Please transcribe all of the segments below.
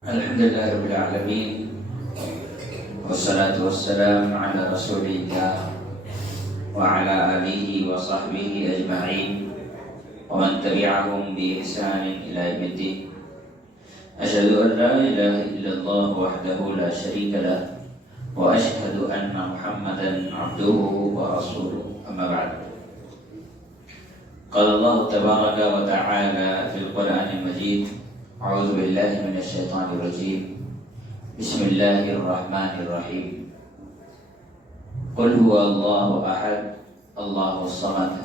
الحمد لله رب العالمين والصلاة والسلام على رسول الله وعلى آله وصحبه أجمعين ومن تبعهم بإحسان إلى يوم الدين. أشهد أن لا إله إلا الله وحده لا شريك له وأشهد أن محمدا عبده ورسوله. أما بعد، قال الله تبارك وتعالى في القرآن المجيد: أعوذ بالله من الشيطان الرجيم. بسم الله الرحمن الرحيم. قل هو الله أحد الله الصمد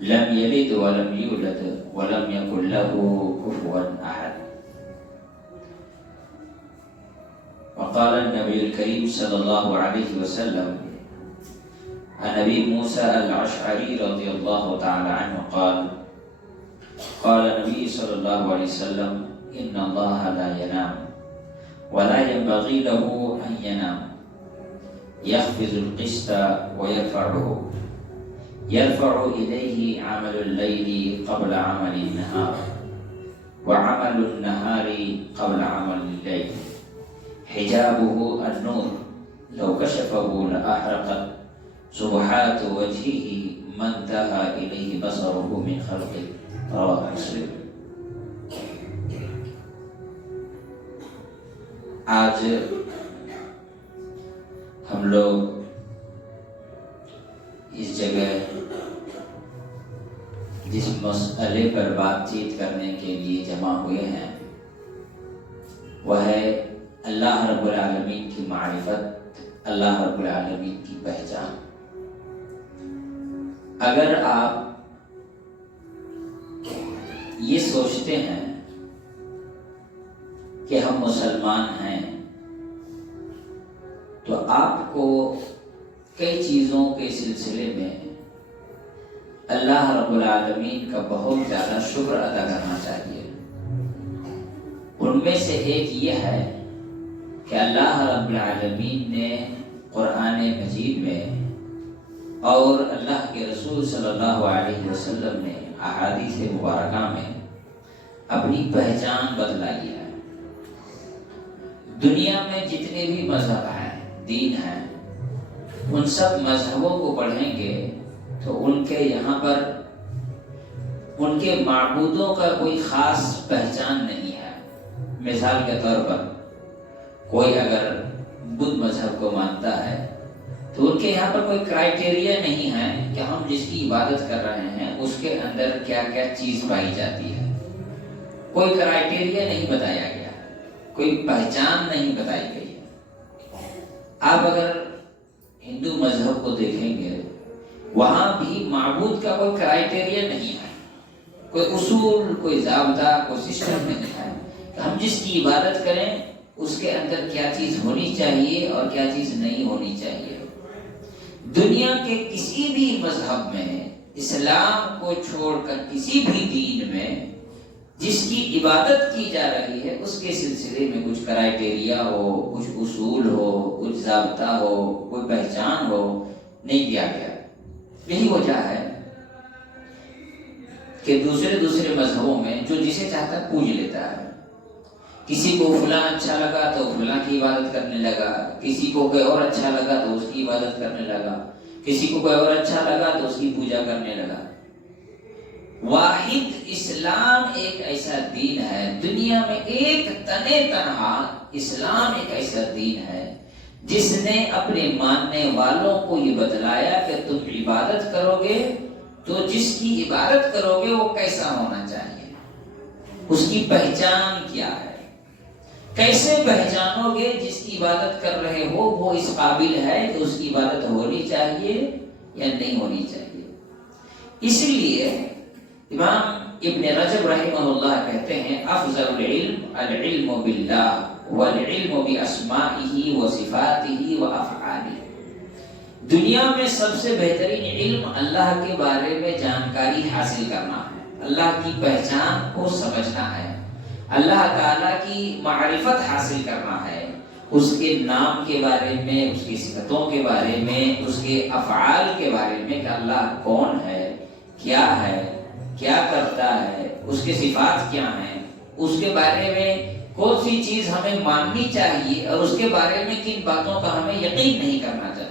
لم يلد ولم يولد ولم يكن له كفوا أحد. وقال النبي الكريم صلى الله عليه وسلم عن أبي موسى الأشعري رضي الله تعالى عنه قال النبي صلى الله عليه وسلم: إن الله لا ينام ولا ينبغي له أن ينام، يخفض القسط ويرفعه، يرفع إليه عمل الليل قبل عمل النهار، وعمل النهار قبل عمل الليل، حجابه النور لو كشفه لأحرقت سبحات وجهه ما انتهى إليه بصره من خلقه. رواه مسلم. آج ہم لوگ اس جگہ جس مسئلے پر بات چیت کرنے کے لیے جمع ہوئے ہیں وہ ہے اللہ رب العالمین کی معرفت، اللہ رب العالمین کی پہچان. اگر آپ یہ سوچتے ہیں کہ ہم مسلمان ہیں تو آپ کو کئی چیزوں کے سلسلے میں اللہ رب العالمین کا بہت زیادہ شکر ادا کرنا چاہیے. ان میں سے ایک یہ ہے کہ اللہ رب العالمین نے قرآن مجید میں اور اللہ کے رسول صلی اللہ علیہ وسلم نے احادیث مبارکہ میں اپنی پہچان بتلائی ہے. دنیا میں جتنے بھی مذہب ہیں، دین ہیں، ان سب مذہبوں کو پڑھیں گے تو ان کے یہاں پر ان کے معبودوں کا کوئی خاص پہچان نہیں ہے. مثال کے طور پر کوئی اگر بدھ مذہب کو مانتا ہے تو ان کے یہاں پر کوئی کرائٹیریا نہیں ہے کہ ہم جس کی عبادت کر رہے ہیں اس کے اندر کیا کیا چیز پائی جاتی ہے. کوئی کرائٹیریا نہیں بتایا گیا، کوئی پہچان نہیں بتائی گئی ہے. آپ اگر ہندو مذہب کو دیکھیں گے وہاں بھی معبود کا کوئی کرائٹیریا نہیں ہے، کوئی اصول، کوئی ضابطہ، کوئی سسٹم نہیں ہے کہ ہم جس کی عبادت کریں اس کے اندر کیا چیز ہونی چاہیے اور کیا چیز نہیں ہونی چاہیے. دنیا کے کسی بھی مذہب میں، اسلام کو چھوڑ کر کسی بھی دین میں جس کی عبادت کی جا رہی ہے اس کے سلسلے میں کچھ کرائٹیریا ہو، کچھ اصول ہو، کچھ ضابطہ ہو، کوئی پہچان ہو، نہیں دیا گیا. یہی وجہ ہے کہ دوسرے مذہبوں میں جو جسے چاہتا پوج لیتا ہے. کسی کو فلاں اچھا لگا تو فلاں کی عبادت کرنے لگا، کسی کو کوئی اور اچھا لگا تو اس کی عبادت کرنے لگا، کسی کو کوئی اور اچھا لگا تو اس کی پوجا کرنے لگا. واحد اسلام ایک ایسا دین ہے، دنیا میں ایک تنہا اسلام ایک ایسا دین ہے جس نے اپنے ماننے والوں کو یہ بتلایا کہ تم عبادت کرو گے تو جس کی عبادت کرو گے وہ کیسا ہونا چاہیے، اس کی پہچان کیا ہے، کیسے پہچانو گے جس کی عبادت کر رہے ہو وہ اس قابل ہے کہ اس کی عبادت ہونی چاہیے یا نہیں ہونی چاہیے. اس لیے امام ابن رجب رحمہ اللہ کہتے ہیں: افضل العلم العلم باللہ والعلم باسمائہ وصفاتہ وافعالہ. دنیا میں سب سے بہترین علم اللہ کے بارے میں جانکاری حاصل کرنا ہے، اللہ کی پہچان کو سمجھنا ہے، اللہ تعالیٰ کی معرفت حاصل کرنا ہے، اس کے نام کے بارے میں، اس کی صفتوں کے بارے میں، اس کے افعال کے بارے میں کہ اللہ کون ہے، کیا ہے، کیا کرتا ہے، اس کے صفات کیا ہیں، اس کے بارے میں کون سی چیز ہمیں ماننی چاہیے اور اس کے بارے میں کن باتوں کا ہمیں یقین نہیں کرنا چاہیے۔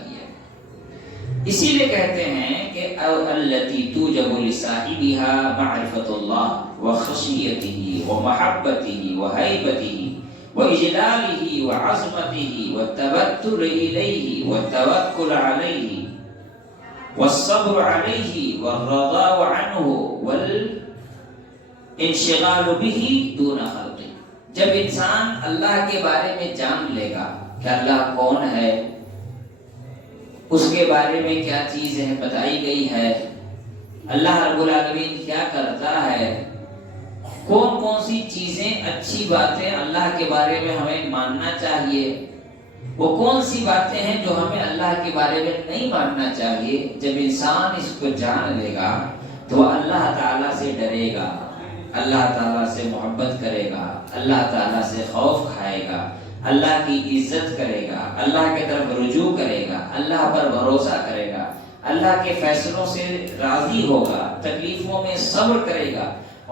اسی لیے کہتے ہیں کہ التی توجب لصاحبها معرفۃ اللہ وخشیتہ ومحبتہ وہیبتہ واجلالہ وعظمتہ والتبتل الیہ والتوکل علیہ والصبر علیہ والرضا عنہ والانشغال بہ دون خلقہ۔ جب انسان اللہ کے بارے میں جان لے گا کہ اللہ کون ہے، اس کے بارے میں کیا چیزیں بتائی گئی ہے، اللہ رب العالمین کیا کرتا ہے، کون کون سی چیزیں اچھی باتیں اللہ کے بارے میں ہمیں ماننا چاہیے، وہ کون سی باتیں ہیں جو ہمیں اللہ کے بارے میں نہیں ماننا چاہیے۔ جب انسان اس کو جان لے گا تو وہ اللہ تعالیٰ سے ڈرے گا، اللہ تعالیٰ سے محبت کرے گا، اللہ تعالیٰ سے خوف کھائے گا، اللہ کی عزت کرے گا، اللہ کی طرف رجوع کرے گا، اللہ پر بھروسہ کرے گا، اللہ کے فیصلوں سے راضی ہوگا، تکلیفوں میں صبر کرے گا،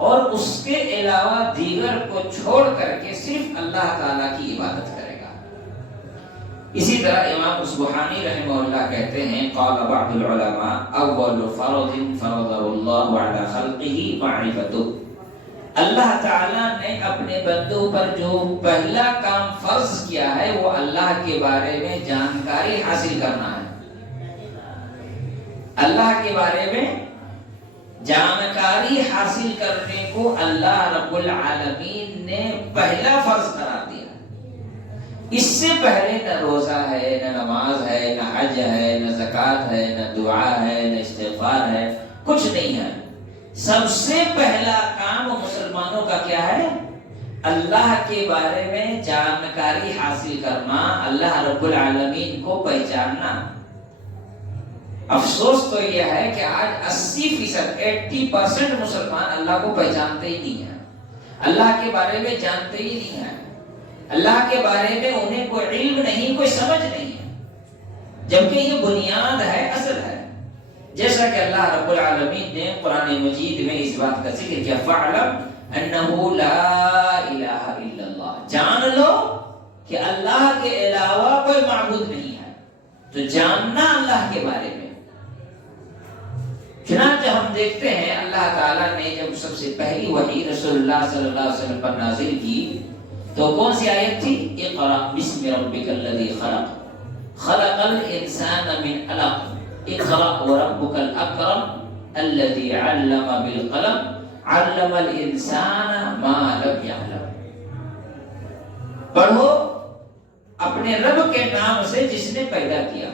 اور اس کے علاوہ دیگر کو چھوڑ کر کے صرف اللہ تعالیٰ کی عبادت کرے گا۔ اسی طرح امام اصبہانی رحمہ اللہ کہتے ہیں قال بعض العلماء اول فرض فرضه اللہ علی خلقہ معرفتہ۔ اللہ تعالیٰ نے اپنے بندوں پر جو پہلا کام فرض کیا ہے وہ اللہ کے بارے میں جانکاری حاصل کرنا ہے۔ اللہ کے بارے میں جانکاری حاصل کرنے کو اللہ رب العالمین نے پہلا فرض قرار دیا۔ اس سے پہلے نہ روزہ ہے، نہ نماز ہے، نہ حج ہے، نہ زکوٰۃ ہے، نہ دعا ہے، نہ استغفار ہے، کچھ نہیں ہے۔ سب سے پہلا کام مسلمانوں کا کیا ہے؟ اللہ کے بارے میں جانکاری حاصل کرنا، اللہ رب العالمین کو پہچاننا۔ افسوس تو یہ ہے کہ آج 80% مسلمان اللہ کو پہچانتے ہی نہیں ہیں، اللہ کے بارے میں جانتے ہی نہیں ہیں، اللہ کے بارے میں انہیں کوئی علم نہیں، کوئی سمجھ نہیں ہے، جبکہ یہ بنیاد ہے، اصل ہے۔ جیسا کہ اللہ رب العالمین نے قرآن مجید میں اس بات کا ذکر کیا فَاعْلَمْ أَنَّهُ لَا إِلَهَ إِلَّا اللَّهُ، جان لو کہ اللہ کے علاوہ کوئی معبود نہیں ہے، تو جاننا اللہ کے بارے میں۔ چنانچہ ہم دیکھتے ہیں اللہ تعالیٰ نے جب سب سے پہلی وحی رسول اللہ صلی اللہ علیہ وسلم پر نازل کی تو کون سی آیت تھی؟ اقرأ بسم ربک الذی خلق خلق الانسان من علق اقرأ وربک الاکرم الذی علم بالقلم علم الانسان ما لم يعلم۔ پڑھو اپنے رب کے نام سے جس نے پیدا کیا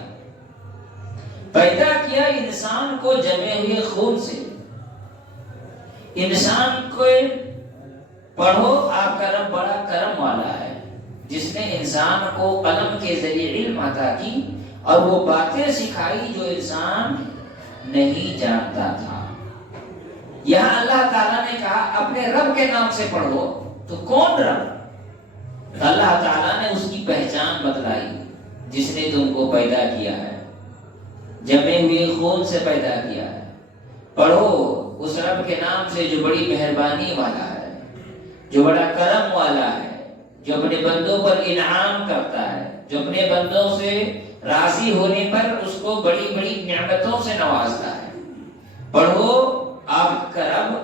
انسان کو جمے ہوئے خون سے۔ انسان کو پڑھو آپ کا رب بڑا کرم والا ہے جس نے انسان کو قلم کے ذریعے علم عطا کی اور وہ باتیں سکھائی جو انسان نہیں جانتا تھا۔ یہاں اللہ تعالیٰ نے کہا اپنے رب کے نام سے پڑھو، تو کون رب؟ اللہ تعالیٰ نے اس کی پہچان بتلائی، جس نے تم کو پیدا کیا ہے، جمے ہوئے خون سے پیدا کیا ہے۔ پڑھو اس رب کے نام سے جو بڑی مہربانی والا ہے، جو بڑا کرم والا ہے، جو اپنے بندوں پر انعام کرتا ہے، جو اپنے بندوں سے راضی ہونے پر اس کو بڑی بڑی نعمتوں سے نوازتا ہے۔ پڑھو آپ کا رب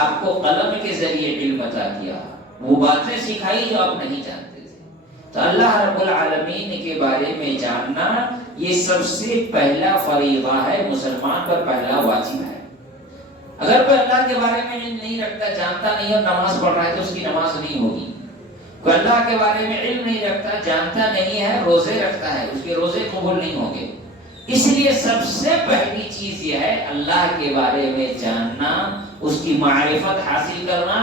آپ کو قلم کے ذریعے علم عطا کیا، وہ باتیں سکھائی جو آپ نہیں جانتے تھے۔ تو اللہ رب العالمین کے بارے میں جاننا یہ سب سے پہلا فریضہ ہے، مسلمان پر پہلا واجب ہے۔ اگر کوئی اللہ کے بارے میں علم نہیں رکھتا، جانتا نہیں اور نماز پڑھ رہا ہے تو اس کی نماز نہیں ہوگی۔ کوئی اللہ کے بارے میں علم نہیں رکھتا، جانتا نہیں ہے، روزے رکھتا ہے، اس کے روزے قبول نہیں ہوں گے۔ اس لیے سب سے پہلی چیز یہ ہے اللہ کے بارے میں جاننا، اس کی معرفت حاصل کرنا،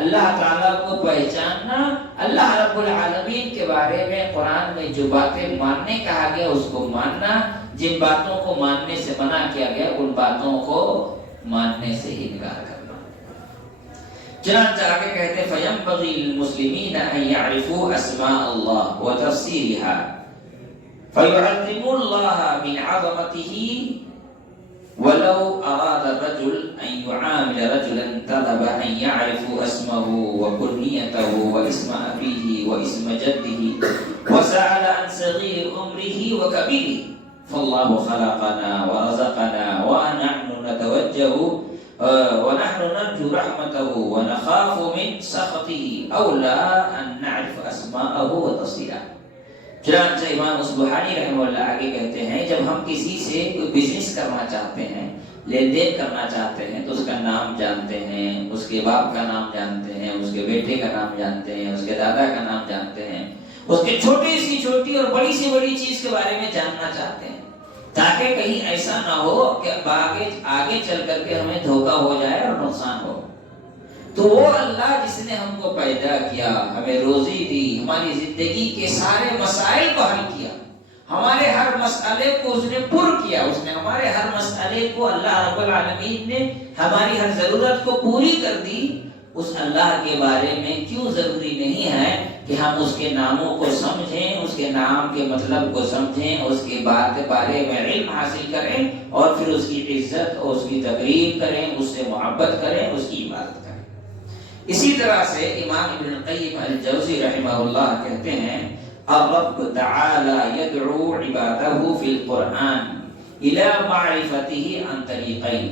اللہ تعالیٰ کو پہچاننا، اللہ رب العالمین کے بارے میں قرآن میں جو باتیں ماننے کہا گیا اس کو ماننا، جن باتوں کو ماننے سے منع کیا گیا ان باتوں کو ماننے سے انکار کرنا۔ چنانچہ آگے کہتے فَيَنبَغِي لِلْمُسْلِمِينَ أَن يَعْرِفُوا أَسْمَاءَ اللَّهِ وَتَفْسِيرِهَا فَيُعَظِّمُوا اللَّهَ مِنْ عَظَمَتِهِ ولو أراد الرجل أن يعامل رجلا طلب أن يعرفوا اسمه وكنيته واسم أبيه واسم جده وسأل عن صغير عمره وكبيره فالله خلقنا ورزقنا ونحن نرجو رحمته ونخاف من سخطه أولى أن نعرف أسماءه وتفصيله. چنانچہ امام اصبہانی رحمہ اللہ آگے کہتے ہیں جب ہم کسی سے کوئی بزنس کرنا چاہتے ہیں، لین دین کرنا چاہتے ہیں، تو اس کا نام جانتے ہیں، اس کے باپ کا نام جانتے ہیں، اس کے بیٹے کا نام جانتے ہیں، اس کے دادا کا نام جانتے ہیں، اس کے چھوٹی سی چھوٹی اور بڑی سی بڑی چیز کے بارے میں جاننا چاہتے ہیں، تاکہ کہیں ایسا نہ ہو کہ آگے چل کر کے ہمیں دھوکہ ہو جائے اور نقصان ہو۔ تو وہ اللہ جس نے ہم کو پیدا کیا، ہمیں روزی دی، ہماری زندگی کے سارے مسائل کو حل کیا، ہمارے ہر مسئلے کو اس نے پر کیا، اس نے ہمارے ہر مسئلے کو، اللہ رب العالمین نے ہماری ہر ضرورت کو پوری کر دی۔ اس اللہ کے بارے میں کیوں ضروری نہیں ہے کہ ہم اس کے ناموں کو سمجھیں، اس کے نام کے مطلب کو سمجھیں، اس کے بارے میں علم حاصل کریں اور پھر اس کی عزت اور اس کی تقریب کریں، اس سے محبت کریں، اس کی عبادت کریں۔ اسی طرح سے امام ابن القیم الجوزی رحمہ اللہ کہتے ہیں الرب تعالی يدعو عباده في القرآن الى معرفته عن طریقین۔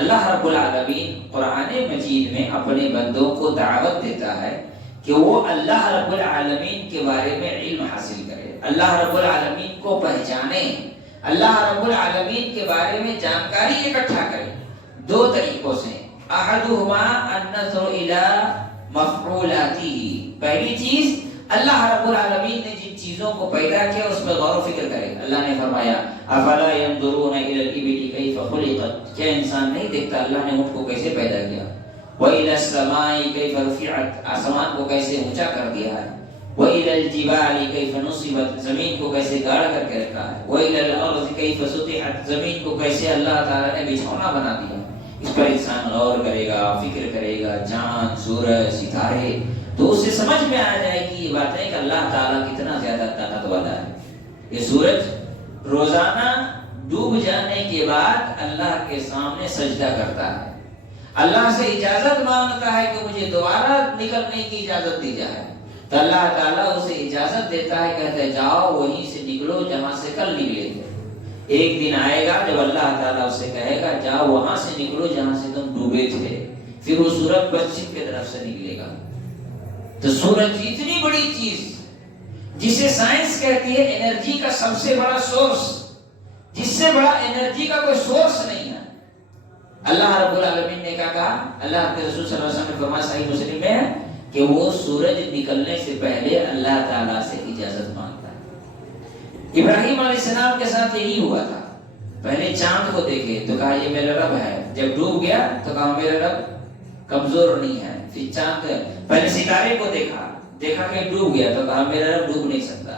اللہ رب العالمین قرآن مجید میں اپنے بندوں کو دعوت دیتا ہے کہ وہ اللہ رب العالمین کے بارے میں علم حاصل کرے، اللہ رب العالمین کو پہچانے، اللہ رب العالمین کے بارے میں جانکاری اکٹھا کرے دو طریقوں سے۔ احدہما النظر الى مفعولاته، پہلی چیز اللہ رب العالمین نے جن چیزوں کو پیدا کیا اس پر غور و فکر کرے۔ اللہ نے فرمایا افلا ينظرون الى الابل كيف خلقت، کیا انسان نہیں دیکھتا اللہ نے اونٹ کو کیسے پیدا کیا؟ وَإِلَى السَّمَاءِ كَيْفَ رُفِعَتْ، آسمان کو کیسے اونچا کر دیا ہے۔ وَإِلَى الْجِبَالِ كَيْفَ نُصِبَتْ، زمین کو کیسے گاڑ کر کے رکھا ہے۔ وَإِلَى الْأَرْضِ كَيْفَ سُطِحَتْ، زمین کو کیسے اللہ تعالیٰ نے بچھونا بنا دیا۔ اس پر انسان غور کرے گا، فکر کرے گا، چاند، سورج، ستارے، تو اس سے سمجھ میں آ جائے گی یہ باتیں کہ اللہ تعالیٰ کتنا زیادہ طاقت والا ہے۔ یہ سورج روزانہ ڈوب جانے کے بعد اللہ کے سامنے سجدہ کرتا ہے، اللہ سے اجازت مانگتا ہے کہ مجھے دوبارہ نکلنے کی اجازت دی جائے، تو اللہ تعالیٰ اسے اجازت دیتا ہے، کہتا ہے جاؤ وہیں سے نکلو جہاں سے کل نکلے تھے۔ ایک دن آئے گا جب اللہ تعالیٰ اسے کہے گا جاؤ وہاں سے نکلو جہاں سے تم ڈوبے تھے، پھر وہ سورج پشچم کی طرف سے نکلے گا۔ تو سورج اتنی بڑی چیز جسے سائنس کہتی ہے انرجی کا سب سے بڑا سورس، جس سے بڑا انرجی کا کوئی سورس نہیں ہے۔ اللہ رب العالمین نے کیا کہا؟ اللہ کے رسول صلی اللہ علیہ وسلم نے فرمایا صحیح مسلم میں کہ وہ سورج نکلنے سے پہلے اللہ تعالیٰ سے اجازت مانگتا ہے۔ ابراہیم علیہ السلام کے ساتھ یہی ہوا تھا، پہلے چاند کو دیکھے تو کہا یہ میرا رب ہے، جب ڈوب گیا تو کہا میرا رب کمزور نہیں ہے، پھر چاند پہلے ستارے کو دیکھا کہ ڈوب گیا تو کہا میرا رب ڈوب نہیں سکتا،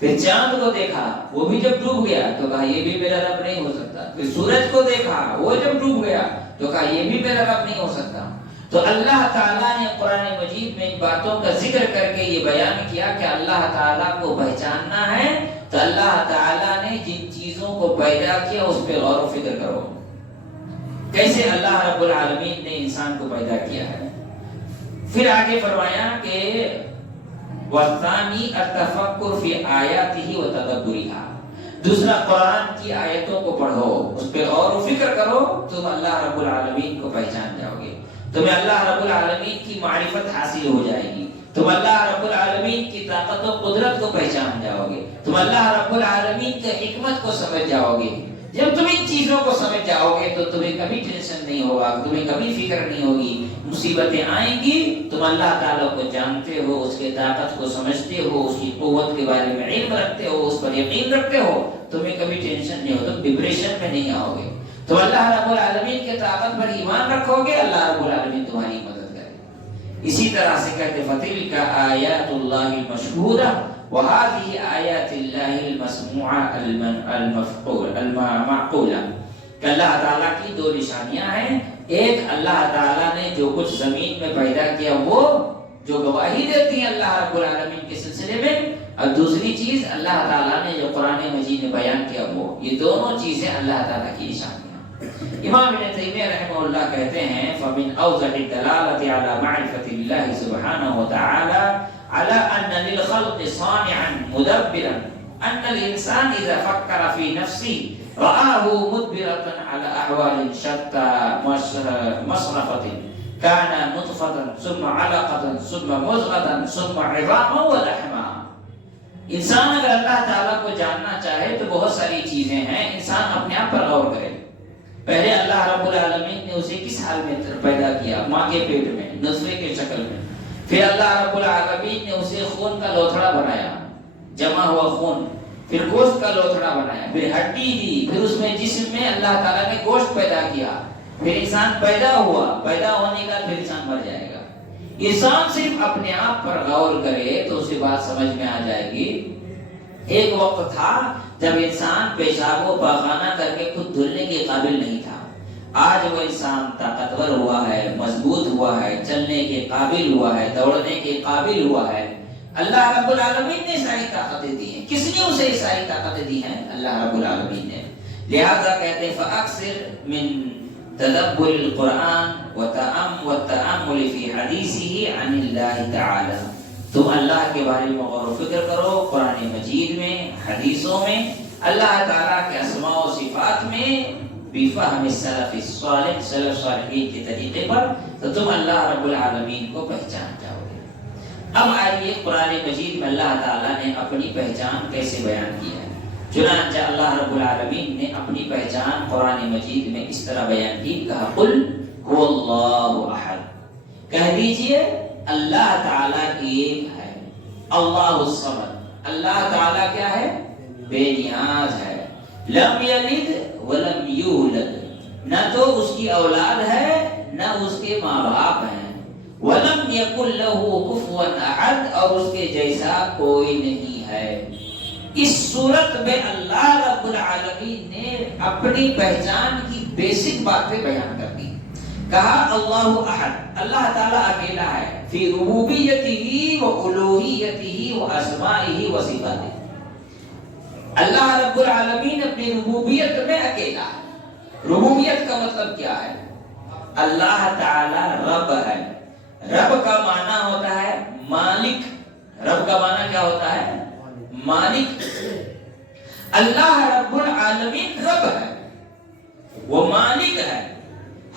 پھر چاند کو دیکھا وہ بھی جب ڈوب گیا تو کہا یہ بھی میرا رب نہیں ہو سکتا، پھر سورج کو دیکھا وہ جب ڈوب گیا تو کہا یہ بھی میرا رب نہیں ہو سکتا۔ تو اللہ تعالیٰ نے قرآن مجید میں ان باتوں کا ذکر کر کے یہ بیان کیا کہ اللہ تعالیٰ کو پہچاننا ہے تو اللہ تعالیٰ نے جن چیزوں کو پیدا کیا اس پہ غور و فکر کرو، کیسے اللہ رب العالمین نے انسان کو پیدا کیا ہے۔ پھر آگے فرمایا کہ وَالثَّانِي التَّفَكُّرُ فِي آيَاتِهِ وَتَدَبُّرِهَا، دوسرا قرآن کی آیتوں کو پڑھو، اس پہ غور و فکر کرو، تم اللہ رب العالمین کو پہچان جاؤ گے، تمہیں اللہ رب العالمین کی معرفت حاصل ہو جائے گی، تم اللہ رب العالمین کی طاقت و قدرت کو پہچان جاؤ گے، تم اللہ رب العالمین کی حکمت کو سمجھ جاؤ گے۔ جب تم ان چیزوں کو سمجھ جاؤ گے تو تمہیں کبھی ٹینشن نہیں ہوگا، تمہیں کبھی فکر نہیں ہوگی، مصیبتیں آئیں گی تم اللہ تعالیٰ کو جانتے ہو، اس کے طاقت کو سمجھتے ہو، اس کی قوت کے بارے میں علم رکھتے ہو، اس پر یقین رکھتے ہو، تمہیں کبھی ٹینشن نہیں ہوگا، تم ڈپریشن میں نہیں آؤ گے۔ تم اللہ رب العالمین کے طاقت پر ایمان رکھو گے، اللہ رب العالمین تمہاری مدد کرے۔ اسی طرح سے کہتے فَتِلْكَ آیات اللہ المشہودہ وَهَذِهِ آیات اللہ المسموعہ المعقولہ، کہ اللہ تعالیٰ کی دو نشانیاں ہیں، ایک اللہ تعالیٰ نے جو کچھ زمین میں پیدا کیا وہ جو گواہی دیتی ہیں اللہ رب العالمین کے سلسلے میں، اور دوسری چیز اللہ تعالیٰ نے جو قرآن مجید میں بیان کیا وہ، یہ دونوں چیزیں اللہ تعالیٰ کی نشانیاں ہیں۔ امام ابن تیمیہ رحمہ اللہ کہتے ہیں فمن اوضح الدلالة على معرفة الله سبحانه وتعالى على ان للخلق صانعا مدبرا ان الانسان اذا فكر في نفسه رآه مدبرة على احوال شتى مصرفة كان نطفة ثم علقة ثم مضغة ثم عظاما ولحما. انسان اگر اللہ تعالیٰ کو جاننا چاہے تو بہت ساری چیزیں ہیں، انسان اپنے آپ پر غور کرے. پہلے اللہ رب العالمین نے اسے کس حال میں پیدا کیا؟ ماں کے پیٹ میں، نطفے کے شکل میں. پھر اللہ رب العالمین نے اسے خون کا لوتھڑا بنایا، جمع ہوا خون، پھر گوشت کا لوتھڑا بنایا، پھر ہڈی دی، پھر اس میں جسم میں اللہ تعالیٰ نے گوشت پیدا کیا، پھر انسان پیدا ہوا، پیدا ہونے کا پھر انسان مر جائے گا. انسان صرف اپنے آپ پر غور کرے تو اسے بات سمجھ میں آ جائے گی. ایک وقت تھا جب انسان پیشاب و پاخانہ کر کے خود دھلنے کے قابل نہیں تھا. آج وہ انسان طاقتور ہوا ہے، مضبوط ہوا ہے، چلنے کے قابل ہوا ہے، دوڑنے کے قابل ہوا ہے. اللہ رب العالمین نے ساری طاقتیں دی ہیں. کس نے اسے ساری طاقتیں دی ہیں؟ اللہ رب العالمین نے. لہذا کہتے ہیں فَأَكْثِرْ مِن تدبر القرآن والتأمل في حدیثه عن اللہ تعالی. تم اللہ کے بارے میں غور و فکر کرو، قرآن مجید میں، حدیثوں میں، اللہ تعالیٰ کے اسماء و صفات میں، بفہم السلف الصالح، سلف صالحین کے طریقے پر، تو تم اللہ رب العالمین کو پہچان جاؤ گے. اب آئیے قرآن مجید میں اللہ تعالیٰ نے اپنی پہچان کیسے بیان کی ہے. چنانچہ اللہ رب العالمین نے اپنی پہچان قرآن مجید میں اس طرح بیان کی. کہا قل هو اللہ احد، کہہ دیجئے اللہ تعالیٰ ایک ہے. اللہ الصمد، اللہ تعالیٰ کیا ہے؟ بے نیاز ہے. لم یلد ولم یولد، نہ تو اس کی اولاد ہے نہ اس کے ماں باپ ہیں. ولم یکن لہ کفوا احد، اور اس کے جیسا کوئی نہیں ہے. اس صورت میں اللہ رب العالمین نے اپنی پہچان کی بیسک باتیں بیان کر دی. کہا اللہ احد، اللہ تعالیٰ اکیلا ہے، فی ربوبیتہ و الوہیتہ و اسمائہ و صفاتہ. اللہ رب العالمین اپنی ربوبیت میں اکیلا ہے. ربوبیت کا مطلب کیا ہے؟ اللہ تعالیٰ رب ہے. رب کا معنی ہوتا ہے مالک. رب کا معنی کیا ہوتا ہے؟ مالک. اللہ رب العالمین رب ہے، وہ مالک ہے،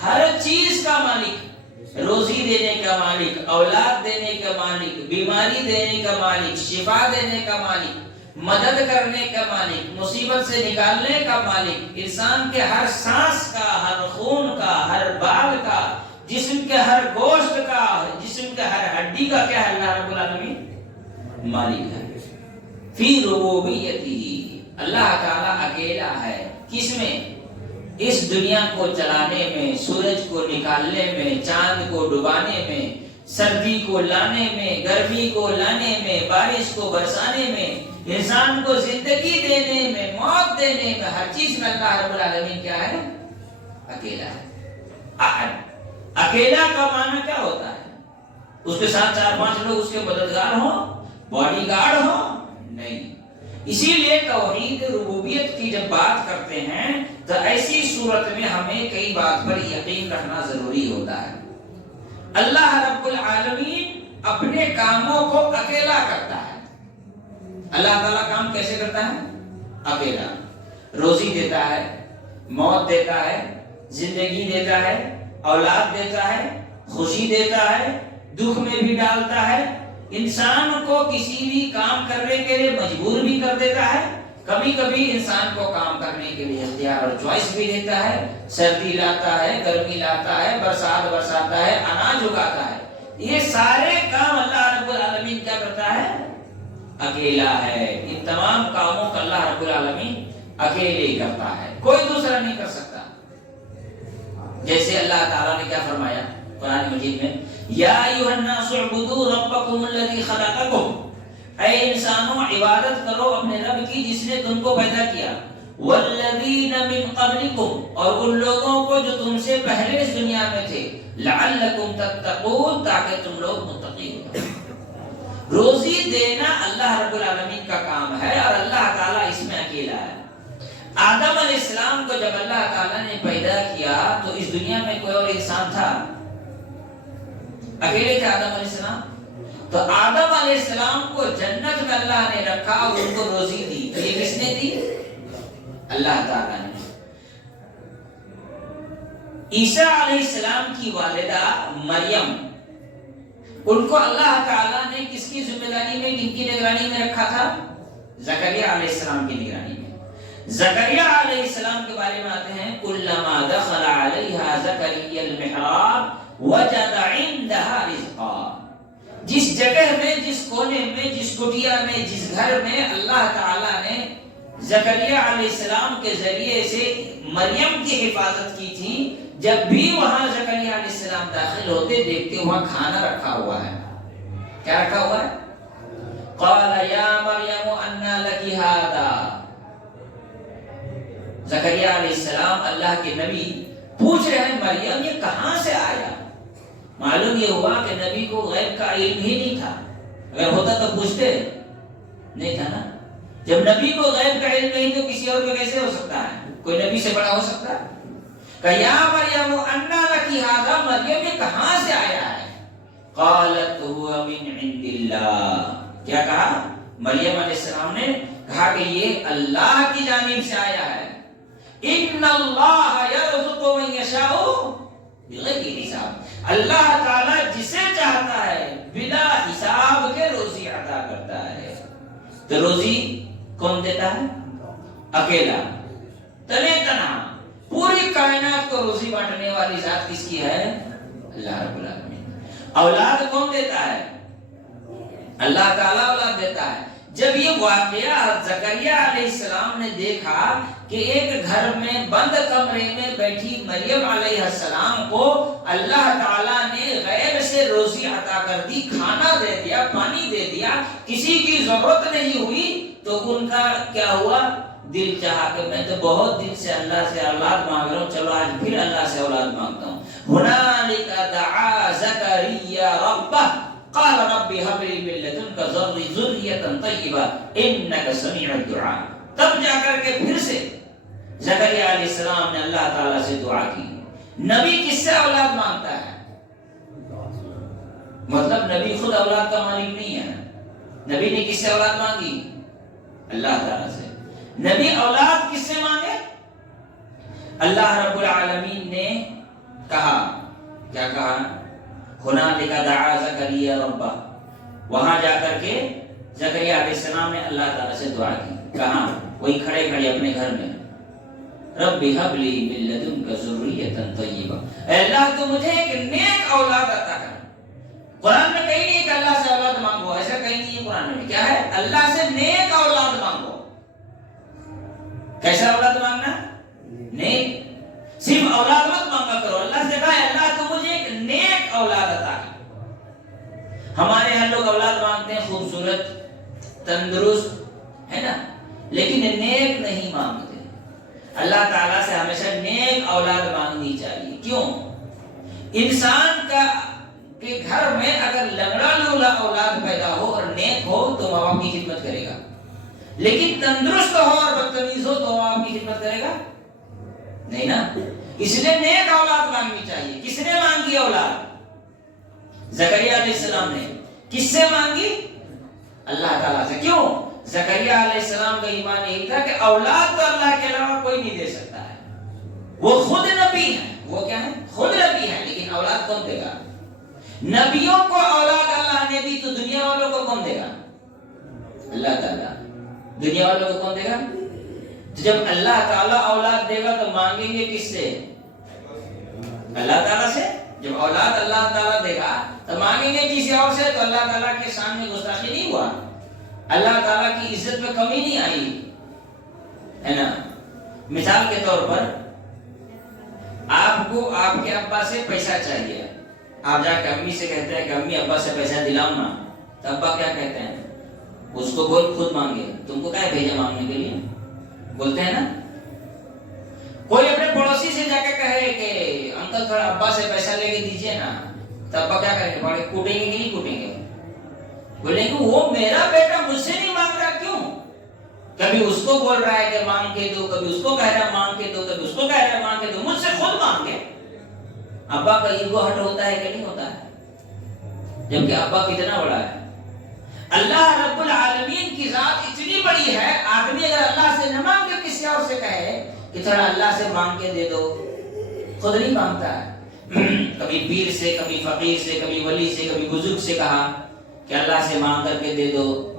ہر چیز کا مالک، روزی دینے کا مالک، اولاد دینے کا مالک، بیماری دینے کا مالک، شفا دینے کا مالک، مدد کرنے کا مالک، مصیبت سے نکالنے کا مالک، انسان کے ہر سانس کا، ہر خون کا، ہر بال کا، جسم کے ہر گوشت کا، جسم کے ہر ہڈی کا کیا ہے؟ اللہ رب العالمین مالک ہے. فی ربوبیتہ، اللہ تعالیٰ اکیلا ہے. کس میں؟ اس دنیا کو چلانے میں، سورج کو نکالنے میں، چاند کو ڈبانے میں، سردی کو لانے میں، گرمی کو لانے میں، بارش کو برسانے میں، انسان کو زندگی دینے میں، موت دینے میں، ہر چیز میں اللہ رب العالمین کیا ہے؟ اکیلا ہے. احد. اکیلا کا معنی کیا ہوتا ہے؟ اس کے ساتھ 4-5 لوگ اس کے مددگار ہوں، باڈی گارڈ ہوں؟ نہیں. اسی لیے توحید ربوبیت کی جب بات کرتے ہیں تو ایسی صورت میں ہمیں کئی بات پر یقین رکھنا ضروری ہوتا ہے. اللہ رب العالمین اپنے کاموں کو اکیلا کرتا ہے. اللہ تعالیٰ کام کیسے کرتا ہے؟ اکیلا. روزی دیتا ہے، موت دیتا ہے، زندگی دیتا ہے، اولاد دیتا ہے، خوشی دیتا ہے، دکھ میں بھی ڈالتا ہے. انسان کو کسی بھی کام کرنے کے لیے مجبور بھی کر دیتا ہے. کبھی کبھی انسان کو کام کرنے کے لیے اختیار اور چوائس بھی دیتا ہے. سردی لاتا ہے، گرمی لاتا ہے، برسات برساتا ہے، اناج اگاتا ہے. یہ سارے کام اللہ رب العالمین کیا کرتا ہے؟ اکیلا ہے. ان تمام کاموں کا اللہ رب العالمین اکیلے ہی کرتا ہے، کوئی دوسرا نہیں کر سکتا. جیسے اللہ تعالیٰ نے کیا فرمایا قرآن مجید میں؟ یا ایھا الناس اعبدوا ربکم الذی خلقکم، اے انسانوں عبادت کرو اپنے رب کی جس نے تم کو پیدا کیا. والذین من قبلکم، اور ان لوگوں کو جو تم سے پہلے اس دنیا میں تھے. لعلکم تتقون، تاکہ تم لوگ متقی ہو. روزی دینا اللہ رب العالمین کا کام ہے اور اللہ تعالیٰ اس میں اکیلا ہے. آدم علیہ السلام کو جب اللہ تعالیٰ نے پیدا کیا تو اس دنیا میں کوئی اور انسان تھا؟ اکیلے تھے آدم علیہ السلام؟ تو آدم علیہ السلام کو جنت میں اللہ نے رکھا اور ان کو روزی دی، تو یہ کس نے دی؟ اللہ تعالیٰ نے۔ عیسیٰ علیہ السلام کی والدہ مریم، ان کو اللہ تعالیٰ نے کس کی ذمہ داری میں، کن کی نگرانی میں رکھا تھا؟ زکریا علیہ السلام کی نگرانی میں۔ زکریا علیہ السلام کے بارے میں آتے ہیں کلما دخل علیہا زکریا المحراب وجد عندها رزقا، جس جگہ میں، جس کونے میں، جس کٹیا میں، جس گھر میں اللہ تعالیٰ نے زکریا علیہ السلام کے ذریعے سے مریم کی حفاظت کی تھی، جب بھی وہاں زکریا علیہ السلام داخل ہوتے دیکھتے وہاں کھانا رکھا ہوا ہے۔ کیا رکھا ہوا ہے؟ قال یا مریم انا لکی ھذا، زکریا علیہ السلام اللہ کے نبی پوچھ رہے ہیں مریم یہ کہاں سے آیا؟ معلوم یہ ہوا کہ نبی کو غیب کا علم ہی نہیں تھا، اگر ہوتا تو پوچھتے نہیں تھا نا۔ جب نبی کو غیب کا علم نہیں تو کسی اور کو کیسے ہو سکتا ہے؟ کوئی نبی سے بڑا ہو سکتا ہے؟ کہ یا مریم انا لکی ھذا، مریم یہ کہاں سے آیا ہے؟ قالت هو من عند اللہ، کیا کہا؟ مریم علیہ السلام نے کہا کہ یہ اللہ کی جانب سے آیا ہے۔ ان اللہ یرزق من یشاء بغیر حساب، اللہ تعالیٰ جسے چاہتا ہے بلا حساب کے روزی عطا کرتا ہے۔ تو روزی کون دیتا ہے؟ اکیلا، تنے تنہا، پوری کائنات کو روزی بانٹنے والی ذات کس کی ہے؟ اللہ رب العالمین۔ اولاد کون دیتا ہے؟ اللہ تعالیٰ اولاد دیتا ہے۔ جب یہ واقعہ زکریا علیہ السلام نے دیکھا کہ ایک گھر میں بند کمرے میں بیٹھی مریم علیہ السلام کو اللہ تعالیٰ نے غیب سے روزی عطا کر دی، کھانا دے دیا، پانی دے دیا، کسی کی ضرورت نہیں ہوئی، تو ان کا کیا ہوا؟ دل چاہا کہ میں تو بہت دن سے اللہ سے اولاد مانگ رہا ہوں، چلو آج پھر اللہ سے اولاد مانگتا ہوں۔ ہنالک دعا زکریا ربہ قال رب هب لي من لدنك ذرية طيبة انك سميع الدعاء۔ تب جا کر کے پھر سے زکریا علیہ السلام نے اللہ تعالیٰ سے دعا کی۔ نبی کس سے اولاد مانگتا ہے؟ مطلب نبی خود اولاد کا مالک نہیں ہے، نبی نے کس سے اولاد مانگی؟ اللہ تعالیٰ سے۔ نبی اولاد کس سے مانگے؟ اللہ رب العالمین نے کہا، کیا کہا؟ ہنالک دعا زکریا ربہ، وہاں جا کر کے زکریا علیہ السلام نے اللہ تعالیٰ سے دعا کی۔ کہاں؟ وہی کھڑے کھڑے اپنے گھر میں، رب هب لي من لدنك ذرية طيبة، اے اللہ تو مجھے ایک نیک اولاد عطا کر۔ قرآن میں کہیں نہیں کہ اللہ سے اولاد مانگو، ایسا کہیں نہیں ہے قرآن میں۔ کیا ہے؟ اللہ سے نیک اولاد مانگو۔ کیسا اولاد مانگنا؟ نیک۔ صرف اولاد مت مانگا کرو، اللہ سے کہا اللہ تو مجھے ایک نیک اولاد عطا کر۔ ہمارے یہاں لوگ اولاد مانگتے ہیں خوبصورت، تندرست، ہے نا، لیکن نیک نہیں مانگتے۔ اللہ تعالیٰ سے ہمیشہ نیک اولاد مانگنی چاہیے۔ کیوں؟ انسان کا کہ گھر میں اگر لنگڑا لولا اولاد پیدا ہو اور نیک ہو تو ماں باپ کی خدمت کرے گا، لیکن تندرست ہو اور بدتمیز ہو تو ماں باپ کی خدمت کرے گا نہیں نا۔ اس لیے نیک اولاد مانگنی چاہیے۔ کس نے مانگی اولاد؟ زکریا علیہ السلام نے۔ کس سے مانگی؟ اللہ تعالیٰ سے۔ کیوں؟ زکریا علیہ السلام کا ایمان یہی تھا کہ اولاد تو اللہ کے علاوہ کوئی نہیں دے سکتا ہے۔ وہ خود نبی ہیں، وہ کیا ہے؟ خود نبی ہیں، لیکن اولاد کون دے گا؟ نبیوں کو اولاد اللہ نے دی تو دنیا والوں کو کون دے گا؟ اللہ تعالیٰ۔ دنیا والوں کو کون دے گا؟ جب اللہ تعالیٰ اولاد دے گا تو مانگیں گے کس سے؟ اللہ تعالیٰ سے۔ جب اولاد اللہ تعالیٰ دے گا تو مانگیں گے کسی اور سے، تو اللہ تعالیٰ کے سامنے گستاخی نہیں ہوا، اللہ تعالیٰ کی عزت میں کمی نہیں آئی، ہے نا۔ مثال کے طور پر آپ کو آپ کے ابا سے پیسہ چاہیے، آپ جا کے امی سے کہتے ہیں کہ امی ابا سے پیسہ دلاؤ نا، تو ابا کیا کہتے ہیں؟ اس کو بول خود مانگے، تم کو کیا بھیجا مانگنے کے لیے؟ بولتے ہیں نا۔ کوئی اپنے پڑوسی سے جا کے کہے کہ انکل تھوڑا ابا سے پیسہ لے کے دیجئے نا، تو ابا کیا کریں گے؟ بڑے کوٹیں گے کہ نہیں کوٹیں گے؟ بولیں گے وہ میرا بیٹا مجھ سے نہیں مانگ رہا، کیوں؟ کبھی اس کو بول رہا ہے کہ مانگ کے دو، کبھی اس کو کہہ رہا ہے مانگ کے دو، کبھی اس کو کہہ رہا ہے مانگ کے دو، مجھ سے خود مانگے۔ ابا کا ایگو ہٹ ہوتا ہے کہ نہیں ہوتا ہے؟ جبکہ ابا کتنا بڑا ہے۔ اللہ رب العالمین کی ذات اتنی بڑی ہے، آدمی اگر اللہ سے نہ مانگ کے کسی اور سے کہے کہ تھوڑا اللہ سے مانگ کے دے دو، خود نہیں مانگتا ہے۔ کبھی پیر سے، کبھی فقیر سے، کبھی ولی سے، کبھی بزرگ سے کہا کہ اللہ سے مانگ کر کے دے دو،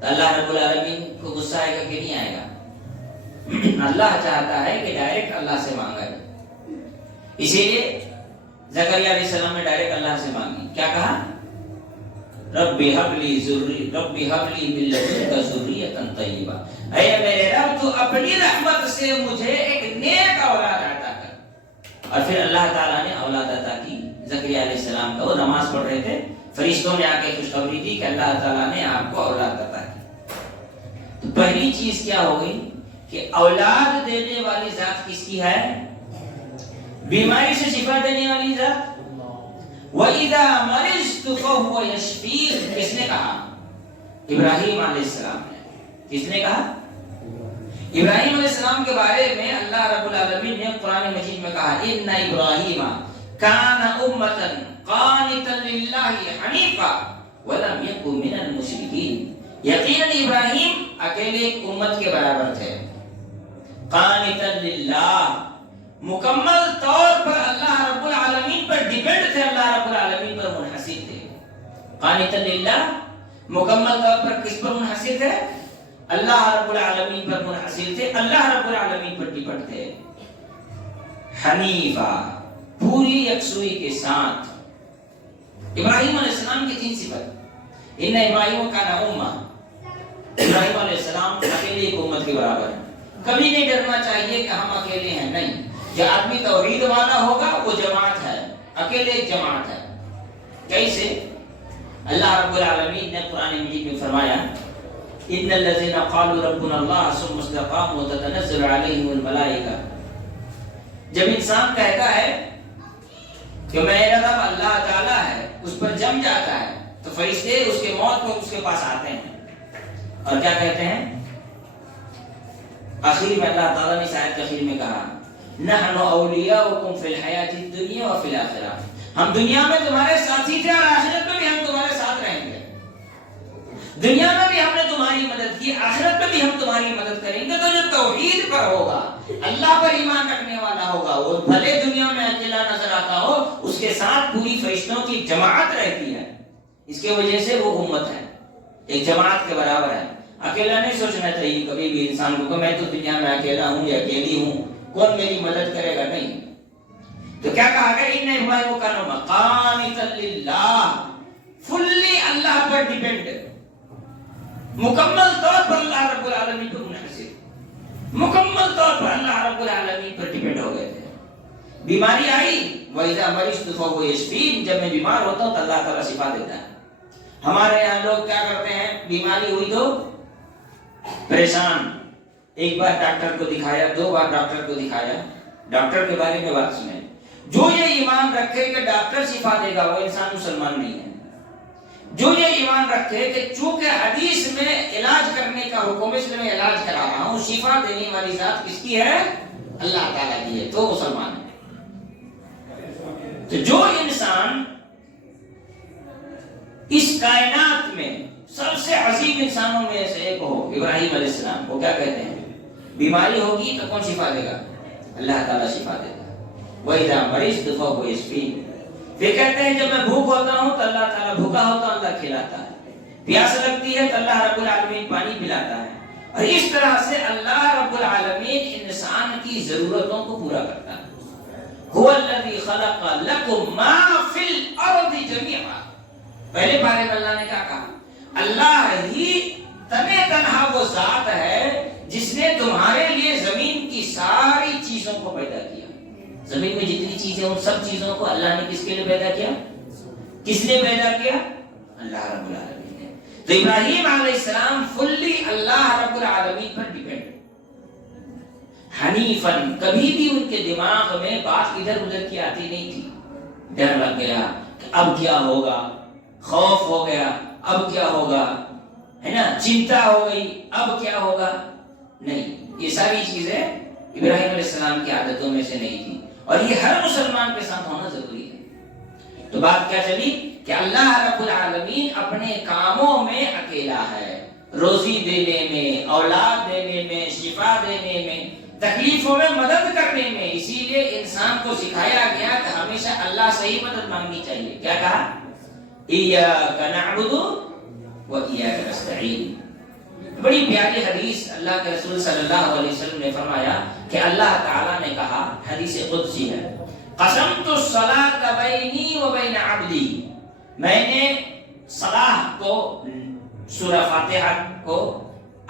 تو اللہ رب العالمین کو غصہ آئے گا کہ نہیں آئے گا؟ اللہ چاہتا ہے کہ ڈائریکٹ اللہ سے مانگا جائے۔ اسی لیے زکریا علیہ السلام نے ڈائریکٹ اللہ سے مانگی، کیا کہا؟ رب هب لي من لدنك ذرية طیبہ، اے میرے رب تو اپنی رحمت سے مجھے ایک نیک اولاد عطا کر۔ اور پھر اللہ تعالیٰ نے اولاد عطا کی زکریا علیہ السلام کا۔ وہ نماز پڑھ رہے تھے، فرشتوں نے آ کے خوشخبری دی کہ اللہ تعالیٰ نے آپ کو اولاد عطا کی۔ تو پہلی چیز کیا ہو گئی کہ اولاد دینے والی ذات کس کی ہے؟ بیماری سے شفا دینے والی ذات۔ وَإِذَا مَرِضْتُ فَهُوَ يَشْفِينِ، کس نے کہا؟ ابراہیم علیہ السلام نے۔ کس نے کہا؟ ابراہیم علیہ السلام کے بارے میں اللہ رب العالمین نے قرآن مجید میں کہا إِنَّ إِبْرَاهِيمَ كَانَ أُمَّةً قَانِتًا لِلَّهِ حَنِيفًا وَلَمْ يَكُن مِّنَ الْمُشْرِكِينَ، یقیناً ابراہیم اکیلے ایک امت کے برابر تھے۔ قانتا للہ، مکمل طور پر اللہ رب العالمین پر ڈیپینڈ تھے، اللہ رب العالمین پر منحصر تھے۔ قانتا للہ، مکمل طور پر کس پر منحصر تھے؟ اللہ رب العالمین پر منحصر تھے، اللہ رب العالمین پر ڈیپینڈ تھے۔ حنیفہ، پوری یکسوئی کے ساتھ۔ ابراہیم علیہ السلام کی تین صفت، ان ابراہیم کا نام ابراہیم علیہ السلام اکیلے ایک امت کے برابر ہے۔ کبھی نہیں ڈرنا چاہیے کہ ہم اکیلے ہیں، نہیں۔ جو آدمی توحید والا ہوگا وہ جماعت ہے، اکیلے ایک جماعت ہے۔ کیسے؟ اللہ رب العالمین نے قرآن مجید میں فرمایا ان الذين قالوا ربنا الله ثم استقاموا تتنزل عليهم الملائکہ۔ جب انسان کہتا ہے کہ میرا رب اللہ تعالیٰ ہے، اس پر جم جاتا ہے، تو فرشتے اس کے موت پر اس کے پاس آتے ہیں اور کیا کہتے ہیں؟ آخر میں اللہ تعالیٰ نے اس آیت کے آخر میں کہا نحن اولیاؤکم فی الحیات الدنیا وفی الآخرہ، ہم دنیا میں تمہارے ساتھی تھے اور آخرت میں بھی ہم تمہارے ساتھ رہیں گے۔ دنیا میں بھی ہم نے تمہاری مدد کی، آخرت میں بھی ہم تمہاری مدد کریں گے۔ تو جو توحید پر ہوگا، اللہ پر ایمان رکھنے والا ہوگا، وہ بھلے دنیا میں اکیلا نظر آتا ہو، اس کے ساتھ پوری فرشتوں کی جماعت رہتی ہے۔ اس کی وجہ سے وہ امت ہے، ایک جماعت کے برابر ہے۔ اکیلا نہیں سوچنا چاہیے کبھی بھی انسان کو کہ میں تو دنیا میں اکیلا ہوں یا اکیلی ہوں، کون میری مدد کرے گا، نہیں۔ تو کیا کہا گیا؟ ان ابراہیم کا نام قانتا للہ، فلی اللہ پر ڈیپینڈ، مکمل طور پر اللہ رب العالمین پر منحصر، مکمل طور پر اللہ رب العالمین پر ڈیپینڈ ہو گئے تھے۔ بیماری آئی، وَإِذَا مَرِضْتُ فَهُوَ يَشْفِينِ، جب میں بیمار ہوتا ہوں تو اللہ تعالیٰ شفا دیتا ہے۔ ہمارے یہاں لوگ کیا کرتے ہیں؟ بیماری ہوئی تو پریشان، ایک بار ڈاکٹر کو دکھایا، دو بار ڈاکٹر کو دکھایا، ڈاکٹر کے بارے میں بات سنیں۔ جو یہ ایمان رکھے کہ ڈاکٹر شفا دے گا وہ انسان مسلمان نہیں ہے۔ جو یہ ایمان رکھے کہ چونکہ حدیث میں علاج کرنے کا حکم ہے، اس لیے میں علاج کرا رہا ہوں، شفا دینے والی ذات کس کی ہے؟ اللہ تعالیٰ کی ہے، تو مسلمان ہے۔ تو جو انسان اس کائنات میں سب سے عظیم انسانوں میں سے ایک ہو، ابراہیم علیہ السلام، وہ کیا کہتے ہیں؟ بیماری ہوگی تو کون شفا دے گا؟ اللہ تعالیٰ شفا دے گا۔ وَإِذَا مَرِضْتُ فَهُوَ يَشْفِينِ، پھر کہتے ہیں جب میں بھوک ہوتا ہوں تو اللہ تعالیٰ، بھوکا ہوتا ہوں اللہ کھلاتا ہے، پیاس لگتی ہے تو اللہ رب العالمین پانی پلاتا ہے، اور اس طرح سے اللہ رب العالمین انسان کی ضرورتوں کو پورا کرتا ہے۔ هُوَ الَّذِي خَلَقَ لَكُم مَّا فِي الْأَرْضِ جَمِيعًا، پہلے پارے میں اللہ نے کیا کہا؟ اللہ ہی تنہا تنہا وہ ذات ہے جس نے تمہارے لیے زمین کی ساری چیزوں کو پیدا کیا۔ زمین میں جتنی چیزیں ان سب چیزوں کو اللہ نے کس کے لیے پیدا کیا؟ کس نے پیدا کیا؟ اللہ رب العالمین نے۔ تو ابراہیم علیہ السلام فلی اللہ رب العالمین پر ڈیپینڈ، حنیفن، کبھی بھی ان کے دماغ میں بات ادھر ادھر کی آتی نہیں تھی۔ ڈر لگ گیا کہ اب کیا ہوگا، خوف ہو گیا اب کیا ہوگا، ہے نا، چنتا ہو گئی اب کیا ہوگا، نہیں، یہ ساری چیزیں ابراہیم علیہ السلام کی عادتوں میں سے نہیں تھی، اور یہ ہر مسلمان کے ساتھ ہونا ضروری ہے۔ تو بات کیا چلی کہ اللہ رب العالمین اپنے کاموں میں اکیلا ہے، روزی دینے میں، اولاد دینے میں، شفا دینے میں، تکلیفوں میں مدد کرنے میں، اسی لیے انسان کو سکھایا گیا کہ ہمیشہ اللہ سے ہی مدد مانگنی چاہیے۔ کیا کہا؟ ایاک نعبد و ایاک نستعین۔ بڑی پیاری حدیث اللہ کے رسول صلی اللہ علیہ وسلم نے فرمایا کہ اللہ تعالیٰ نے کہا، حدیث قدسی ہے، قسمت الصلاۃ بینی و بین عبدی، میں نے صلاۃ کو، سورہ فاتحہ کو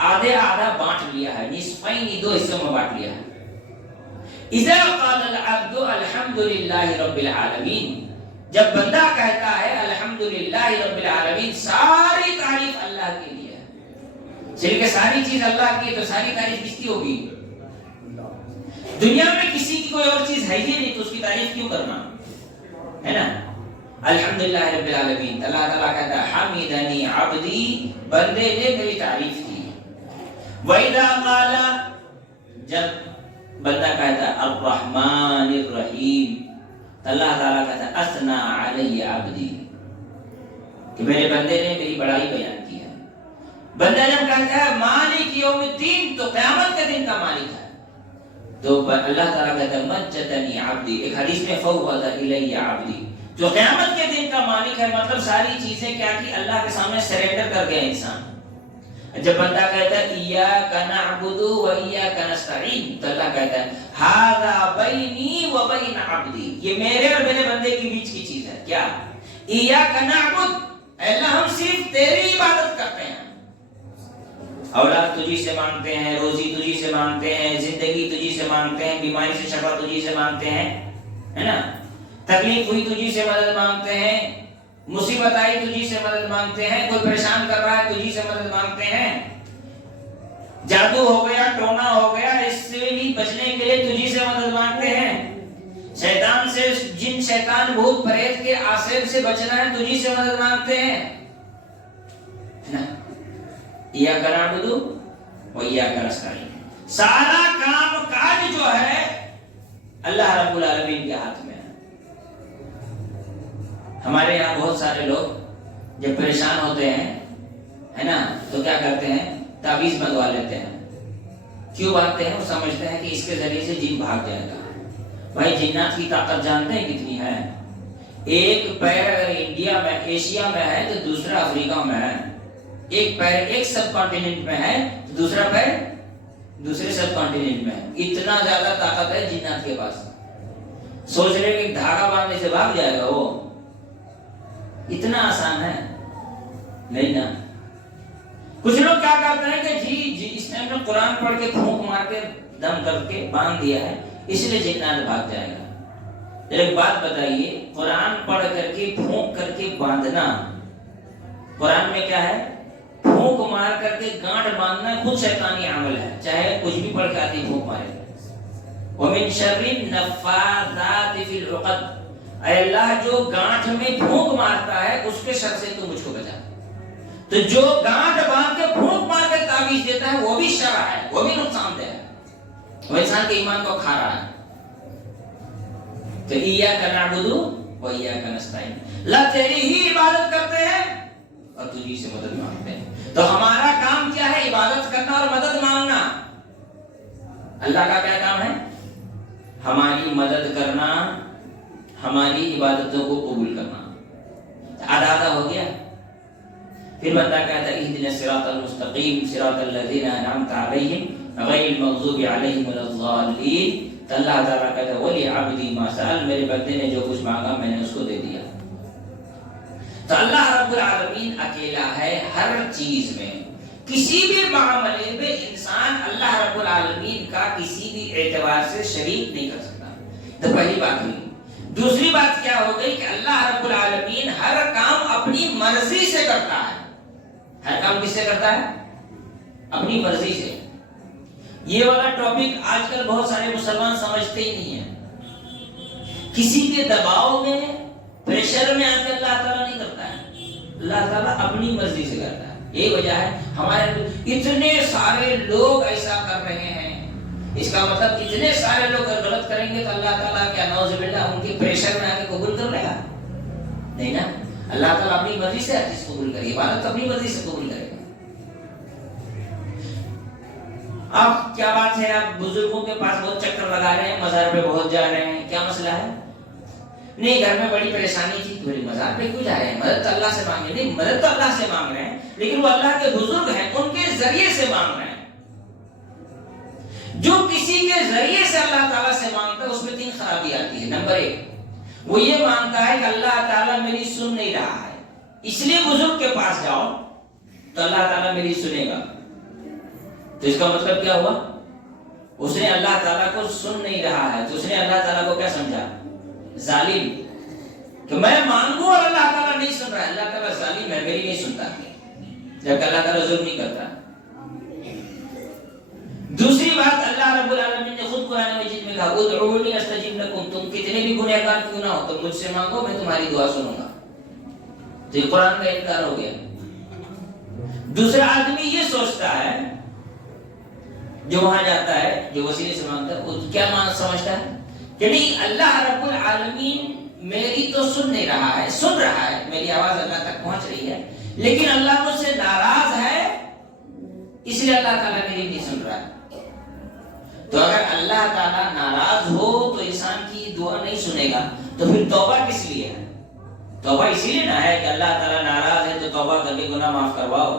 آدھے آدھا بانٹ لیا ہے، نصفین، دو حصوں میں بانٹ لیا ہے۔ اذا قال العبد الحمد للہ رب العالمین، جب بندہ کہتا ہے الحمدللہ رب العالمین، ساری تعریف اللہ کے لیے ہے، چل کہ ساری چیز اللہ کی، تو ساری تعریف کس کی ہوگی؟ دنیا میں کسی کی کوئی اور چیز ہے ہی نہیں، تو اس کی تعریف کیوں کرنا ہے نا؟ الحمدللہ رب العالمین، اللہ تعالیٰ کہتا ہے حمیدنی عبدی، بندے نے میری تعریف کی۔ وَإِذَا قَالَ، جب بندہ کہتا ہے الرحمن الرحیم، اللہ تعالیٰ کہتا ہے اثنا علی عبدی، کہ میرے بندے نے میری بڑائی بیان کی ہے۔ بندہ جب کہتا ہے مالک یوم الدین، تو قیامت کے دن کا مالک ہے، تو اللہ تعالیٰ کہتا ہے مجدنی عبدی، ایک حدیث میں فوض الی عبدی، جو قیامت کے دن کا مالک ہے، مطلب ساری چیزیں کیا کی، اللہ کے سامنے سرینڈر کر گیا انسان۔ جب بندہ کہتا ہے ایاک نعبد و ایاک نستعین، تو اللہ کہتا ہے ھذا بینی و بین عبدی، یہ میرے اور میرے بندے کے بیچ کی چیز ہے۔ کیا؟ ایاک نعبد، اللہ ہم صرف تیری عبادت کرتے ہیں، اولاد تجھی سے مانگتے ہیں، روزی تجھی سے مانگتے ہیں، زندگی تجھی سے مانگتے ہیں، بیماری سے شفا تجھی سے مانگتے ہیں، ہے نا، تکلیف ہوئی تجھی سے مدد مانگتے ہیں، مصیبت آئی تجھی سے مدد مانگتے ہیں، کوئی پریشان کر رہا ہے تجھی سے مدد مانگتے ہیں، جادو ہو گیا، ٹونا ہو گیا، اس سے بھی بچنے کے لیے تجھی سے مدد مانگتے ہیں، شیطان سے، جن شیطان بھوت پریت کے آسیب سے بچنا ہے تجھی سے مدد مانگتے ہیں، ہے نا؟ ایاک نعبد و ایاک نستعین، سارا کام کاج جو ہے اللہ رب العالمین کے ہاتھ میں ہے۔ ہمارے یہاں بہت سارے لوگ جب پریشان ہوتے ہیں، ہے نا، تو کیا کرتے ہیں، تعویذ بنوا لیتے ہیں۔ کیوں باندھتے ہیں؟ وہ سمجھتے ہیں کہ اس کے ذریعے سے جن بھاگ جائے گا۔ بھائی جنات کی طاقت جانتے ہیں کتنی ہے؟ ایک پیر اگر انڈیا میں، ایشیا میں ہے تو دوسرا افریقہ میں ہے، ایک پیر ایک سب کانٹیننٹ میں ہے تو دوسرا پیر دوسرے سب کانٹیننٹ میں ہے، اتنا زیادہ طاقت ہے جنات کے پاس۔ سوچ رہے کہ دھاگا باندھنے سے بھاگ جائے گا وہ، اتنا آسان ہے نہیں نا۔ کچھ لوگ کیا کرتے ہیں کہ جی اس نے قرآن پڑھ کے پھونک مار کے دم کر کے باندھ دیا ہے، اس لیے جنات بھاگ جائے گا۔ ایک بات بتائیے، قرآن پڑھ کر کے پھونک کر کے باندھنا، قرآن میں کیا ہے؟ پھونک مار کر کے گانٹ باندھنا خود شیطانی عمل ہے، چاہے کچھ بھی پڑھ کے آتی پھونک مارے۔ وَمِن شَرِّ النَّفَّاثَاتِ فِي الْعُقَدِ، اے اللہ جو گانٹھ میں پھونک مارتا ہے اس کے شر سے تو مجھ کو بچا۔ تو جو گانٹھ باندھ کے پھونک مار کے تعویذ دیتا ہے وہ بھی شر ہے، وہ بھی نقصان دہ ہے، وہ انسان کے ایمان کو کھا رہا ہے۔ تو ایاک نعبد و ایاک نستعین، اللہ تیری ہی عبادت کرتے ہیں اور تجھی سے مدد مانگتے ہیں۔ تو ہمارا کام کیا ہے؟ عبادت کرنا اور مدد مانگنا۔ اللہ کا کیا کام ہے؟ ہماری مدد کرنا، ہماری عبادتوں کو قبول کرنا۔ آدھا آدھا ہو گیا۔ پھر بندہ کہتا ہے اہدنا الصراط المستقیم صراط الذین انعمت علیہم غیر المغضوب علیہم ولا الضالین، تو اللہ تعالیٰ کہتا ہے وَلِعَبْدِی مَا سَأَلَ، میرے بندے نے جو کچھ مانگا میں نے اس کو دے دیا۔ تو اللہ رب العالمین اکیلا ہے ہر چیز میں، کسی بھی معاملے میں انسان اللہ رب العالمین کا کسی بھی اعتبار سے شریک نہیں کر سکتا۔ تو پہلی بات ہوئی۔ دوسری بات کیا ہو گئی کہ اللہ رب العالمین ہر کام اپنی مرضی سے کرتا ہے۔ ہر کام کس سے کرتا ہے؟ اپنی مرضی سے۔ یہ والا ٹاپک آج کل بہت سارے مسلمان سمجھتے ہی نہیں ہیں۔ کسی کے دباؤ میں، پریشر میں آ کے اللہ تعالیٰ نہیں کرتا ہے، اللہ تعالیٰ اپنی مرضی سے کرتا ہے۔ یہی وجہ ہے ہمارے اتنے سارے لوگ ایسا کر رہے ہیں. اس کا مطلب اتنے سارے لوگ اگر غلط کریں گے تو اللہ تعالیٰ کیا نعوذ باللہ ان کے پریشر میں آ کے قبول کر لے گا؟ نہیں نا. اللہ تعالیٰ اپنی مرضی سے ہر چیز قبول کرے، عبادت اپنی مرضی سے قبول کرے گا. اب کیا بات ہے، آپ بزرگوں کے پاس بہت چکر لگا رہے ہیں، مزار پہ بہت جا رہے ہیں، کیا مسئلہ ہے؟ نہیں گھر میں بڑی پریشانی تھی، تھوڑی مزار پہ کیوں جا رہے ہیں؟ مدد تو اللہ سے مانگے. نہیں، مدد تو اللہ سے مانگ رہے ہیں لیکن وہ اللہ کے بزرگ ہیں، ان کے ذریعے سے مانگ رہے ہیں. جو کسی کے ذریعے سے اللہ تعالیٰ سے مانگتا ہے اس میں 3 خرابی آتی ہے. نمبر 1، وہ یہ مانگتا ہے کہ اللہ تعالیٰ میری سن نہیں رہا ہے، اس لیے بزرگ کے پاس جاؤ تو اللہ تعالیٰ میری سنے گا. تو اس کا مطلب کیا ہوا؟ اس نے اللہ تعالیٰ کو سن نہیں رہا ہے، تو اس نے اللہ تعالیٰ کو کیا سمجھا؟ ظالم. کہ میں مانگوں اور اللہ تعالیٰ نہیں سن رہا ہے، اللہ تعالیٰ ظالم ہے، میری نہیں سنتا، جبکہ اللہ تعالیٰ ظلم نہیں کرتا. دوسری بات، اللہ رب العالمین نے خود قرآن مجید میں کہا ادعونی استجب لکم، تم کتنے بھی گنہگار کیوں نہ ہو تم مجھ سے مانگو، میں تمہاری دعا سنوں گا. تو یہ قرآن کا انکار ہو گیا. دوسرا آدمی یہ سوچتا ہے جو وہاں جاتا ہے، جو وسیلے سے مانگتا ہے، وہ کیا سمجھتا ہے کہ نہیں اللہ رب العالمین میری تو سن نہیں رہا ہے، سن رہا ہے، میری آواز اللہ تک پہنچ رہی ہے، لیکن اللہ مجھ سے ناراض ہے اس لیے اللہ تعالیٰ میری نہیں سن رہا ہے. تو اگر اللہ تعالیٰ ناراض ہو تو انسان کی دعا نہیں سنے گا، تو پھر توبہ کس لیے ہے؟ توبہ اسی لیے نہ ہے کہ اللہ تعالیٰ ناراض ہے تو توبہ کر کے گناہ معاف کرواؤ.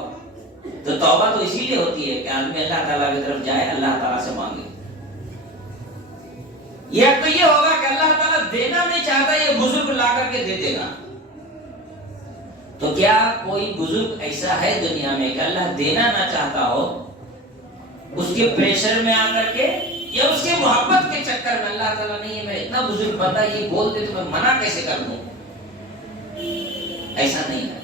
تو توبہ تو اسی لیے ہوتی ہے کہ آدمی اللہ تعالیٰ کی طرف جائے، اللہ تعالیٰ سے مانگے. یا تو یہ ہوگا کہ اللہ تعالیٰ دینا نہیں چاہتا، یہ بزرگ لا کر کے دے دے گا. تو کیا کوئی بزرگ ایسا ہے دنیا میں کہ اللہ دینا نہ چاہتا ہو، اس کے پریشر میں آ کر کے یا اس کے محبت کے چکر میں اللہ تعالیٰ نہیں ہے میں اتنا بزرگ بندہ یہ بول دے تو میں منع کیسے کر دوں؟ ایسا نہیں ہے.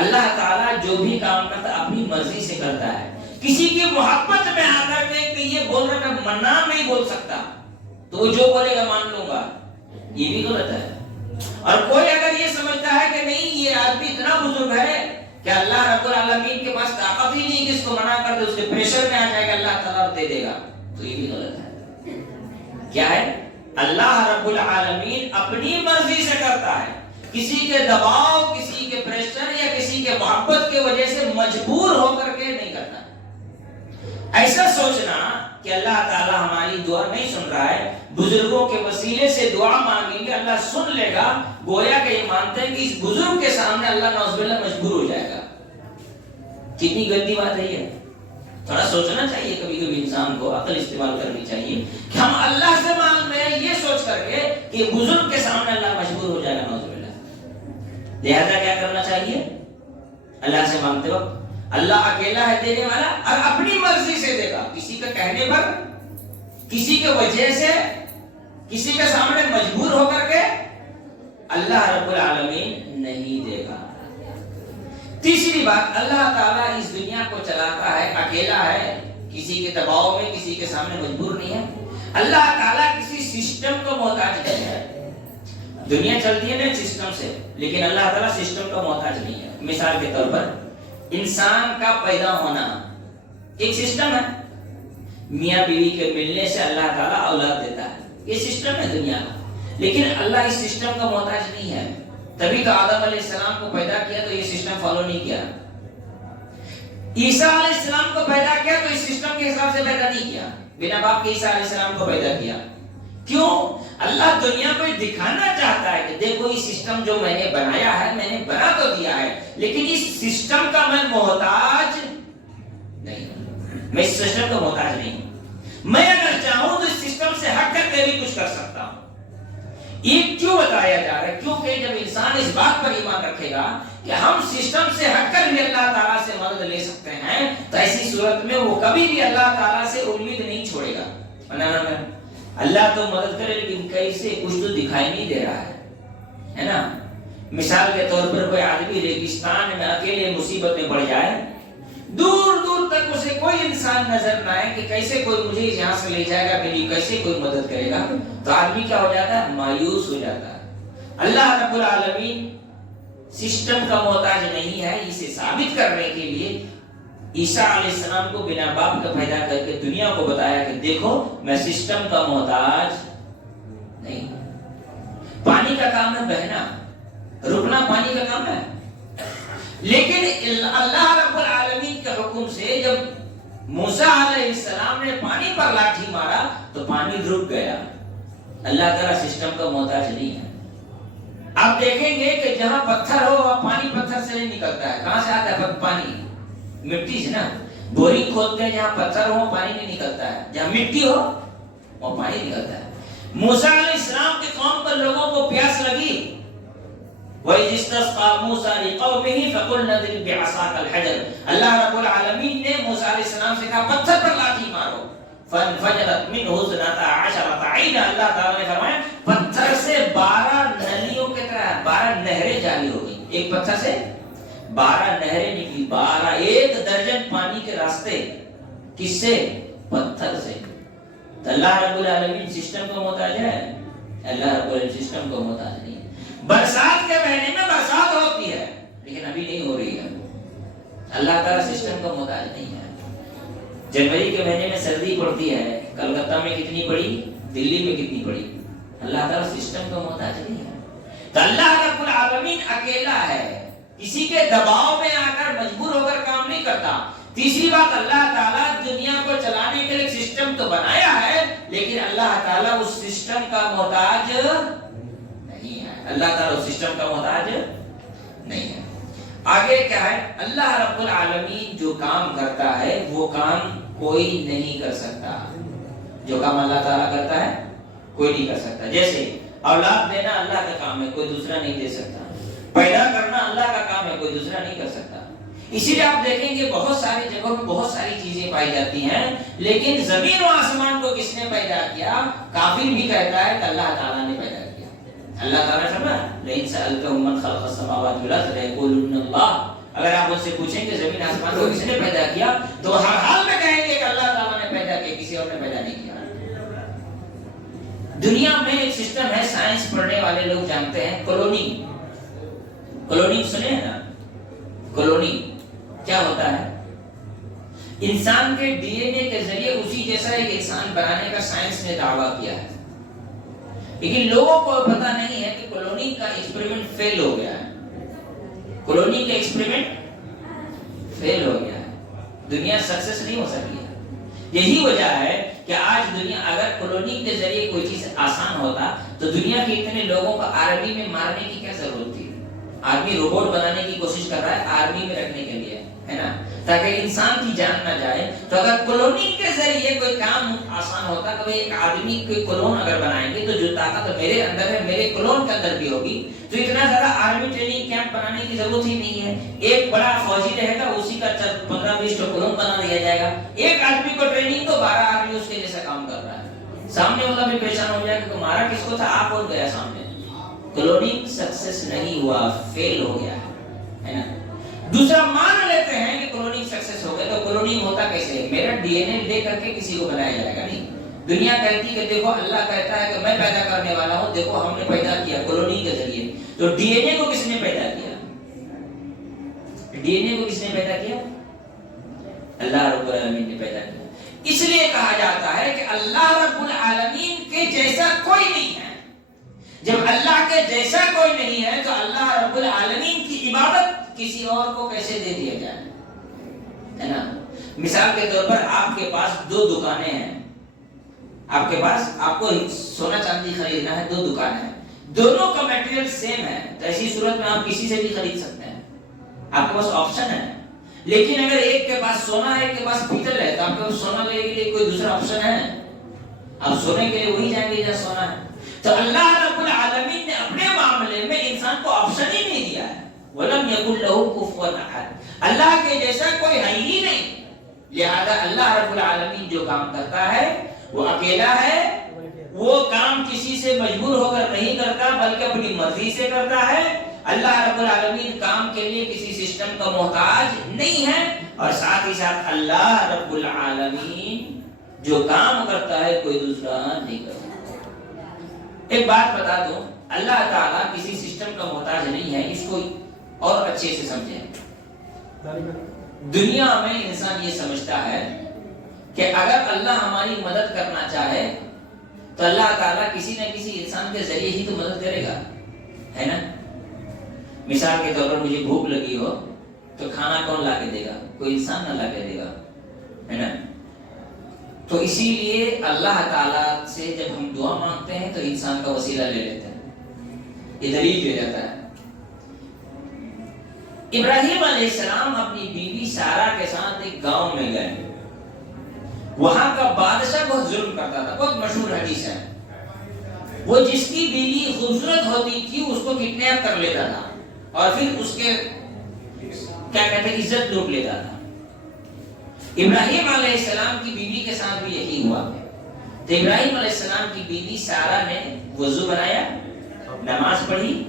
اللہ تعالیٰ جو بھی کام کرتا ہے اپنی مرضی سے کرتا ہے. کسی کی محبت میں آ کر کے کہ یہ بول رہا میں منع نہیں بول سکتا تو وہ جو بولے گا مان لوں گا، یہ بھی غلط ہے. اور کوئی اگر یہ سمجھتا ہے کہ نہیں یہ آدمی اتنا بزرگ ہے کہ اللہ رب العالمین کے پاس طاقت ہی نہیں کہ اس کو منع کر دے، اس کے پریشر میں آ جائے گا اللہ تعالیٰ دے دے گا، تو یہ بھی غلط ہے. کیا ہے؟ اللہ رب العالمین اپنی مرضی سے کرتا ہے، کسی کے دباؤ، کسی کے پریشر یا کسی کے محبت کی وجہ سے مجبور ہو کر کے نہیں کرتا. ایسا سوچنا کہ اللہ تعالیٰ ہماری دعا نہیں سن رہا ہے، بزرگوں کے وسیلے سے دعا مانگیں گے اللہ سن لے گا، گویا کہ یہ مانتے ہیں کہ اس بزرگ کے سامنے اللہ نعوذ باللہ مجبور ہو جائے گا. کتنی گندی بات ہے یہ. تھوڑا سوچنا چاہیے، کبھی کبھی انسان کو عقل استعمال کرنی چاہیے کہ ہم اللہ سے مانگ رہے ہیں یہ سوچ کر کے کہ بزرگ کے سامنے اللہ مجبور ہو جائے گا نعوذ باللہ. لہذا کیا کرنا چاہیے؟ اللہ سے مانگتے وقت اللہ اکیلا ہے دینے والا اور اپنی مرضی سے دے گا، کسی کے کہنے پر، کسی کے وجہ سے، کسی کے سامنے مجبور ہو کر کے اللہ رب العالمین نہیں دے گا. تیسری بات، اللہ تعالیٰ اس دنیا کو چلاتا ہے، اکیلا ہے، کسی کے دباؤ میں، کسی کے سامنے مجبور نہیں ہے. اللہ تعالیٰ کسی سسٹم کو محتاج نہیں ہے. دنیا چلتی ہے نا سسٹم سے، لیکن اللہ تعالیٰ سسٹم کا محتاج نہیں ہے. مثال کے طور پر انسان کا پیدا ہونا ایک سسٹم ہے، میاں بیوی کے ملنے سے اللہ تعالیٰ اولاد دیتا ہے، یہ سسٹم ہے دنیا کا. لیکن اللہ اس سسٹم کا محتاج نہیں ہے، تبھی تو آدم علیہ السلام کو پیدا کیا تو یہ سسٹم فالو نہیں کیا. عیسیٰ علیہ السلام کو پیدا کیا تو اس سسٹم کے حساب سے پیدا نہیں کیا، بنا باپ کے عیسیٰ علیہ السلام کو پیدا کیا. کیوں؟ اللہ دنیا کو دکھانا چاہتا ہے کہ دیکھو یہ سسٹم جو میں نے بنایا ہے، میں نے بنا تو دیا ہے لیکن اس سسٹم کا میں محتاج نہیں ہوں، میں اس سسٹم کا محتاج نہیں ہوں. میں اگر چاہوں تو اس سسٹم سے ہٹ کر کے بھی کچھ کر سکتا ہوں. یہ کیوں بتایا جا رہا ہے؟ کیونکہ جب انسان اس بات پر ایمان رکھے گا کہ ہم سسٹم سے ہٹ کر بھی اللہ تعالیٰ سے مدد لے سکتے ہیں تو ایسی صورت میں وہ کبھی بھی اللہ تعالیٰ سے امید نہیں چھوڑے گا. اللہ تو مدد کرے لیکن کیسے، کچھ تو دکھائی نہیں دے رہا ہے نا. مثال کے طور پر کوئی آدمی ریگستان میں اکیلے مصیبت میں پڑ جائے، دور دور تک اسے کوئی انسان نظر نہ آئے کہ کیسے کوئی مجھے یہاں سے لے جائے گا، میری کیسے کوئی مدد کرے گا، تو آدمی کیا ہو جاتا ہے؟ مایوس ہو جاتا ہے. اللہ رب العالمین سسٹم کا محتاج نہیں ہے. اسے ثابت کرنے کے لیے عیسیٰ علیہ السلام کو بنا باپ کا پیدا کر کے دنیا کو بتایا کہ دیکھو میں سسٹم کا محتاج نہیں. پانی کا کام ہے بہنا، رکنا پانی کا کام ہے. لیکن اللہ رب العالمین کے حکم سے جب موسیٰ علیہ السلام نے پانی پر لاٹھی مارا تو پانی رک گیا. اللہ تعالیٰ سسٹم کا محتاج نہیں ہے. آپ دیکھیں گے کہ جہاں پتھر ہو وہاں پانی پتھر سے نہیں نکلتا ہے. کہاں سے آتا ہے پانی؟ مٹی سے نا. بورنگ کھودتے ہیں جہاں پتھر ہو پانی نہیں نکلتا ہے، جہاں مٹی ہو وہاں پانی نکلتا ہے. موسیٰ علیہ السلام کے قوم پر لوگوں کو پیاس لگی. وَإِذِ اسْتَسْقَىٰ مُوسَىٰ لِقَوْمِهِ فَقُلْنَا اضْرِب بِّعَصَاكَ الْحَجَرَ. اللہ رب العالمین نے موسیٰ علیہ السلام سے کہا پتھر پر لاٹھی مارو. فَانْفَجَرَتْ مِنْهُ اثْنَتَا عَشَرَةَ عَيْنًا. اللہ تعالیٰ نے فرمایا پتھر سے 12 نلیوں کی طرح 12 نہریں جاری ہو گئی. ایک پتھر سے 12 نہریں نکلی. 12 1 درجن پانی کے راستے. کس سے؟ پتھر سے. تو اللہ رب العالمین سسٹم کو محتاج ہے؟ اللہ رب العالمین سسٹم کو محتاج نہیں. برسات کے مہینے میں برسات ہوتی ہے لیکن ابھی نہیں ہو رہی ہے. اللہ تعالیٰ سسٹم کو محتاج نہیں ہے. جنوری کے مہینے میں سردی پڑتی ہے. کلکتہ میں کتنی پڑی، دلی میں کتنی پڑی. اللہ تعالیٰ سسٹم کو محتاج نہیں ہے. تو اللہ رب العالمین اکیلا ہے، کسی کے دباؤ میں آ کر مجبور ہو کر کام نہیں کرتا. تیسری بات، اللہ تعالیٰ دنیا کو چلانے کے لیے سسٹم تو بنایا ہے لیکن اللہ تعالیٰ اس سسٹم کا محتاج نہیں ہے. اللہ تعالیٰ اس سسٹم کا محتاج نہیں ہے. آگے کیا ہے؟ اللہ رب العالمین جو کام کرتا ہے وہ کام کوئی نہیں کر سکتا. جو کام اللہ تعالیٰ کرتا ہے کوئی نہیں کر سکتا. جیسے اولاد دینا اللہ کا کام ہے، کوئی دوسرا نہیں دے سکتا. پیدا کرنا اللہ کا کام ہے، کوئی دوسرا نہیں کر سکتا. اسی لیے آپ دیکھیں گے بہت ساری جگہوں میں بہت ساری چیزیں پائی جاتی ہیں لیکن زمین و آسمان کو کس نے پیدا کیا؟ کافر بھی کہتا ہے کہ اللہ تعالیٰ نے پیدا کیا. اللہ تعالیٰ نے فرمایا لئن سألتهم من خلق السماوات والارض ليقولن اللہ. اگر آپ ان سے پوچھیں کہ زمین آسمان کو کس نے پیدا کیا تو ہر حال میں کہیں گے کہ اللہ تعالیٰ نے پیدا کیا، کسی اور نے پیدا نہیں کیا. دنیا میں ایک سسٹم ہے، سائنس پڑھنے والے لوگ جانتے ہیں، کلوننگ. کلوننگ سنے ہیں نا؟ کلوننگ کیا ہوتا ہے؟ انسان کے ڈی این اے کے ذریعے اسی جیسا ایک انسان بنانے کا سائنس نے دعویٰ کیا ہے لیکن لوگوں کو پتہ نہیں ہے کہ کلوننگ کا ایکسپریمنٹ فیل ہو گیا ہے. کلوننگ کا ایکسپریمنٹ فیل ہو گیا ہے. دنیا سکسیس نہیں ہو سکی ہے. یہی وجہ ہے کہ آج دنیا اگر کلوننگ کے ذریعے کوئی چیز آسان ہوتا تو دنیا کے اتنے لوگوں کو آرمی میں مارنے کی کیا ضرورت تھی؟ آدمی روبوٹ بنانے کی کوشش کر رہا ہے آرمی میں رکھنے کے لیے، ہے نا، تاکہ انسان کی جان نہ جائے. تو اگر کلوننگ کے ذریعے کوئی کام آسان ہوتا کہ ایک آدمی کوئی کلون اگر بنائیں گے تو جو طاقت میرے اندر ہے میرے کلون کے اندر بھی ہوگی تو اتنا زیادہ آرمی ٹریننگ کیمپ بنانے کی ضرورت ہی نہیں ہے. ایک بڑا فوجی رہے گا اسی کا 15-20 کلون بنا دیا جائے گا. ایک آدمی کو ٹریننگ تو 12 آدمی اس کے جیسا کام کر رہا ہے. سامنے والا بھی پریشان ہو جائے کہ تمہارا کس کو تھا، آپ اور گیا سامنے. کلوننگ سکسیس نہیں ہوا، فیل ہو گیا ہے نا. دوسرا مان لیتے ہیں کہ کلوننگ سکسیس ہو گیا تو کلوننگ ہوتا کیسے؟ میرا ڈی این اے لے کر کے کسی کو بنایا جائے گا نہیں. دنیا کہتی کہ دیکھو اللہ کہتا ہے کہ میں پیدا کرنے والا ہوں، دیکھو ہم نے پیدا کیا کلوننگ کے ذریعے. تو ڈی این اے کو کس نے پیدا کیا؟ ڈی این اے کو کس نے پیدا کیا؟ اللہ رب العالمین نے پیدا کیا. اس لیے کہا جاتا ہے کہ اللہ رب العالمین کے جیسا کوئی نہیں ہے. جب اللہ کے جیسا کوئی نہیں ہے تو اللہ رب العالمین کی عبادت کسی اور کو کیسے دے دیا جائے، ہے نا. مثال کے طور پر آپ کے پاس 2 دکانیں ہیں. آپ کے پاس آپ کو سونا چاندی خریدنا ہے، 2 دکانیں ہیں، دونوں کا میٹیریل سیم ہے تو ایسی صورت میں آپ کسی سے بھی خرید سکتے ہیں. آپ کے پاس آپشن ہے. لیکن اگر ایک کے پاس سونا ہے ایک کے پاس پیتل ہے تو آپ کے پاس سونا لینے کے لیے کوئی دوسرا آپشن ہے؟ آپ سونے کے لیے وہی جائیں گے جہاں سونا ہے. تو اللہ رب العالمین نے اپنے معاملے میں انسان کو آپشن ہی نہیں دیا ہے. وَلَمْ يَكُنْ لَهُ كُفُوًا أَحَدٌ. اللہ کے جیسا کوئی ہے ہی نہیں. لہذا اللہ رب العالمین جو کام کرتا ہے وہ اکیلا ہے. وہ کام کسی سے مجبور ہو کر نہیں کرتا بلکہ اپنی مرضی سے کرتا ہے. اللہ رب العالمین کام کے لیے کسی سسٹم کا محتاج نہیں ہے. اور ساتھ ہی ساتھ اللہ رب العالمین جو کام کرتا ہے کوئی دوسرا نہیں کرتا. ایک بات بتا دوں، اللہ تعالیٰ کسی سسٹم کا محتاج نہیں ہے. اس کو اور اچھے سے سمجھیں. دنیا میں انسان یہ سمجھتا ہے کہ اگر اللہ ہماری مدد کرنا چاہے تو اللہ تعالیٰ کسی نہ کسی انسان کے ذریعے ہی تو مدد کرے گا، ہے نا. مثال کے طور پر مجھے بھوک لگی ہو تو کھانا کون لا کے دے گا؟ کوئی انسان نہ لا کے دے گا، ہے نا. تو اسی لیے اللہ تعالیٰ سے جب ہم دعا مانگتے ہیں تو انسان کا وسیلہ لے لیتے ہیں، یہ دلیل دے جاتا ہے. ابراہیم علیہ السلام اپنی بیوی سارہ کے ساتھ ایک گاؤں میں گئے. وہاں کا بادشاہ بہت ظلم کرتا تھا. بہت مشہور حدیث ہے، وہ جس کی بیوی خوبصورت ہوتی تھی اس کو کڈنیپ کر لیتا تھا اور پھر اس کے کیا کہتے ہیں عزت لوٹ لیتا تھا. ابراہیم علیہ السلام کی بیوی کے ساتھ بھی یہی ہوا. تو ابراہیم علیہ السلام کی بیوی سارہ نے وضو بنایا، نماز پڑھی.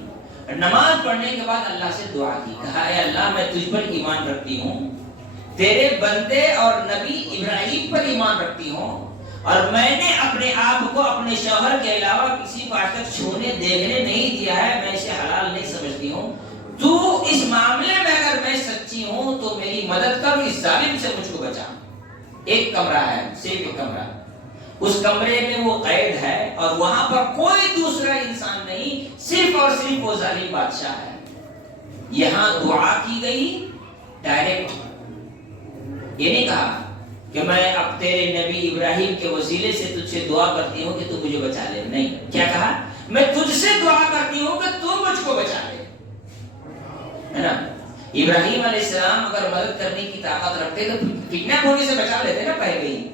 نماز پڑھنے کے بعد اللہ سے دعا کی، کہا اے اللہ میں تجھ پر ایمان رکھتی ہوں، تیرے بندے اور نبی ابراہیم پر ایمان رکھتی ہوں، اور میں نے اپنے آپ کو اپنے شوہر کے علاوہ کسی کو آج تک چھونے دیکھنے نہیں دیا ہے، میں اسے حلال نہیں سمجھتی ہوں. تو اس معاملے میں اگر میں سچی ہوں تو میری مدد کر، اس ظالم سے مجھ کو بچا. ایک کمرہ ہے، صرف ایک کمرہ، اس کمرے میں وہ قید ہے اور وہاں پر کوئی دوسرا انسان نہیں، صرف اور صرف وہ ظالم بادشاہ ہے. یہاں دعا کی گئی ڈائریکٹ. یہ نہیں کہا کہ میں اب تیرے نبی ابراہیم کے وسیلے سے تجھ سے دعا کرتی ہوں کہ تو مجھے بچا لے. نہیں، کیا کہا؟ میں تجھ سے دعا کرتی ہوں کہ تو مجھ کو بچا لے، ہے نا. ابراہیم علیہ السلام اگر مدد کرنے کی طاقت رکھتے تو کڈنیپ ہونے سے بچا لیتے نا پہلے ہی.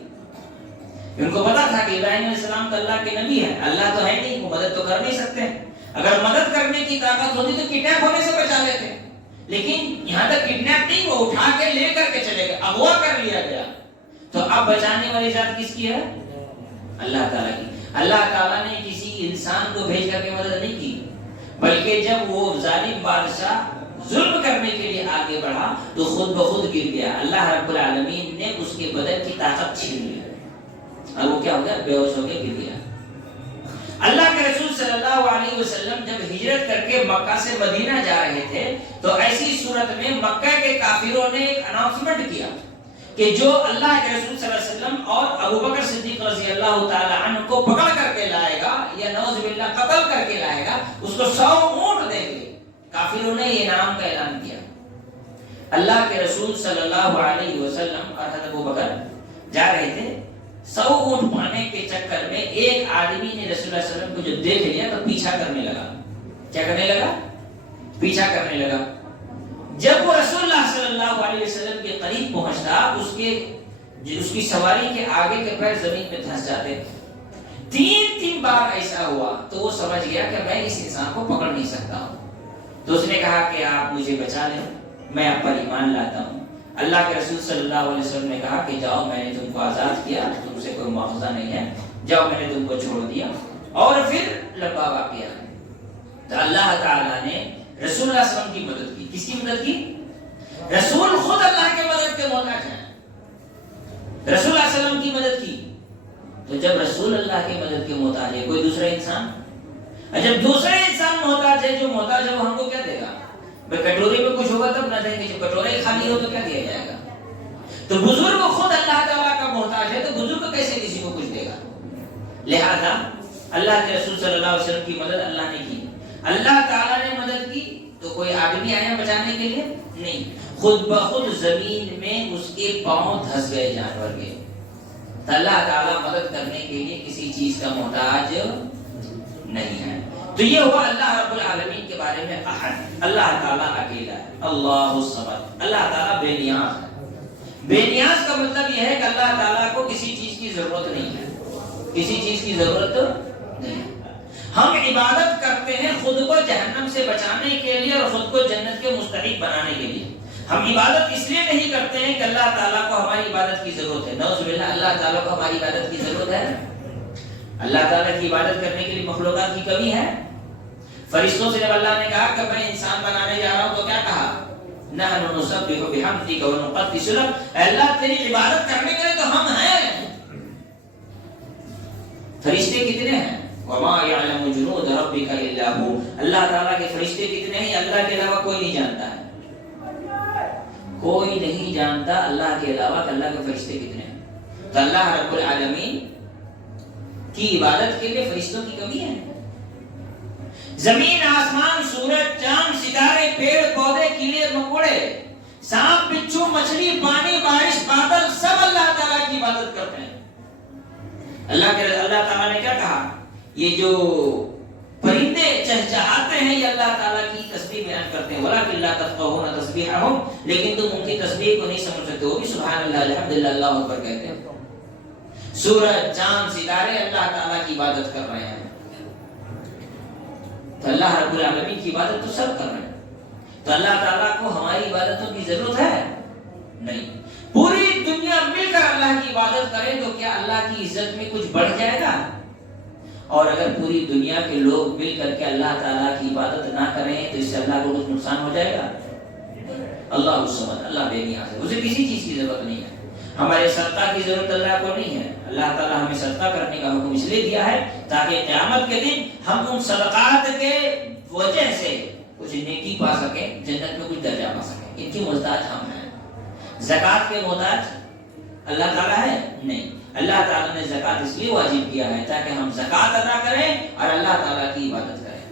ان کو پتا تھا کہ ابراہیم علیہ السلام تو اللہ کے نبی ہے، اللہ تو ہے نہیں، وہ مدد تو کر نہیں سکتے. اگر مدد کرنے کی طاقت ہوتی تو کڈنیپ ہونے سے بچا لیتے. لیکن یہاں تک کڈنیپ نہیں، وہ اٹھا کے لے کر کے چلے گئے، اغوا کر لیا گیا. تو اب بچانے والی ذات کس کی ہے؟ اللہ تعالیٰ کی. اللہ تعالیٰ نے کسی انسان کو بھیج کر کے مدد نہیں کی، بلکہ جب وہ ظالم بادشاہ ظلم کرنے کے لیے آگے بڑھا تو خود بخود گر گیا. اللہ رب العالمین نے اس کے بدن کی طاقت چھین لی اور وہ کیا ہو گیا؟ بے ہوش ہو کے گر گیا. اللہ کے رسول صلی اللہ علیہ وسلم جب ہجرت کر کے مکہ سے مدینہ جا رہے تھے تو ایسی صورت میں مکہ کے کافروں نے ایک اناؤنسمنٹ کیا کہ جو اللہ کے رسول صلی اللہ علیہ وسلم اور ابو بکر صدیق رضی اللہ تعالی عنہ کو پکڑ کر کے لائے گا یا نعوذ باللہ قتل کر کے لائے گا، اس کو 100 اونٹ دیں گے. کافروں نے یہ انعام کا اعلان کیا. اللہ کے رسول صلی اللہ علیہ وسلم اور حضرت ابو بکر جا رہے تھے. 100 اونٹ پانے کے چکر میں ایک آدمی نے رسول اللہ صلی اللہ علیہ وسلم کو جو دیکھ لیا تو پیچھا کرنے لگا. کیا کرنے لگا؟ پیچھا کرنے لگا. جب وہ رسول اللہ صلی اللہ علیہ وسلم کے قریب پہنچتا اس کی سواری کے آگے کے پیر زمین میں دھنس جاتے. 3 بار ایسا ہوا تو وہ سمجھ گیا کہ میں اس انسان کو پکڑ نہیں سکتا ہوں. تو اس نے کہا کہ آپ مجھے بچا لیں، میں آپ پر ایمان لاتا ہوں. اللہ کے رسول صلی اللہ علیہ وسلم نے کہا کہ جاؤ، میں نے تم کو آزاد کیا، تم سے کوئی مواخذہ نہیں ہے، جاؤ میں نے تم کو چھوڑ دیا. اور پھر لمبا واقعہ ہے. تو اللہ تعالیٰ نے رسول اللہ صلی اللہ علیہ وسلم کی مدد کی. کس کی مدد کی؟ رسول خود اللہ کے مدد کے محتاج ہیں. رسول اللہ صلی اللہ علیہ وسلم کی مدد کی. تو جب رسول اللہ کی مدد کے محتاج ہے کوئی دوسرا انسان، جب دوسرا انسان محتاج ہے، جو محتاج ہے وہ ہم کو کیا دے گا؟ بھائی کٹوری میں کچھ ہوگا تب نہ دیں گے، جب کٹوری خالی ہو تو کیا دیا جائے گا؟ تو بزرگ خود اللہ تعالیٰ کا محتاج ہے تو بزرگ کیسے کسی کو کچھ دے گا؟ لہذا اللہ کے رسول صلی اللہ علیہ وسلم کی مدد اللہ نے کی. اللہ تعالیٰ نے مدد کی تو کوئی آدمی آیا بچانے کے لیے؟ نہیں، خود بخود زمین میں اس کے پاؤں دھس گئے جانور کے. تو اللہ تعالیٰ مدد کرنے کے لیے کسی چیز کا محتاج نہیں ہے. تو یہ ہوا اللہ رب العالمین کے بارے میں احد. اللہ تعالیٰ اکیلا ہے، اللہ الصمد. اللہ تعالیٰ بے نیاز ہے. بے نیاز کا مطلب یہ ہے کہ اللہ تعالیٰ کو کسی چیز کی ضرورت نہیں ہے، کسی چیز کی ضرورت نہیں. ہم عبادت کرتے ہیں خود کو جہنم سے بچانے کے لیے اور خود کو جنت کے مستحق بنانے کے لیے. ہم عبادت اس لیے نہیں کرتے ہیں کہ اللہ تعالیٰ کو ہماری عبادت کی ضرورت ہے. نعوذ باللہ، اللہ تعالیٰ کو ہماری عبادت کی ضرورت ہے؟ اللہ تعالیٰ کی عبادت کرنے کے لیے مخلوقات کی کمی ہے؟ فرشتوں سے جب اللہ نے کہا کہ میں انسان بنانے جا رہا ہوں تو کیا کہا؟ نحن نسبح بحمدک ونقدس لک. اللہ تیری عبادت کرنے کے لیے تو ہم ہیں. فرشتے کتنے ہیں؟ وما يعلم جنود ربك الا هو، اللہ تعالیٰ کے فرشتے کتنے ہیں اللہ کے علاوہ کوئی نہیں جانتا ہے، کوئی نہیں جانتا اللہ کے علاوہ کہ اللہ کے فرشتے کتنے ہیں۔ تو اللہ رب العالمین کی عبادت کے لیے فرشتوں کی کمی ہے؟ زمین آسمان سورج چاند ستارے پیڑ پودے کیڑے مکوڑے سانپ بچھو مچھلی پانی بارش بادل سب اللہ تعالیٰ کی عبادت کرتے ہیں۔ اللہ تعالیٰ نے کیا کہا؟ یہ جو پرندے چہچہاتے ہیں یہ اللہ تعالیٰ کی تسبیح بیان کرتے ہیں، وَلَٰكِن لَّا تَفْقَهُونَ تَسْبِيحَهُمْ، لیکن تم ان کی تسبیح کو نہیں سمجھ سکتے، وہ بھی سبحان اللہ الحمدللہ اللہ اکبر کہتے ہیں۔ سورج چاند ستارے اللہ تعالیٰ کی عبادت کر رہے ہیں، تو اللہ رب العالمین کی عبادت تو سب کر رہے ہیں، تو اللہ تعالیٰ کو ہماری عبادتوں کی ضرورت ہے نہیں۔ پوری دنیا مل کر اللہ کی عبادت کرے تو کیا اللہ کی عزت میں کچھ بڑھ جائے گا؟ اور اگر پوری دنیا کے لوگ مل کر کے اللہ تعالیٰ کی عبادت نہ کریں تو اس سے اللہ کو کچھ نقصان ہو جائے گا؟ اللہ الصمد، اللہ بے نیاز ہے، اسے کسی چیز کی ضرورت نہیں ہے۔ ہمارے صدقہ کی ضرورت اللہ کو نہیں ہے، اللہ تعالیٰ ہمیں صدقہ کرنے کا حکم اس لیے دیا ہے تاکہ قیامت کے دن ہم ان صدقات کے وجہ سے کچھ نیکی پا سکیں، جنت میں کچھ درجہ پا سکیں۔ ان کی محتاج ہم ہیں، زکوٰۃ کے محتاج اللہ تعالیٰ ہے نہیں۔ اللہ تعالیٰ نے زکوٰۃ اس لیے واجب کیا ہے تاکہ ہم زکوٰۃ ادا کریں اور اللہ تعالیٰ کی عبادت کریں۔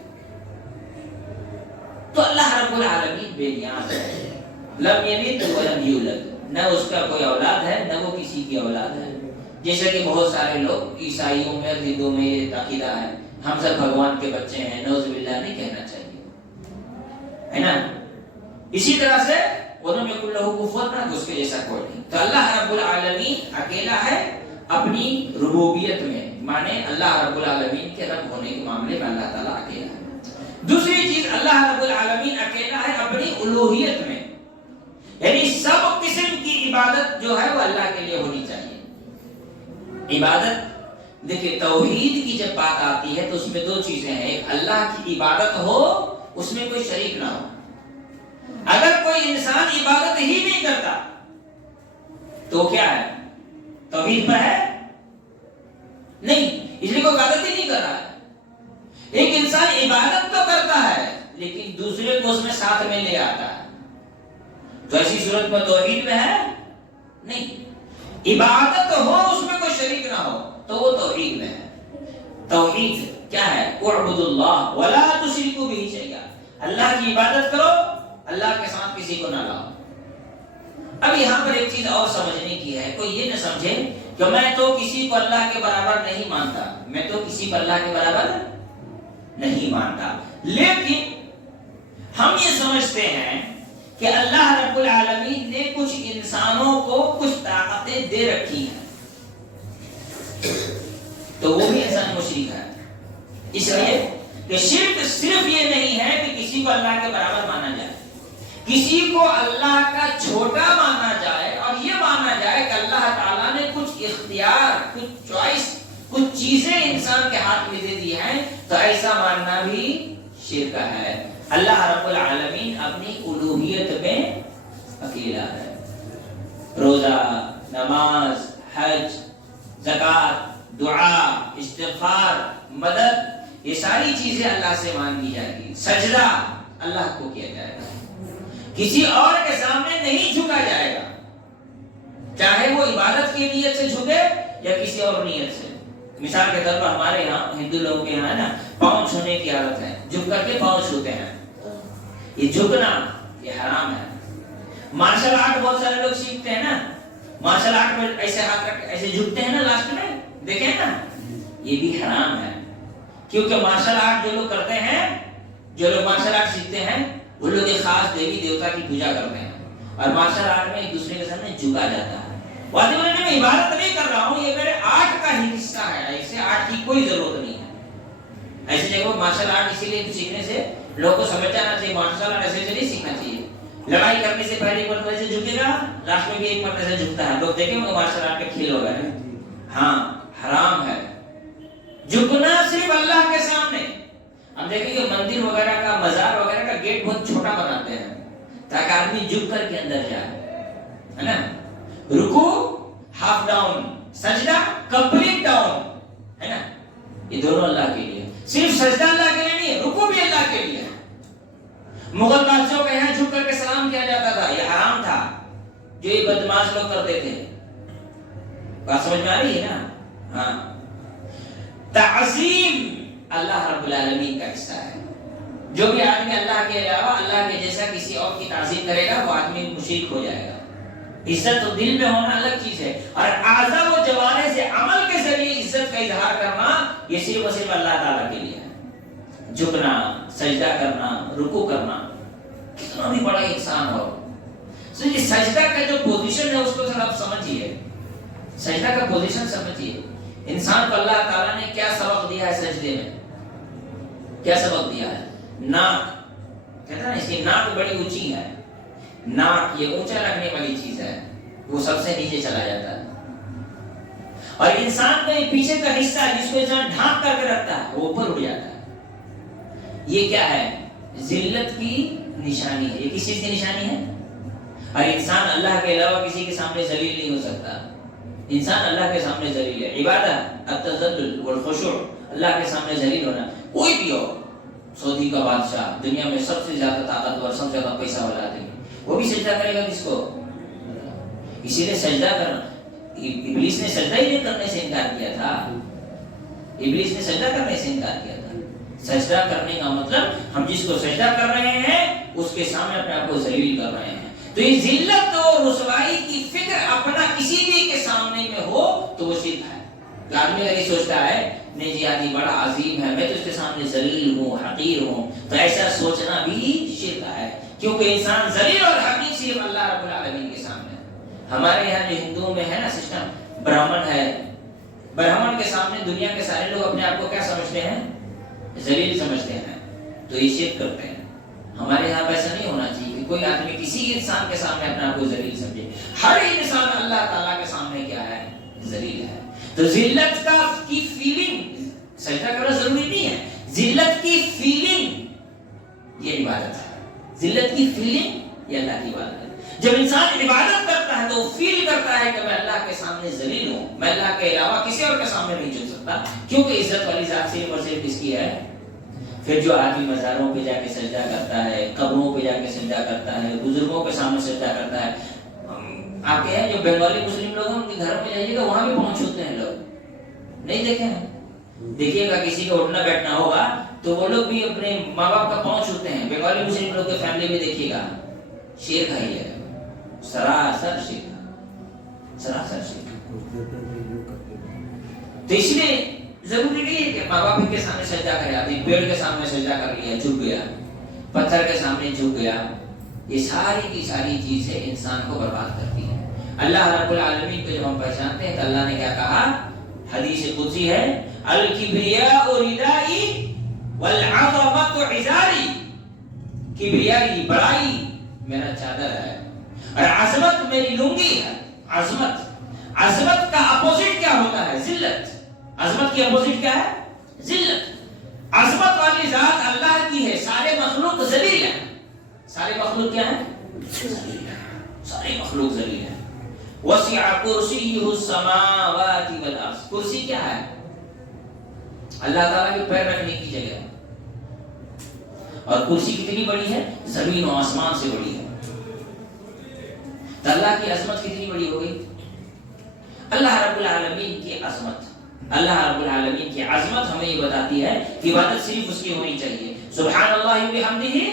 تو اللہ رب العالمین بے نیاز ہے، لم یلد ولم یولد، نہ اس کا کوئی اولاد ہے نہ وہ کسی کی اولاد ہے، جیسے کہ بہت سارے لوگ عیسائیوں میں ہندوؤں میں یہ عقیدہ ہے ہم سب بھگوان کے بچے ہیں، نعوذ باللہ نہیں کہنا چاہیے، ہے نا۔ اسی طرح سے انہوں نے کلہ کفوا نہ اس کے جیسا کوئی نہیں۔ تو اللہ رب العالمین اکیلا ہے اپنی ربوبیت میں، مانے اللہ رب العالمین کے رب ہونے کے معاملے میں اللہ تعالیٰ اکیلا ہے۔ دوسری چیز اللہ رب العالمین اکیلا ہے اپنی الوہیت میں، یعنی سب قسم کی عبادت جو ہے وہ اللہ کے لیے ہونی چاہیے۔ عبادت دیکھیں توحید کی جب بات آتی ہے تو اس میں دو چیزیں ہیں، ایک اللہ کی عبادت ہو اس میں کوئی شریک نہ ہو۔ اگر کوئی انسان عبادت ہی نہیں کرتا تو کیا ہے؟ توحید پر ہے نہیں، اس لیے کوئی عبادت ہی نہیں کر رہا ہے۔ ایک انسان عبادت تو کرتا ہے لیکن دوسرے کو اس میں ساتھ میں لے آتا ہے، تو ایسی صورت میں توحید میں ہے نہیں۔ عبادت ہو اس میں کوئی شریک نہ ہو تو وہ توحید میں ہے۔ توحید کیا ہے؟ اعبدوا اللہ ولا تشرکوا بہ شیئا، اللہ کی عبادت کرو اللہ کے ساتھ کسی کو نہ لاؤ۔ اب یہاں پر ایک چیز اور سمجھنے کی ہے، کوئی یہ نہ سمجھے کہ میں تو کسی کو اللہ کے برابر نہیں مانتا، میں تو کسی کو اللہ کے برابر نہیں مانتا، لیکن ہم یہ سمجھتے ہیں کہ اللہ رب العالمین نے کچھ انسانوں کو کچھ طاقتیں دے رکھی ہیں تو وہ بھی انسان مشرک ہے، اس لیے کہ شرک صرف یہ نہیں ہے کہ کسی کو اللہ کے برابر مانا جائے، کسی کو اللہ کا چھوٹا مانا جائے اور یہ مانا جائے کہ اللہ تعالیٰ نے کچھ اختیار کچھ چوائس کچھ چیزیں انسان کے ہاتھ میں دے دی ہیں، تو ایسا ماننا بھی شرک ہے۔ اللہ رب العالمین اپنی الوہیت میں اکیلا ہے۔ روزہ، نماز، حج، زکوٰۃ، دعا، استغفار، مدد، یہ ساری چیزیں اللہ سے مانگی جائے گی۔ سجدہ اللہ کو کیا جائے گا، کسی اور کے سامنے نہیں جھکا جائے گا، چاہے وہ عبادت کی نیت سے جھکے یا کسی اور نیت سے۔ مثال کے طور پر ہمارے یہاں ہندو لوگوں کے یہاں نا پاؤں چھونے کی عادت ہے، جھک کر کے پاؤں چھوتے ہیں، یہ جھکنا یہ حرام ہے۔ مارشل آرٹ بہت سارے لوگ سیکھتے ہیں نا، مارشل آرٹ میں ایسے ہاتھ رکھ ایسے جھکتے ہیں نا لاسٹ میں، دیکھیں نا، یہ بھی حرام ہے، کیونکہ مارشل آرٹ جو لوگ کرتے ہیں، جو لوگ مارشل آرٹ سیکھتے ہیں وہ لوگ ایک خاص دیوی دیوتا کی پوجا کرتے ہیں اور مارشل آرٹ میں ایک دوسرے کے سامنے جھکا جاتا ہے۔ واجب ہے میں عبادت نہیں کر رہا ہوں، یہ میرے آرٹ کا ہی حصہ ہے، ایسے آرٹ کی کوئی ضرورت نہیں ہے۔ ایسی جگہ مارشل آرٹ اسی لیے سیکھنے سے لوگوں کو سمجھ جانا چاہیے مارشل آرٹ ایسے نہیں سیکھنا چاہیے۔ لڑائی کرنے سے پہلے ایک مرتبہ سے جھکے گا، لاسٹ میں بھی ایک مرتبہ سے جھکتا ہے، لوگ دیکھیں گے مارشل آرٹ کے کھیل ہو گئے۔ ہاں حرام ہے جھکنا صرف اللہ کے سامنے۔ ہم دیکھیں گے مندر وغیرہ کا مزار وغیرہ کا گیٹ بہت چھوٹا بناتے ہیں تاکہ آدمی جھک کر کے اندر جائے، ہے نا۔ رکوع ہاف ڈاؤن، سجدہ کمپلیٹ ڈاؤن، ہے نا، یہ دونوں اللہ کے لیے۔ سجدہ اللہ کے لیے نہیں ہے، رکوع بھی اللہ کے لیے ہے۔ مغل بادشاہوں کے یہاں جھک کر کے سلام کیا جاتا تھا، یہ حرام تھا جو یہ بدماش لوگ کرتے تھے۔ بات سمجھ میں آ رہی ہے نا؟ ہاں، تعظیم اللہ رب العالمین کا حصہ ہے۔ جو بھی آدمی اللہ کے علاوہ اللہ کے جیسا کسی اور کی تعظیم کرے گا وہ آدمی مشرک ہو جائے گا۔ عزت تو دل میں ہونا الگ چیز ہے، اور اعضاء و جوارح سے عمل کے ذریعے عزت کا اظہار کرنا یہ صرف اور صرف اللہ تعالیٰ کے لیے ہے۔ جھکنا، سجدہ کرنا، رکوع کرنا، کتنا بھی بڑا انسان ہو، سجدہ کا جو پوزیشن ہے اس کو ذرا آپ سمجھیے، سجدہ کا پوزیشن سمجھیے۔ انسان کو اللہ تعالیٰ نے کیا سبق دیا ہے سجدے میں؟ کیا سبق دیا ہے؟ ناک، کہتا ہے نا اس کی ناک بڑی اونچی ہے، ناک یہ اونچا رکھنے والی چیز ہے، وہ سب سے نیچے چلا جاتا ہے۔ اور انسان کا یہ پیچھے کا حصہ جس کو انسان ڈھانپ کر کے رکھتا ہے وہ اوپر اٹھ جاتا ہے۔ یہ کیا ہے؟ ذلت کی نشانی ہے۔ یہ کس چیز کی نشانی ہے؟ اور انسان اللہ کے علاوہ کسی کے سامنے ذلیل نہیں ہو سکتا۔ انسان اللہ کے سامنے ذلیل ہے۔ عبادت التذلل والخشوع، اللہ کے سامنے ذلیل ہونا۔ کوئی بھی ہو، سعودی کا بادشاہ، دنیا میں سب سے زیادہ طاقتور، سب سے زیادہ پیسہ والا آدمی، وہ بھی سجدہ کرے گا کس کو؟ اسی لیے سجدہ کرنا، ابلیس نے سجدہ ہی نہیں کرنے سے انکار کیا تھا۔ ابلیس نے سجدہ کرنے سے انکار کیا تھا۔ سجدہ کرنے کا مطلب ہم جس کو سجدہ کر رہے ہیں اس کے سامنے اپنے آپ کو ذلیل کر رہے ہیں۔ تو یہ ذلت اور رسوائی کی فکر اپنا کسی بھی کے سامنے میں ہو تو وہ شرک ہے۔ آدمی اگر یہ سوچتا ہے نہیں جی آدمی بڑا عظیم ہے، میں تو اس کے سامنے ذلیل ہوں، حقیر ہوں، تو ایسا سوچنا بھی شرک ہے، کیونکہ انسان ذلیل اور حقیر صرف اللہ رب العالمین کے سامنے ہے۔ ہمارے یہاں جو ہندوؤں میں ہے نا سسٹم، برہمن ہے، برہمن کے سامنے دنیا کے سارے لوگ اپنے آپ کو کیا سمجھتے ہیں؟ ذلیل سمجھتے ہیں، تو یہ شرک کرتے ہیں۔ ہمارے یہاں ایسا نہیں ہونا چاہیے کہ کوئی آدمی کسی انسان کے سامنے اپنے آپ کو ذلیل سمجھے۔ ہر انسان اللہ تعالیٰ کے سامنے کیا ہے؟ ذلیل ہے۔ تو ذلت کا کی فیلنگ، سجدہ کرنا ضروری نہیں ہے، ذلت کی فیلنگ یہ عبادت ہے۔ ذلت کی فیلنگ یہ اللہ کی عبادت ہے۔ جب انسان عبادت کرتا ہے تو وہ فیل کرتا ہے کہ میں اللہ کے سامنے ذلیل ہوں، میں اللہ کے علاوہ کسی اور کے سامنے نہیں جھک سکتا، کیونکہ عزت والی ذات صرف اور صرف کس کی ہے؟ پھر جو آدمی مزاروں پہ جا کے سجدہ کرتا ہے، قبروں پہ جا کے سجدہ کرتا ہے، بزرگوں کے سامنے سجدہ کرتا ہے۔ آپ کے ہیں جو بنگالی مسلم لوگ ہیں ان کے گھروں میں جائیے گا وہاں بھی پہنچ ہوتے ہیں لوگ، نہیں دیکھے ہیں؟ دیکھیے گا کسی کا اٹھنا بیٹھنا ہوگا تو وہ لوگ بھی اپنے ماں باپ کا پہنچ ہوتے ہیں۔ بنگالی مسلم لوگ کے فیملی میں دیکھیے گا شیر کھائی ہے، سراسر شیر، سراسر شیر۔ تو اس لیے ضروری نہیں ہے کہ ماں باپ کے سامنے سجدہ کرے، آدمی پیڑ کے سامنے سجدہ کر لیا، جھک گیا، پتھر کے سامنے جھک گیا، یہ ساری کی ساری چیزیں انسان کو برباد کرتی ہیں۔ اللہ رب العالمین کو جب ہم پہچانتے ہیں تو اللہ نے کیا کہا؟ حدیث قدسی ہے، الکبریاء ردائی والعظمت عزاری، کبریائی بڑائی میرا چادر ہے اور عظمت میری لنگی ہے۔ عظمت، عظمت کا اپوزٹ کیا ہوتا ہے؟ ذلت۔ عظمت کی اپوزٹ کیا ہے؟ ذلت۔ عظمت والی ذات اللہ کی ہے، سارے مخلوق ذلیل ہیں۔ سارے مخلوق کیا ہیں؟ ذلیل ہیں، سارے مخلوق ذلیل ہیں۔ وسع کرسیہ السماوات والارض، کرسی کیا ہے؟ اللہ تعالیٰ کے پیر رکھنے کی جگہ، اور کرسی کتنی بڑی ہے؟ زمین و آسمان سے بڑی ہے۔ تو اللہ کی عظمت کتنی بڑی ہو گئی؟ اللہ رب العالمین کی عظمت، اللہ رب العالمین کی عظمت ہمیں یہ بتاتی ہے کہ عبادت صرف اس کی ہونی چاہیے۔ سبحان اللہ بحمدہ،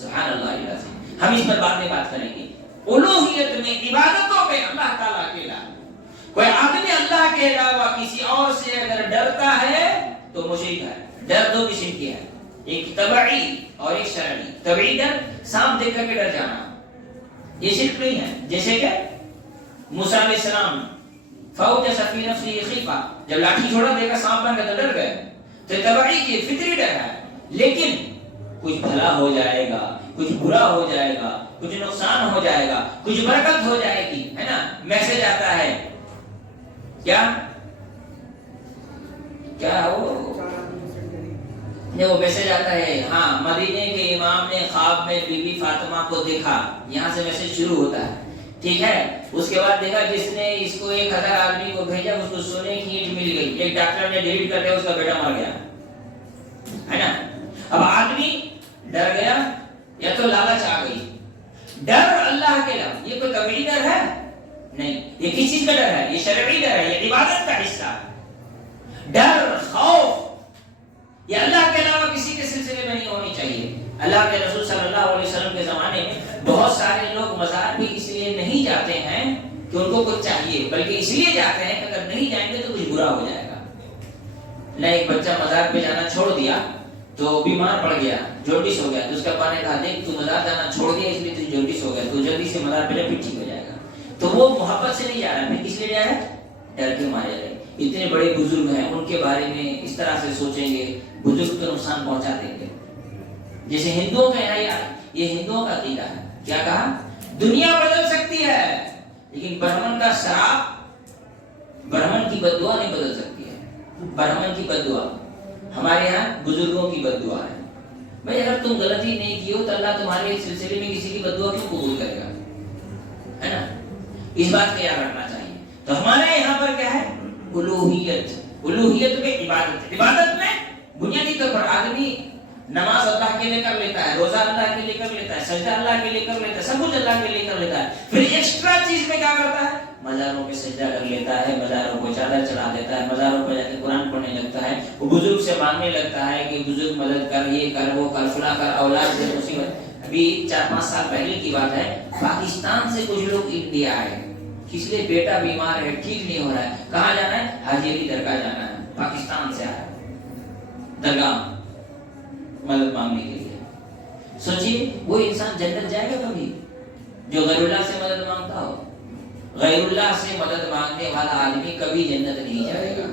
سبحان اللہ العظیم۔ ہم اس پر بعد میں بات کریں گے۔ الوہیت میں، عبادتوں میں اللہ تعالیٰ کے علاوہ کوئی آدمی اللہ کے علاوہ کسی اور سے اگر ڈرتا ہے تو مشرک ہے۔ ڈر دو قسم کی ہے، ایک طبعی اور ایک شرعی۔ طبعی ڈر، سانپ دیکھ کر کے ڈر جانا، یہ شرک نہیں ہے۔ جیسے کہ موسیٰ علیہ السلام فَأَوْجَسَ فِي نَفْسِهِ خِیفَةً، جب لاٹھی چھوڑا دیکھا سانپ بن گیا تو ڈر گئے۔ تو طبعی کی فطری ڈر ہے، لیکن کچھ بھلا ہو جائے گا، کچھ برا ہو جائے گا، کچھ نقصان ہو جائے گا، کچھ برکت ہو جائے گی، ہے نا؟ میسج آتا ہے کیا وہ میسج آتا ہے، ہاں مدینے کے امام نے خواب میں بی بی فاطمہ کو دیکھا، یہاں سے میسج شروع ہوتا ہے، ٹھیک ہے؟ اس کے بعد دیکھا جس نے اس کو 1000 آدمی کو بھیجا اس کو سونے کی اینٹ مل گئی، ایک ڈاکٹر نے ڈیلیٹ کر دیا، اس کا بیٹا مر گیا، اب آدمی ڈر گیا یا تو لالچ آ گئی. ڈر اللہ کے علاوہ یہ کوئی طبیعی ڈر ہے نہیں. یہ کس چیز کا ڈر ہے؟ یہ شرعی ڈر ہے, یہ عبادت کا حصہ ہے. ڈر خوف یہ اللہ کے علاوہ کسی کے سلسلے میں نہیں ہونی چاہیے. اللہ کے رسول صلی اللہ علیہ وسلم کے زمانے میں بہت سارے لوگ مزار بھی اس لیے نہیں جاتے ہیں کہ ان کو کچھ چاہیے, بلکہ اس لیے جاتے ہیں کہ اگر نہیں جائیں گے تو کچھ برا ہو جائے گا. نہ ایک بچہ مزار پہ جانا چھوڑ دیا تو بیمار پڑ گیا, جونڈس ہو گیا, تو اس کے ابا نے کہا دیکھ تو مزار جانا چھوڑ دیا اس لیے تو جونڈس ہو گیا, تو جلدی سے مزار پہ پھر ٹھیک ہو جائے گا. تو وہ محبت سے نہیں جا رہا, پھر کس لیے جا رہا ہے؟ ڈر کے مارے رہے. اتنے بڑے بزرگ ہیں, ان کے بارے میں اس طرح سے سوچیں گے بزرگ کو نقصان پہنچا دیں گے. جیسے ہندوؤں کا یہ ہندوؤں کا عقیدہ ہے. کیا کہا؟ دنیا بدل سکتی ہے لیکن برہمن کا شراب برہمن کی بد دعا نہیں بدل سکتی ہے. برہمن کی بد دعا ہمارے یہاں بزرگوں کی بد دعا ہے. بھائی اگر تم غلطی نہیں کی ہو تو اللہ تمہارے سلسلے میں کسی کی بد دعا کیوں قبول کرے گا؟ ہے نا, اس بات کا یاد رکھنا چاہیے. تو ہمارے یہاں پر کیا ہے؟ الوہیت میں عبادت میں بنیادی طور پر آدمی نماز اللہ کے لیے کر لیتا ہے, روزہ اللہ کے لیے کر لیتا ہے, سجدہ اللہ کے لیے کر لیتا ہے, سب کچھ اللہ کے لیے کر لیتا ہے. پھر ایکسٹرا چیز میں کیا کرتا ہے؟ مزاروں پہ سجدہ کر لیتا ہے, مزاروں کو چادر چڑھا دیتا ہے, مزاروں پہ جا کے قرآن پڑھنے لگتا ہے, وہ بزرگ سے مانگنے لگتا ہے کہ بزرگ مدد کر, یہ کر, وہ کر, فلاں کر, اولاد دے, مصیبت. ابھی 4-5 سال پہلے کی بات ہے, پاکستان سے کچھ لوگ انڈیا آئے, اس لیے بیٹا بیمار ہے, ٹھیک نہیں ہو رہا ہے. کہاں جانا ہے؟ حاجی علی درگاہ جانا ہے. پاکستان سے آیا درگاہ مدد مانگنے کے لیے. سوچیے وہ انسان جنت جائے گا کبھی جو غیر اللہ سے مدد مانگتا ہو؟ غیر اللہ سے مدد مانگنے والا آدمی کبھی جنت نہیں جائے گا.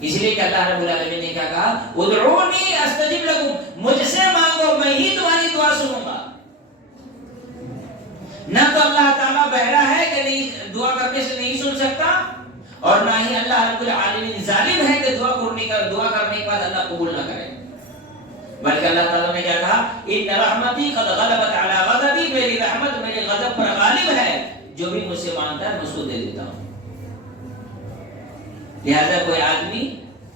اس لیے کہ اللہ رب العالمین نے کیا کہا؟ ادعونی استجب لکم, مجھ سے مانگو میں ہی تمہاری دعا سنوں گا. نہ تو اللہ تعالیٰ بہرا ہے کہ نہیں دعا کرنے سے نہیں سن سکتا, اور نہ ہی اللہ رب العالمین ظالم ہے کہ دعا کرنے کے بعد اللہ قبول نہ کرے. بلکہ اللہ تعالیٰ نے کیا کہا؟ ان رحمتی قد غلبت علی غضبی, میری رحمت میرے غضب پر غالب ہے, جو بھی مجھ سے مانگتا ہے میں اس کو دے دیتا ہوں. لہذا کوئی آدمی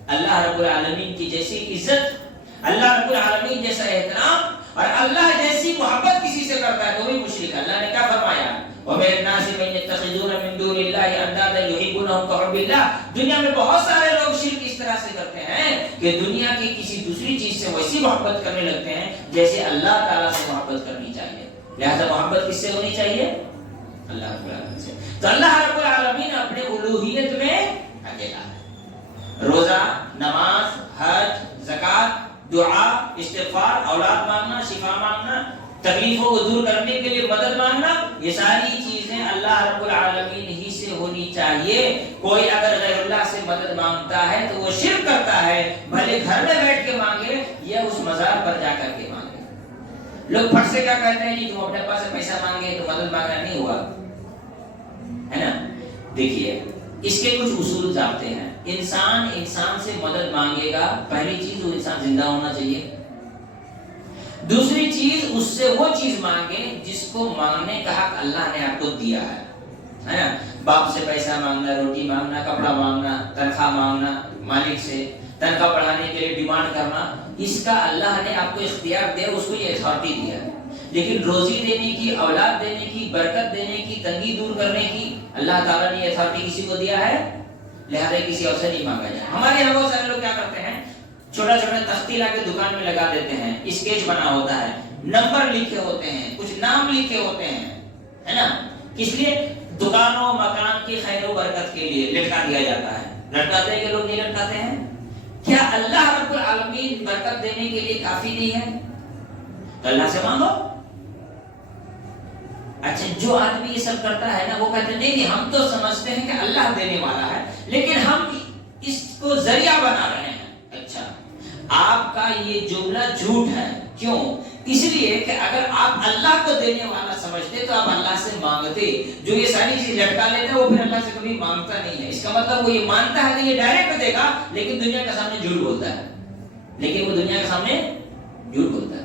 اللہ رب العالمین کی جیسی عزت, اللہ رب العالمین جیسا احترام اور اللہ جیسی محبت کسی سے کرتا ہے تو بھی مشرک ہے. اللہ نے کیا فرمایا؟ وَمِنَ النَّاسِ مَن يَتَّخِذُونَ مِن دُونِ اللَّهِ أَندَادًا يُحِبُّونَهُم كَحُبِّ اللَّهِ. دنیا میں بہت سارے لوگ شرک اس طرح سے کرتے ہیں کہ دنیا کی کسی دوسری چیز سے ویسی محبت کرنے لگتے ہیں جیسے اللہ تعالیٰ سے محبت کرنی چاہیے. لہذا محبت کس سے ہونی چاہیے؟ اللہ رب العالمین سے. تو اللہ رب العالمین اپنے الوہیت میں اکیلا ہے. روزہ, نماز, حج, زکات, دعا, استغفار, اولاد مانگنا, شفا مانگنا, تکلیفوں کو دور کرنے کے لیے مدد مانگنا, یہ ساری چیزیں اللہ رب العالمین ہی سے ہونی چاہیے. کوئی اگر غیر اللہ سے مدد مانگتا ہے تو وہ شرک کرتا ہے, بھلے گھر میں بیٹھ کے مانگے یا اس مزار پر جا کر کے مانگے. لوگ پھٹ سے کیا کہتے ہیں جی تم اپنے پاس سے پیسہ مانگے تو مدد مانگنا نہیں ہوا, ہے نا. دیکھیے اس کے کچھ اصول ضابطے ہیں. انسان سے مدد مانگے گا, پہلی چیز وہ انسان زندہ ہونا چاہیے. دوسری چیز اس سے وہ چیز مانگے جس کو مانگنے کا حق اللہ نے آپ کو دیا ہے نا. باپ سے پیسہ مانگنا, روٹی مانگنا, کپڑا مانگنا, تنخواہ مانگنا, مالک سے تنخواہ بڑھانے کے لیے ڈیمانڈ کرنا, اس کا اللہ نے آپ کو اختیار دیا, اس کو یہ اتھارٹی دیا ہے. لیکن روزی دینے کی, اولاد دینے کی, برکت دینے کی, تنگی دور کرنے کی اللہ تعالیٰ نے یہ اتھارٹی کسی کو دیا ہے, لہذا کسی اور سے نہیں مانگا جائے. ہمارے یہاں بہت سارے لوگ کیا کرتے ہیں, چھوٹا چھوٹا تختی لا کے دکان میں لگا دیتے ہیں, اسکیچ بنا ہوتا ہے, نمبر لکھے ہوتے ہیں, کچھ نام لکھے ہوتے ہیں, ہے نا. کس لیے؟ دکانوں مکان کی خیر و برکت کے لیے لٹکا دیا جاتا ہے. لٹکاتے ہیں کہ لوگ نہیں لٹکاتے ہیں؟ کیا اللہ رب العالمین برکت دینے کے لیے کافی نہیں ہے؟ تو اللہ سے مانگو. اچھا جو آدمی یہ سب کرتا ہے نا, وہ کہتے ہیں نہیں ہم تو سمجھتے ہیں کہ اللہ دینے والا ہے لیکن ہم اس کو ذریعہ بنا رہے ہیں. اچھا آپ کا یہ جملہ جھوٹ ہے. کیوں؟ اس لیے کہ اگر آپ اللہ کو دینے والا سمجھتے تو آپ اللہ سے مانگتے. جو یہ ساری چیز لٹکا لیتا ہے وہ پھر اللہ سے کبھی مانگتا نہیں ہے. اس کا مطلب وہ یہ مانتا ہے کہ یہ ڈائریکٹ دے گا لیکن دنیا کے سامنے جھوٹ بولتا ہے. لیکن وہ دنیا کے سامنے جھوٹ بولتا ہے.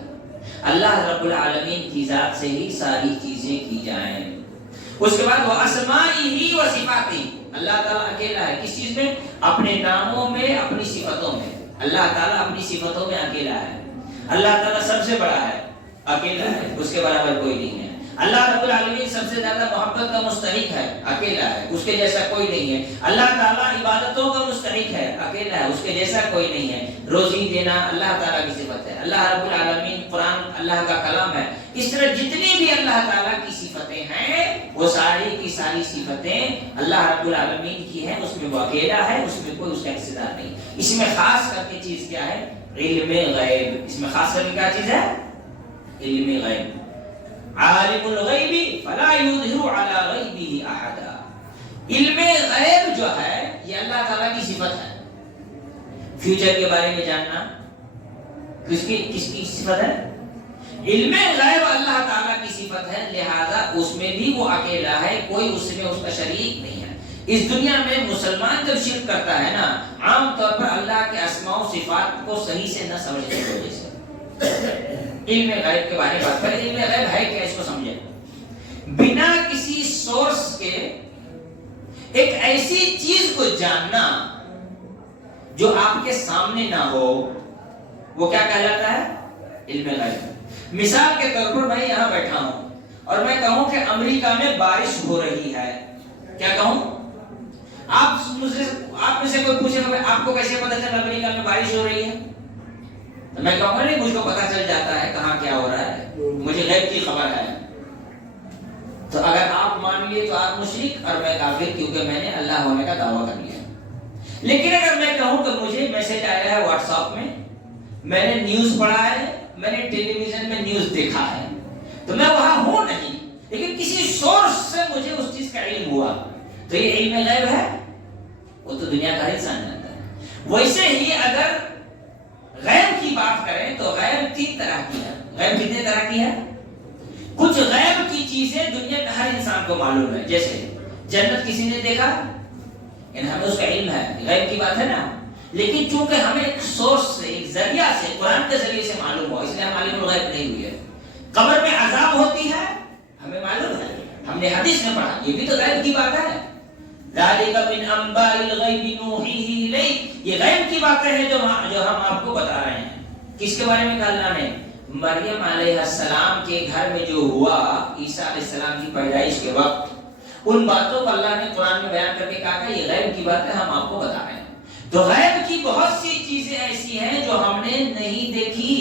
اللہ رب العالمین کی ذات سے ہی ساری چیزیں کی جائیں. اس کے بعد وہ اسمائہ و صفاتہ, اللہ تعالیٰ اکیلا ہے. کس چیز میں؟ اپنے ناموں میں, اپنی صفتوں میں. اللہ تعالیٰ اپنی صفتوں میں اکیلا ہے. اللہ تعالیٰ سب سے بڑا ہے، اکیلا ہے، اس کے برابر کوئی نہیں ہے۔ اللہ رب العالمین سب سے زیادہ محبت کا مستحق ہے، اکیلا ہے، اس کے جیسا کوئی نہیں ہے۔ اللہ تعالیٰ عبادتوں کا مستحق ہے، اکیلا ہے، اس کے جیسا کوئی نہیں ہے۔ روزی دینا اللہ تعالیٰ کی صفت ہے۔ اللہ رب العالمین، قرآن اللہ کا کلام ہے۔ اس طرح جتنی بھی اللہ تعالیٰ کی صفتیں ہیں وہ ساری کی ساری صفتیں اللہ رب العالمین کی ہیں، اس میں وہ اکیلا ہے، اس میں کوئی اس کا حصہ دار نہیں۔ اس میں خاص کر کے چیز کیا ہے؟ علم غیب۔ اس میں خاص کر کے کیا چیز ہے؟ علم غیب۔ عالم الغیب فلا یظہر علی غیبہ احدا۔ علم غیب جو ہے یہ اللہ تعالیٰ کی صفت ہے۔ فیوچر کے بارے میں جاننا کس کی صفت ہے؟ علم غیب اللہ تعالیٰ کی صفت ہے، لہذا اس میں بھی وہ اکیلا ہے، کوئی اس میں اس کا شریک نہیں ہے۔ اس دنیا میں مسلمان جب شرک کرتا ہے نا، عام طور پر اللہ کے اسماء و صفات کو صحیح سے نہ سمجھنے کی وجہ سے۔ علم غیب کے بارے میں بات کریں، علم غیب ہے کیا، اس کو سمجھیں۔ بنا کسی سورس کے ایک ایسی چیز کو جاننا جو آپ کے سامنے نہ ہو، وہ کیا کہلاتا ہے؟ علم غیب۔ مثال کے طور پر میں یہاں بیٹھا ہوں اور میں کہوں کہ امریکہ میں بارش ہو رہی ہے، کیا کہوں؟ آپ میں سے کوئی پوچھے گا آپ کو کیسے پتا چلا امریکہ میں بارش ہو رہی ہے؟ تو میں کہوں گا نہیں، مجھ کو پتا چل جاتا ہے کہاں کیا ہو رہا ہے، مجھے غیب کی خبر ہے۔ تو اگر آپ مان لیے تو آپ مشرک اور میں کافر، کیونکہ میں نے اللہ ہونے کا دعویٰ کر لیا۔ لیکن اگر میں کہوں کہ مجھے میسج آیا ہے واٹس ایپ میں نے نیوز پڑھا ہے، میں نے ٹیلی ویژن میں نیوز دیکھا ہے، تو میں وہاں ہوں نہیں، لیکن کسی سورس سے مجھے اس چیز کا علم ہوا، تو یہ علم غیب ہے؟ وہ تو دنیا کا ہر انسان جانتا ہے۔ ویسے ہی اگر غیب کی بات کریں تو غیب 3 طرح کی ہے۔ غیب کتنے طرح کی ہے؟ کچھ غیب کی چیزیں دنیا کا ہر انسان کو معلوم ہے، جیسے جنت کسی نے دیکھا، یعنی ہمیں اس کا علم ہے، غیب کی بات ہے نا، لیکن چونکہ ہمیں ایک سورس سے، ایک ذریعہ سے، قرآن کے ذریعے سے معلوم ہوا، اس لیے ہم عالم الغیب نہیں ہوئے۔ قبر میں عذاب ہوتی ہے، ہمیں معلوم ہے، ہم نے حدیث میں پڑھا، یہ بھی تو غیب کی بات ہے۔ ذالک من انباء الغیب نوحیہ الیک، یہ غیب کی باتیں ہیں جو ہم آپ کو بتا رہے ہیں۔ کس کے بارے میں کہا اللہ نے؟ مریم علیہ السلام کے گھر میں جو ہوا عیسیٰ علیہ السلام کی پیدائش کے وقت، ان باتوں کو اللہ نے قرآن میں بیان کر کے کہا کہ یہ غیب کی باتیں ہم آپ کو بتا رہے ہیں۔ تو غیب کی بہت سی چیزیں ایسی ہیں جو ہم نے نہیں دیکھی،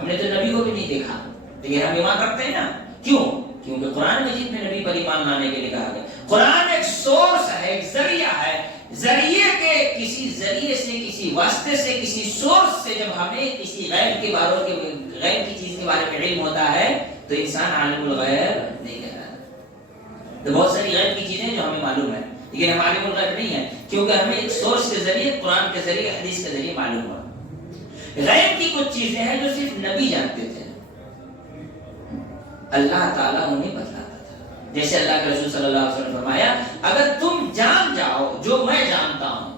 ہم نے تو نبی کو بھی نہیں دیکھا، لیکن ہم ایمان رکھتے ہیں نا، کیوں؟ کیونکہ قرآن مجید میں نبی پر ایمان لانے کے لیے کہا گیا۔ قرآن ایک سورس ہے، ایک ذریعہ ہے، ذریعے کے کسی ذریعے سے، کسی واسطے سے، کسی سورس سے جب ہمیں کسی غیب کے بارے کے غیب کی چیز کے بارے میں علم ہوتا ہے تو انسان عالم الغیب نہیں کہتا۔ تو بہت ساری غیب کی چیزیں جو ہمیں معلوم ہے لیکن ہم عالم الغیب نہیں ہے، کیونکہ ہمیں ایک سورس کے ذریعے، قرآن کے ذریعے، حدیث کے ذریعے معلوم ہوا۔ غیب کی کچھ چیزیں ہیں جو صرف نبی جانتے تھے، اللہ تعالیٰ انہیں بتلاتا تھا۔ جیسے اللہ کے رسول صلی اللہ علیہ وسلم نے فرمایا اگر تم جان جاؤ جو میں جانتا ہوں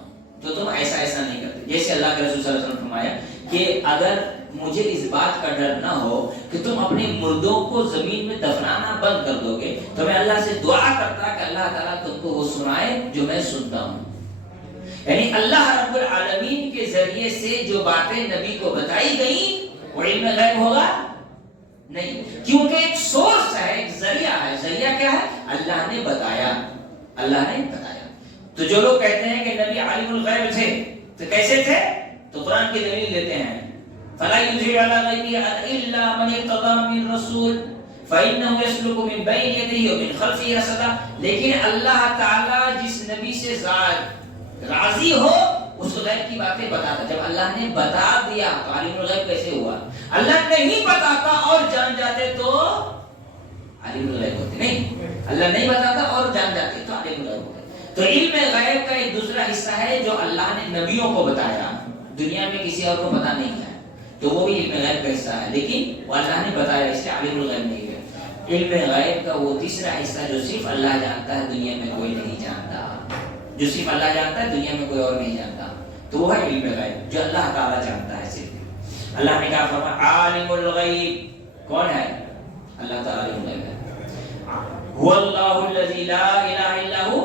تو تم ایسا ایسا نہیں کرتے۔ جیسے اللہ کے رسول صلی اللہ علیہ وسلم نے فرمایا کہ اگر مجھے اس بات کا ڈر نہ ہو کہ تم اپنے مردوں کو زمین میں دفنانا بند کر دو گے تو میں اللہ سے دعا کرتا کہ اللہ تعالیٰ تم کو وہ سنائے جو میں سنتا ہوں۔ یعنی اللہ رب العالمین کے ذریعے سے جو باتیں نبی کو بتائی گئی وہ علم غیب ہوگا نہیں، کیونکہ ایک سورس ہے، ایک ذریعہ ہے۔ ذریعہ کیا ہے؟ اللہ نے بتایا، اللہ نے بتایا۔ تو جو لوگ کہتے ہیں کہ نبی عالم الغیب تھے تو کیسے تھے؟ تو قرآن کی دلیل دیتے ہیں فَلَا يُظْهِرُ عَلَىٰ غَيْبِهِ إِلَّا مَنِ ارْتَضَىٰ مِن رَّسُولٍ فَإِنَّهُ يَسْلُكُ مِن بَيْنِ يَدَيْهِ وَمِن خَلْفِهِ رَصَدًا۔ لیکن اللہ تعالیٰ جس نبی سے راضی ہو اس کو غیب کی باتیں بتاتا۔ جب اللہ نے بتا دیا تو عالم الغیب کیسے ہوا؟ اللہ نہیں بتاتا اور جان جاتے تو عالم الغیب ہوتے نہیں، اللہ نہیں بتاتا اور جان جاتے تو عالم الغیب ہوتے۔ تو علم غیب کا ایک دوسرا حصہ ہے جو اللہ نے نبیوں کو بتایا، دنیا میں کسی اور کو پتا نہیں ہے، تو وہ بھی علم غیب کا حصہ ہے، لیکن وہ اللہ نے بتایا، اس لیے عالم الغیب نہیں ہے۔ علم غیب کا وہ تیسرا حصہ جو صرف اللہ جانتا ہے، دنیا میں کوئی نہیں جانتا، جو صرف اللہ جانتا ہے دنیا میں کوئی اور نہیں جانتا، تو وہ ہے علم غیب جو اللہ تعالیٰ جانتا ہے صرف۔ اللہ نے کہا فرمایا عالم الغیب، کون ہے؟ اللہ تعالیٰ عالم الغیب ہے۔ هو اللہ الذی لا الہ الا هو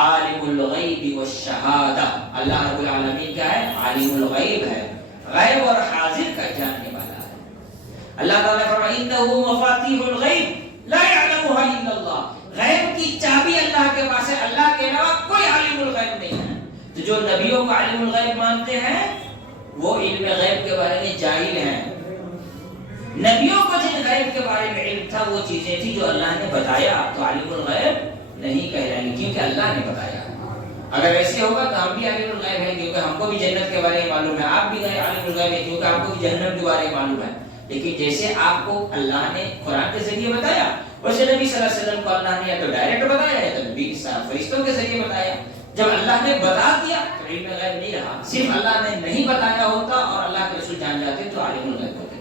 عالم الغیب والشہادہ۔ اللہ رب العالمین کیا ہے؟ عالم الغیب ہے غیب اور حاضر کا جاننے والا ہے۔ اللہ تعالیٰ فرماتا ہے انہ مفاتیح الغیب لا یعلمها الا اللہ، غیب کی چابی اللہ کے پاس ہے، اللہ کے علاوہ کوئی عالم الغیب نہیں ہے۔ تو جو نبیوں کو عالم الغیب مانتے ہیں وہ علم غیب کے بارے میں جاہل ہیں۔ نبیوں کو جن غیب کے بارے میں علم تھا وہ چیزیں تھی جو اللہ نے بتایا، تو عالم الغیب نہیں کہلائیں گے کیونکہ اللہ نے بتایا۔ اگر ایسے ہوگا تو ہم بھی عالم الغیب ہیں کیونکہ ہم کو بھی جنت کے بارے میں معلوم ہے، آپ بھی عالم الغیب ہیں کیونکہ آپ کو بھی جہنم کے بارے میں معلوم ہے۔ لیکن جیسے آپ کو اللہ نے قرآن کے ذریعے بتایا ویسے نبی صلی اللہ علیہ وسلم کو اللہ نے یا تو ڈائریکٹ بتایا ہے تو نبی فرشتوں کے ذریعے بتایا۔ جب اللہ نے بتا دیا تو علم غیب نہیں رہا، صرف اللہ نے نہیں بتایا ہوتا اور اللہ کے رسول جان جاتے تو عالم الغیب ہوتے۔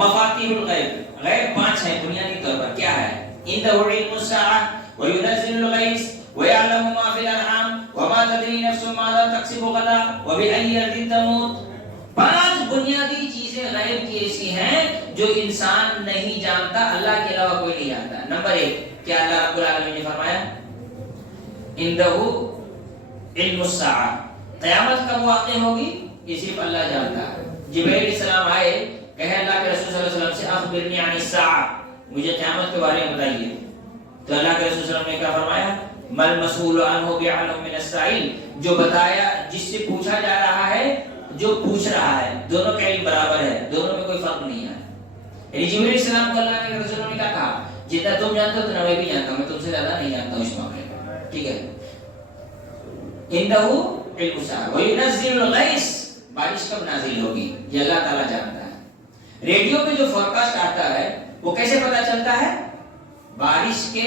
مفاتیح الغیب، غیب 5 ہیں بنیادی طور پر، کیا ہے؟ عنده علم الساعة وينزل الغيث ويعلم ما في الأرحام وما تدري نفس ماذا تكسب غدا وبأي أرض تموت۔ 5 بنیادی چیزیں غیب کی ایسی ہیں جو انسان نہیں جانتا، اللہ کے علاوہ کوئی نہیں جانتا۔ نمبر 1 کیا اللہ رب العالمین نے فرمایا عنده علم الساعة، قیامت کب واقع ہوگی یہ صرف اللہ جانتا ہے۔ جبرائیل علیہ السلام آئے، کہے اللہ کے رسول صلی اللہ علیہ وسلم سے اخبرنی عن الساعة، مجھے قیامت کے بارے میں بتائیے۔ تو اللہ کے رسول صلی اللہ علیہ وسلم نے کیا فرمایا مل مسئول عنہ بعلم من السائل، جو بتایا جس سے پوچھا جا رہا ہے جو پوچھ رہا ہے، دونوں کا علم برابر ہے، دونوں میں کوئی فرق نہیں ہے۔ یعنی جبرائیل علیہ السلام کو اللہ کے رسول نے کیا کہا جتنا تم جانتے ہو اتنا میں بھی جانتا ہوں، میں تم سے زیادہ نہیں جانتا ہوں اس معاملے میں، ٹھیک ہے۔ عنده علم الساعة وينزل الغيث، بارش کب نازل ہوگی یہ اللہ تعالیٰ جانتا ہے۔ ریڈیو پہ جو فور کاسٹ آتا ہے وہ کیسے پتا چلتا ہے؟ بارش کے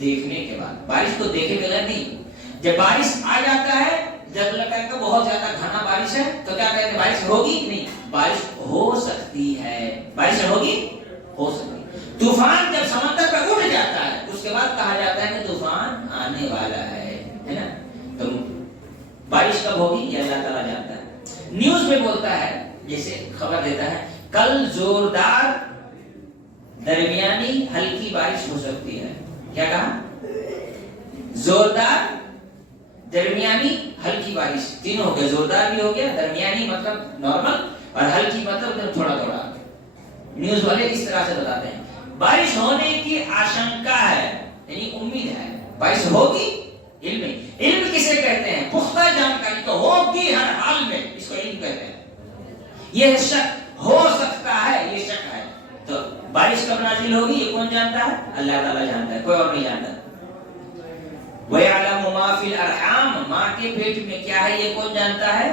دیکھنے کے بعد، بارش کو دیکھے بغیر نہیں۔ جب بارش آ جاتا ہے جب لگتا ہے کہ بہت زیادہ گھنا بارش ہے تو کیا کہتے ہیں بارش ہوگی؟ نہیں، بارش ہو سکتی ہے، بارش ہوگی ہو سکتی ہے۔ طوفان جب سمندر پہ اٹھ جاتا ہے اس کے بعد کہا جاتا ہے کہ طوفان آنے والا ہے نا۔ تو بارش کب ہوگی یہ اللہ تعالیٰ جانتا ہے۔ نیوز میں بولتا ہے، جیسے خبر دیتا ہے کل زوردار درمیانی ہلکی بارش ہو سکتی ہے، کیا کہا؟ زوردار درمیانی ہلکی بارش، تینوں ہو گئے، زوردار بھی ہو گیا، درمیانی مطلب نارمل اور ہلکی مطلب تھوڑا تھوڑا۔ نیوز والے اس طرح سے بتاتے ہیں بارش ہونے کی آشنکا ہے، یعنی امید ہے بارش ہوگی۔ علم علم کسے کہتے ہیں؟ پختہ جانکاری تو ہوگی ہر حال میں، اس کو علم کہتے ہیں۔ یہ شک ہو سکتا ہے، یہ شک ہے۔ تو بارش کب نازل ہوگی یہ کون جانتا ہے؟ اللہ تعالیٰ جانتا ہے، کوئی اور نہیں جانتا۔ وَيَعْلَمُ مَا فِي الْأَرْحَامِ، ماں کے پیٹ میں کیا ہے یہ کون جانتا ہے؟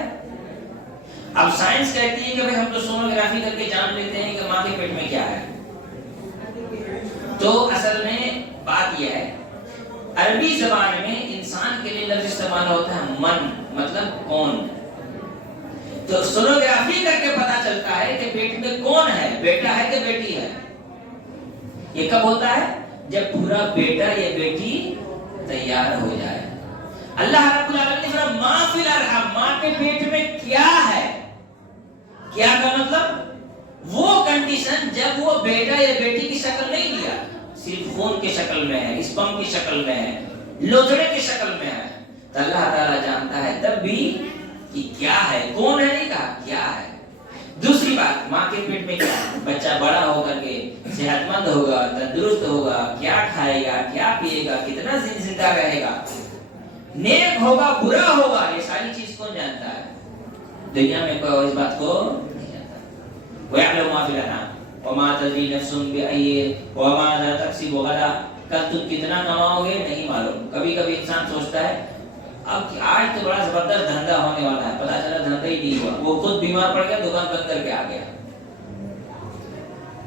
اب سائنس کہتی ہے کہ بھئی ہم تو سونوگرافی کر کے جان لیتے ہیں کہ ماں کے پیٹ میں کیا ہے۔ تو اصل میں بات یہ ہے عربی زبان میں انسان کے لیے لفظ استعمال ہوتا ہے من، مطلب کون۔ تو سونوگرافی کر کے پتا چلتا ہے کہ پیٹ میں کون ہے، بیٹا ہے کہ بیٹی ہے۔ یہ کب ہوتا ہے؟ جب پورا بیٹا یا بیٹی تیار ہو جائے۔ اللہ رب العالمین نے فرمایا ما فی الارحام، ماں کے پیٹ میں کیا ہے، کیا کا مطلب وہ کنڈیشن جب وہ بیٹا یا بیٹی کی شکل نہیں لیا، صرف خون کی شکل میں ہے، اسپم کی شکل میں ہے، لوتھڑے کی شکل میں ہے، تو اللہ تعالیٰ جانتا ہے تب بھی کہ کیا ہے، کون ہے نہیں کہا کیا ہے۔ دوسری بات ماں کے پیٹ میں کیا ہے، بچہ بڑا ہو کر کے صحت مند ہوگا، تندرست ہوگا، کیا کھائے گا، کیا پیے گا، کتنا زندہ رہے گا، نیک ہوگا برا ہوگا، یہ ساری چیز کون جانتا ہے؟ دنیا میں کوئی اس بات کو نہیں جانتا۔ وَيَعْلَمُ مَا فِي الْأَرْحَامِ وَمَا تَدْرِي نَفْسٌ بِأَيِّ وَمَاذَا تَكْسِبُ غَدًا، کل تم کتنا کماؤ گے نہیں معلوم۔ کبھی کبھی انسان سوچتا ہے اب آج تو بڑا زبردست دھندا ہونے والا ہے، پتا چلا دھندا ہی نہیں ہوا، وہ خود بیمار پڑ گیا، دکان بند کر کے آ گیا۔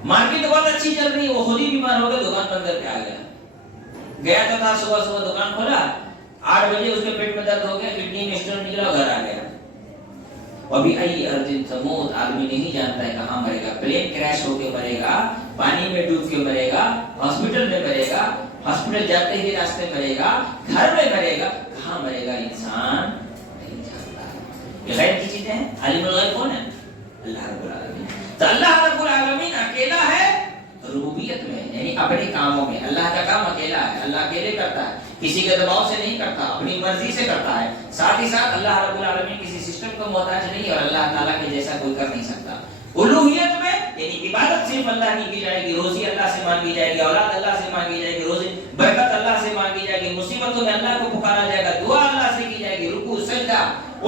مارکیٹ تو بہت اچھی چل رہی ہے، وہ خود ہی بیمار ہو گیا، دکان بند کر کے آ گیا۔ گیا تو تھا صبح صبح دکان کھولا، 8 بجے اس کے پیٹ میں درد ہو گیا، کڈنی میں اسٹون نکلا، گھر آ گیا۔ ابھی ائی ارض تموت، آدمی نہیں جانتا ہے کہاں مرے گا، پلین کریش ہو کے مرے گا، پانی میں ڈوب کے مرے گا، ہاسپٹل میں مرے گا، ہاسپٹل جاتے ہی راستے مرے گا، گھر میں مرے گا، کہاں مرے گا انسان نہیں جانتا۔ یہ غیب کی چیزیں ہیں۔ عالم الغیب کون ہے؟ اللہ رب العالمین۔ تو اللہ رب العالمین اکیلا ہے ربوبیت میں، یعنی اپنے کاموں میں، اللہ کا کام اکیلا ہے، اللہ اکیلے کرتا ہے، کسی کے دباؤ سے نہیں کرتا، اپنی مرضی سے کرتا ہے. ساتھ ہی ساتھ اللہ رب العالمین کسی سسٹم کو محتاج نہیں اور اللہ تعالیٰ کے جیسا کوئی کر نہیں سکتا. الوہیت میں یعنی عبادت صرف اللہ کی جائے گی، روزی اللہ سے مانگی جائے گی، اولاد اللہ سے مانگی جائے گی، روزی برکت اللہ سے مانگی جائے گی، مصیبتوں میں اللہ کو پکارا جائے گا، دعا اللہ سے کی جائے گی، رکوع سجدہ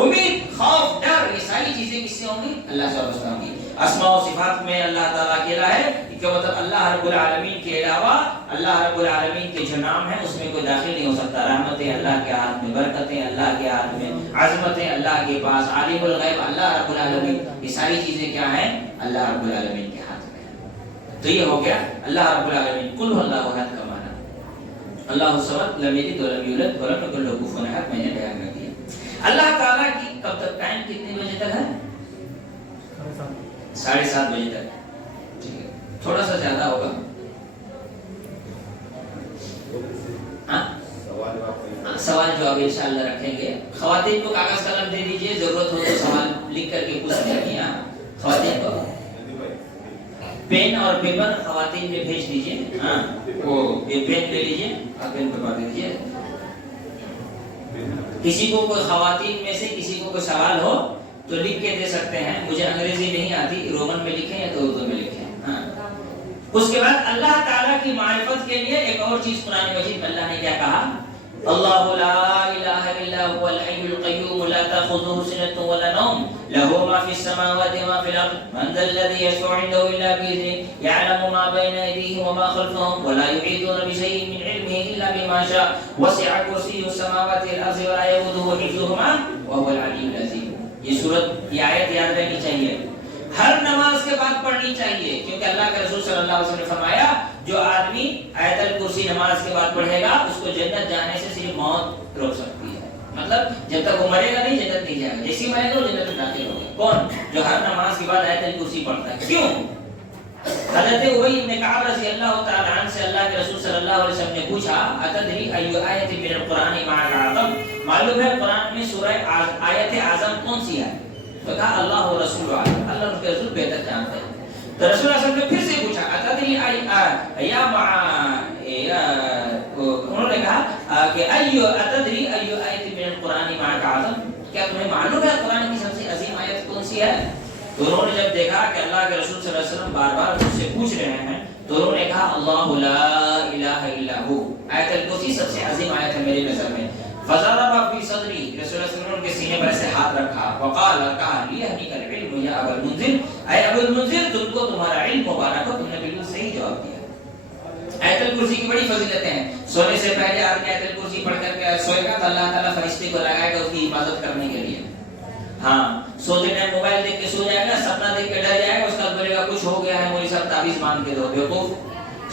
امید خوف ڈر یہ ساری چیزیں کس سے ہوں گی؟ اللہ سے وابستہ ہوں گی. اسماء و صفات میں اللہ تعالیٰ اکیلا ہے کہ مطلب اللہ رب العالمین کے علاوہ اللہ رب العالمین کے جو نام ہے اس میں کوئی داخل نہیں ہو سکتا. رحمتیں اللہ کے ہاتھ میں، برکتیں اللہ کے ہاتھ میں، عظمتیں اللہ کے پاس، عالم الغیب اللہ رب العالمین، یہ ساری چیزیں کیا ہیں؟ اللہ رب العالمین کے ہاتھ میں. تو یہ ہو گیا اللہ رب العالمین. قل هو اللہ احد کا معنی اللہ الصمد لم یلد ولم یولد ولم یکن له کفوا احد میں نے بیان کر دیا. اللہ تعالیٰ کی کب تک ٹائم کتنے بجے تک ہے؟ 7:30 بجے تک. ٹھیک ہے، تھوڑا سا زیادہ ہوگا. سوال جواب انشاءاللہ رکھیں گے. خواتین کو کاغذ قلم دے دیجئے، ضرورت ہو تو سوال لکھ کر کے پوچھ لیجیے. خواتین کو پین اور پیپر خواتین میں بھیج دیجئے. وہ یہ پین لے لیجئے اور پین پیپر دے دیجئے. کسی کو کوئی خواتین میں سے کسی کو کوئی سوال ہو تو لکھ کے دے سکتے ہیں. مجھے انگریزی نہیں آتی، رومن میں لکھیں یا تو اردو میں لکھیں. اس کے بعد اللہ تعالیٰ کی معرفت کے لیے ایک اور چیز قرآن مجید میں اللہ نے کیا کہا؟ اللہ لا الہ الا هو الحی القیوم لا تأخذه سنة ولا نوم له ما في السماوات وما في الارض من ذا الذي يشفع عنده الا باذنه يعلم ما بين ايديهم وما خلفهم ولا يحيطون بشيء من علمه الا بما شاء وسع كرسيه السماوات والارض ولا يؤوده حفظهما وهو العلي العظيم. یہ سورت یہ آیت یاد رہنی چاہیے، ہر نماز کے بعد پڑھنی چاہیے، کیونکہ اللہ کے رسول صلی اللہ علیہ وسلم نے فرمایا جو آدمی آیت الکرسی نماز کے بعد پڑھے گا اس کو جنت جانے سے صرف موت روک سکتی ہے. مطلب جب تک وہ مرے گا نہیں جنت نہیں جائے گا، جیسے مرے گا وہ جنت میں داخل ہوگا. کون؟ جو ہر نماز کے بعد آیت الکرسی پڑھتا ہے. کیوں؟ حضرت ابی بن کعب رضی اللہ تعالی عنہ سے اللہ کے رسول صلی اللہ علیہ وسلم نے پوچھا اتدری ای آیت من القرآن معک اعظم، معلوم ہے قرآن میں سورہ آیت اعظم کون سی ہے؟ تو کہا اللہ و رسول عالم، اللہ اور رسول بہتر جانتے ہیں. تو رسول اللہ صلی اللہ علیہ وسلم نے پھر سے پوچھا اتدری انہوں نے کہا کہ اتدری ای آیت من القرآن معک اعظم، کیا تمہیں معلوم ہے قرآن کی سب سے عظیم آیت کون سی ہے؟ تو انہوں نے جب دیکھا کہ اللہ کے رسول صلی اللہ علیہ وسلم بار بار مجھ سے پوچھ رہے ہیں تو انہوں نے کہا اللہ لا الہ الا ہو، آیت الکرسی سب سے عظیم آیت ہے میری نظر میں. فضرب فی صدری، رسول اللہ صلی اللہ علیہ وسلم کے سینے پر ایسے ہاتھ رکھا. وقال، کہا لیہنیک العلم یا ابا المنذر، اے ابو المنذر تم کو تمہارا علم مبارک ہو، تم نے بالکل صحیح جواب دیا. آیت الکرسی کی بڑی فضیلتیں ہیں. سونے سے پہلے آدمی آیت الکرسی پڑھ کر کے سوئے گا تو اللہ تعالیٰ فرشتے کو لگائے گا اس کی حفاظت کرنے کے لیے. ہاں سوتے ٹائم موبائل دیکھ کے سو جائے گا، سپنا دیکھ کے ڈر جائے گا، اس کا بولے گا کچھ ہو گیا ہے مولوی صاحب تعویذ باندھ کے دو. بیوقوف،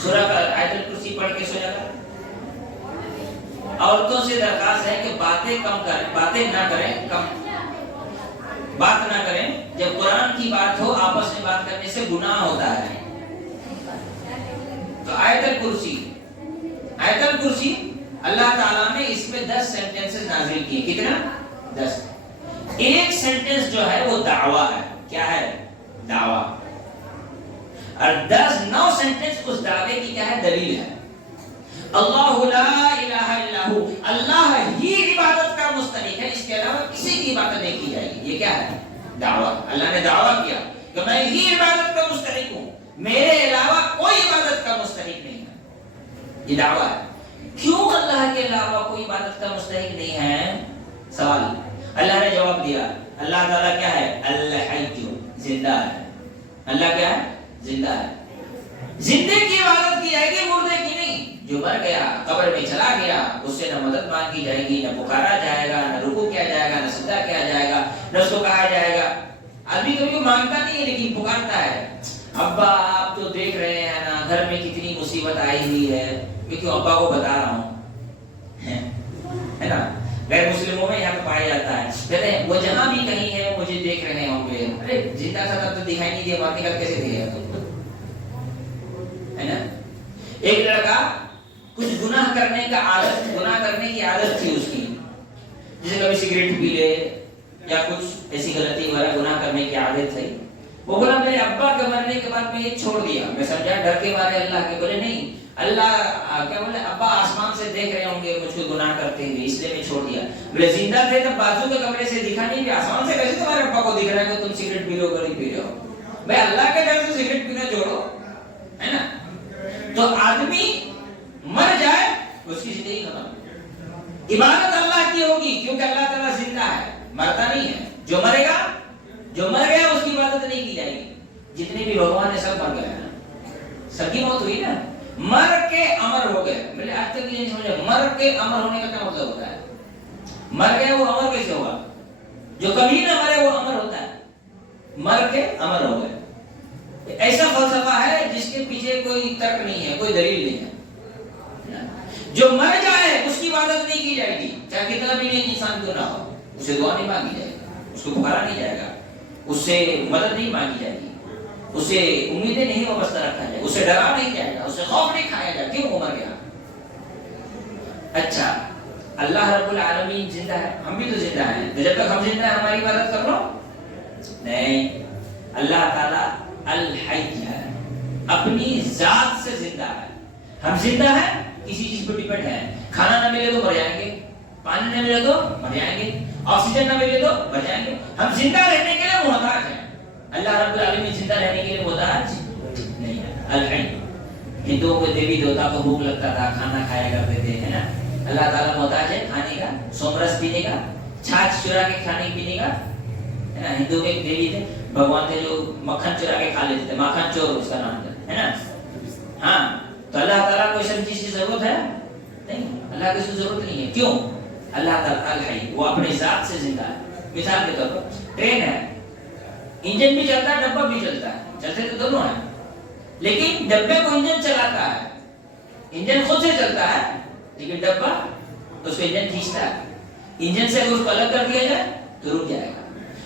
سورہ آیت الکرسی پڑھ کے سو جائے گا. عورتوں سے درخواست ہے کہ باتیں کم کریں، باتیں نہ کریں، کم بات نہ کریں. جب قرآن کی بات ہو آپس میں بات کرنے سے گناہ ہوتا ہے. تو آیت الکرسی اللہ تعالیٰ نے اس میں 10 سینٹنسز نازل کیے. کتنا؟ 10. ایک سینٹنس جو ہے وہ دعویٰ ہے. کیا ہے؟ دعویٰ. اور 9 سینٹنس اس دعوے کی کیا ہے؟ دلیل ہے. اللہ لا الہ الا ہو، اللہ ہی عبادت کا مستحق ہے، اس کے علاوہ کسی کی عبادت نہیں کی جائے گی. یہ کیا ہے؟ دعویٰ. اللہ نے دعویٰ کیا کہ میں ہی عبادت کا مستحق ہوں، میرے علاوہ کوئی عبادت کا مستحق نہیں ہے. یہ دعویٰ ہے. کیوں اللہ کے علاوہ کوئی عبادت کا مستحق نہیں ہے؟ سوال. اللہ نے جواب دیا اللہ تعالیٰ کیا ہے؟ الحی، زندہ ہے. اللہ کیا ہے؟ زندہ ہے. زندے کی عبادت کی جائے گی، مردے کی نہیں. جو مر گیا قبر میں چلا گیا اس سے نہ مدد مانگی جائے گی، نہ پکارا جائے گا، نہ رکوع کیا جائے گا، نہ سجدہ کیا جائے گا، نہ اس کو کہا جائے گا. آدمی کبھی مانگتا نہیں ہے لیکن پکارتا ہے. ابا آپ تو دیکھ رہے ہیں نا گھر میں کتنی مصیبت آئی ہوئی ہے، کیونکہ ابا کو بتا رہا ہوں، ہے نا. غیر مسلموں میں یہاں پہ پایا جاتا ہے، کہتے ہیں وہ جہاں بھی کہیں ہے مجھے دیکھ رہے ہوں گے. ارے زندہ تھا تب تو دکھائی نہیں دیا، مارنے کا کیسے دیا ہے نا. ایک لڑکا کچھ گناہ کرنے کا عادت، گناہ کرنے کی عادت تھی اس کی، جیسے کبھی سگریٹ پی لے یا کچھ ایسی غلطی وغیرہ گناہ کرنے کی عادت تھی. وہ بولا میرے ابا کے مرنے کے بعد میں یہ چھوڑ دیا. میں سمجھا ڈر کے مارے اللہ کے. بولے نہیں, اللہ کیا بولے, ابا آسمان سے دیکھ رہے ہوں گے مجھ کو گناہ کرتے ہوئے, اس لیے میں چھوڑ دیا. بولے زندہ تھے تب بازو کے کمرے سے دکھا نہیں, آسمان سے کیسے تمہارے ابا کو دکھ رہا ہے کہ تم سگریٹ پی رہے ہو, گڑی پی رہے ہو. بھائی اللہ کے ڈر سے سگریٹ پینا چھوڑو, ہے نا. تو آدمی مر جائے اس کی زندگی ختم. عبادت اللہ کی ہوگی کیونکہ اللہ تعالیٰ زندہ ہے, مرتا نہیں ہے. جو مرے گا, جو مر گیا اس کی عبادت نہیں کی جائے گی. جتنے بھی بھگوان ہے سب مر گئے نا, سب کی موت ہوئی نا, مر کے امر ہو گئے. میں نے آج تک یہ نہیں سمجھا مر کے امر ہونے کا کیا مطلب ہوتا ہے. مر گئے وہ امر کیسے ہوگا؟ جو کبھی نہ مرے وہ امر ہوتا ہے, مر کے امر ہو گئے. ایسا فلسفہ ہے جس کے پیچھے کوئی ترک نہیں ہے, کوئی دلیل نہیں ہے. جو مر جائے اس کی عبادت نہیں کی جائے گی, چاہے کتنا بھی نیک انسان کیوں نہ ہو. اسے دعا نہیں مانگی جائے گی, اس کو پکارا نہیں جائے گا, اس سے مدد نہیں مانگی جائے گی, اسے امیدیں نہیں وابستہ رکھا جائے, اسے ڈرا نہیں جائے گا, اسے خوف نہیں کھایا جائے. کیوں؟ وہ مر گیا. اچھا, اللہ رب العالمین زندہ ہے, ہم بھی تو زندہ ہیں. جب تک ہم زندہ ہیں ہماری عبادت کر لو. نہیں, اللہ تعالیٰ الحی ہے, اپنی ذات سے زندہ ہے. ہم زندہ ہیں کسی چیز پر ڈیپینڈ ہے. کھانا نہ ملے تو مر جائیں گے, پانی نہ ملے تو مر جائیں گے, آکسیجن نہ ملے تو مر جائیں گے. ہم زندہ رہنے کے لیے محتاج ہیں. اللہ رب العالمین زندہ رہنے کے لیے محتاج نہیں ہے. الحی. ہندوؤں کو دیوی دیوتا کو بھوک لگتا تھا, کھانا کھایا کرتے تھے, ہے نا. اللہ تعالیٰ محتاج ہے کھانے کا, سومرس پینے کا, چھاچھ چرا کے کھانے پینے کا, ہے نا. ہندو کے ایک دیوی تھے, بھگوان تھے جو مکھن چرا کے کھا لیتے تھے, مکھن چور اس کا نام تھا, ہے نا. ہاں, تو اللہ تعالیٰ کو اس چیز کی ضرورت ہے نہیں, اللہ کو اس کی ضرورت نہیں ہے. کیوں؟ اللہ تعالیٰ الحی, وہ اپنی ذات سے زندہ ہے. مثال کے طور پر ٹرین ہے, انجن بھی چلتا ہے, ڈبہ بھی چلتا ہے, چلتے تو دونوں ہیں, لیکن ڈبے کو انجن چلاتا ہے. انجن خود سے چلتا ہے لیکن ڈبہ اس کو انجن کھینچتا ہے. انجن سے اگر اس کو الگ کر دیا جائے تو رک جائے گا.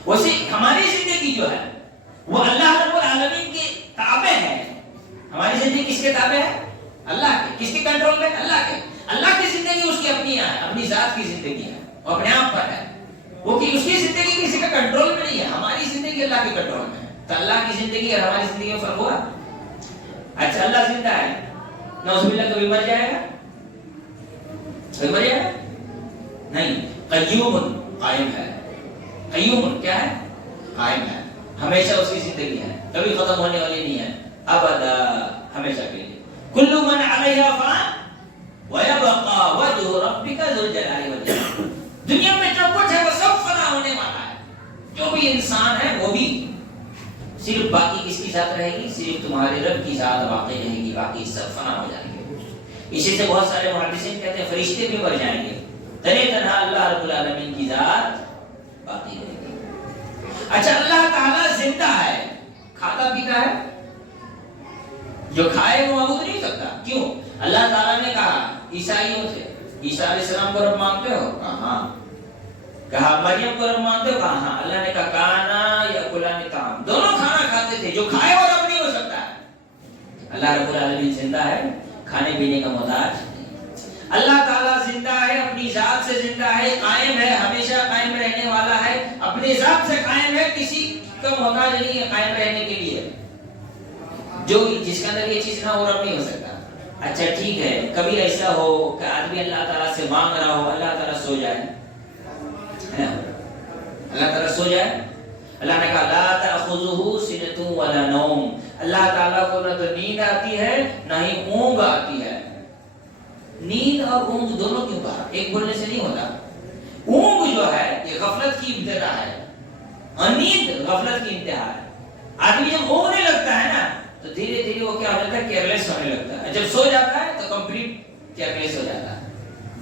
ویسے ہماری زندگی جو ہے وہ اللہ رب العالمین کے تابع ہے. ہماری زندگی کس کے تابع ہے؟ اللہ کے. کس کے کنٹرول میں؟ اللہ کے. اللہ کی زندگی اس کی اپنی ہے, اپنی ذات کی زندگی ہے, وہ اپنے آپ پر ہے. وہ کہ اس کی زندگی کسی کا کنٹرول میں نہیں ہے. ہماری زندگی اللہ کے کنٹرول میں ہے. تو اللہ کی زندگی اور ہماری زندگی میں فرق ہوا. اچھا, اللہ زندہ ہے, نعوذ باللہ کبھی مر جائے گا؟ کبھی مر جائے گا نہیں. قیوم, قائم ہے. قیوم کیا ہے؟ قائم ہے, ہمیشہ اس کی زندگی ہے, کبھی ختم ہونے والی نہیں ہے, ابدا, ہمیشہ کے لیے. کل من علیہا فان ویبقى وجہ ربک ذو الجلال والاکرام. دنیا میں جو کچھ ہے وہ سب فنا ہونے والا ہے. جو بھی انسان ہے وہ بھی, صرف باقی کس کی ذات رہے گی؟ صرف تمہارے رب کی ذات باقی رہے گی, باقی سب فنا ہو جائیں گے. اسی سے بہت سارے محدثین کہتے ہیں فرشتے بھی مر جائیں گے, تنہا تنہا اللہ رب العالمین کی ذات باقی رہے گی. اچھا, اللہ تعالیٰ زندہ ہے, کھاتا پیتا ہے, جو کھائے وہ معبود نہیں سکتا. کیوں؟ اللہ تعالیٰ نے کہا عیسائیوں سے, عیسیٰ علیہ السلام کو رب مانتے ہو؟ کہاں. کہا مریم کو رب مانتے ہو؟ کہاں. اللہ نے کہا کانا یاکلان طعام, دونوں کھانا کھاتے تھے, جو کھائے وہ رب نہیں ہو سکتا ہے. اللہ رب العالمین زندہ ہے, کھانے پینے کا محتاج نہیں. اللہ تعالیٰ زندہ ہے, اپنی ذات سے زندہ ہے, قائم ہے, ہمیشہ قائم رہنے والا ہے, اپنی ذات سے قائم ہے, کسی کا محتاج نہیں ہے قائم رہنے کے لیے. جو جس کے اندر یہ چیز نہ ہو رب نہیں ہو سکتا. اچھا ٹھیک ہے, کبھی ایسا ہو کہ آدمی اللہ تعالیٰ سے مانگ رہا ہو, اللہ تعالیٰ سو جائے, اللہ تعالیٰ سو جائے. اللہ نے کہا لا تأخذہ سنۃ ولا نوم, اللہ تعالیٰ کو نہ تو نیند آتی ہے نہ ہی اونگ آتی ہے. نیند اور اونگ دونوں کیوں کہا؟ ایک بولنے سے نہیں ہوتا. اونگ جو ہے یہ غفلت کی ابتدا ہے, اور نیند غفلت کی انتہا ہے. آدمی جب اونگنے لگتا ہے نا تو دھیرے دھیرے وہ کیا ہو جاتا ہے؟ کیئرلیس ہونے لگتا ہے. جب سو جاتا ہے تو کمپلیٹ کیئرلیس ہو جاتا ہے.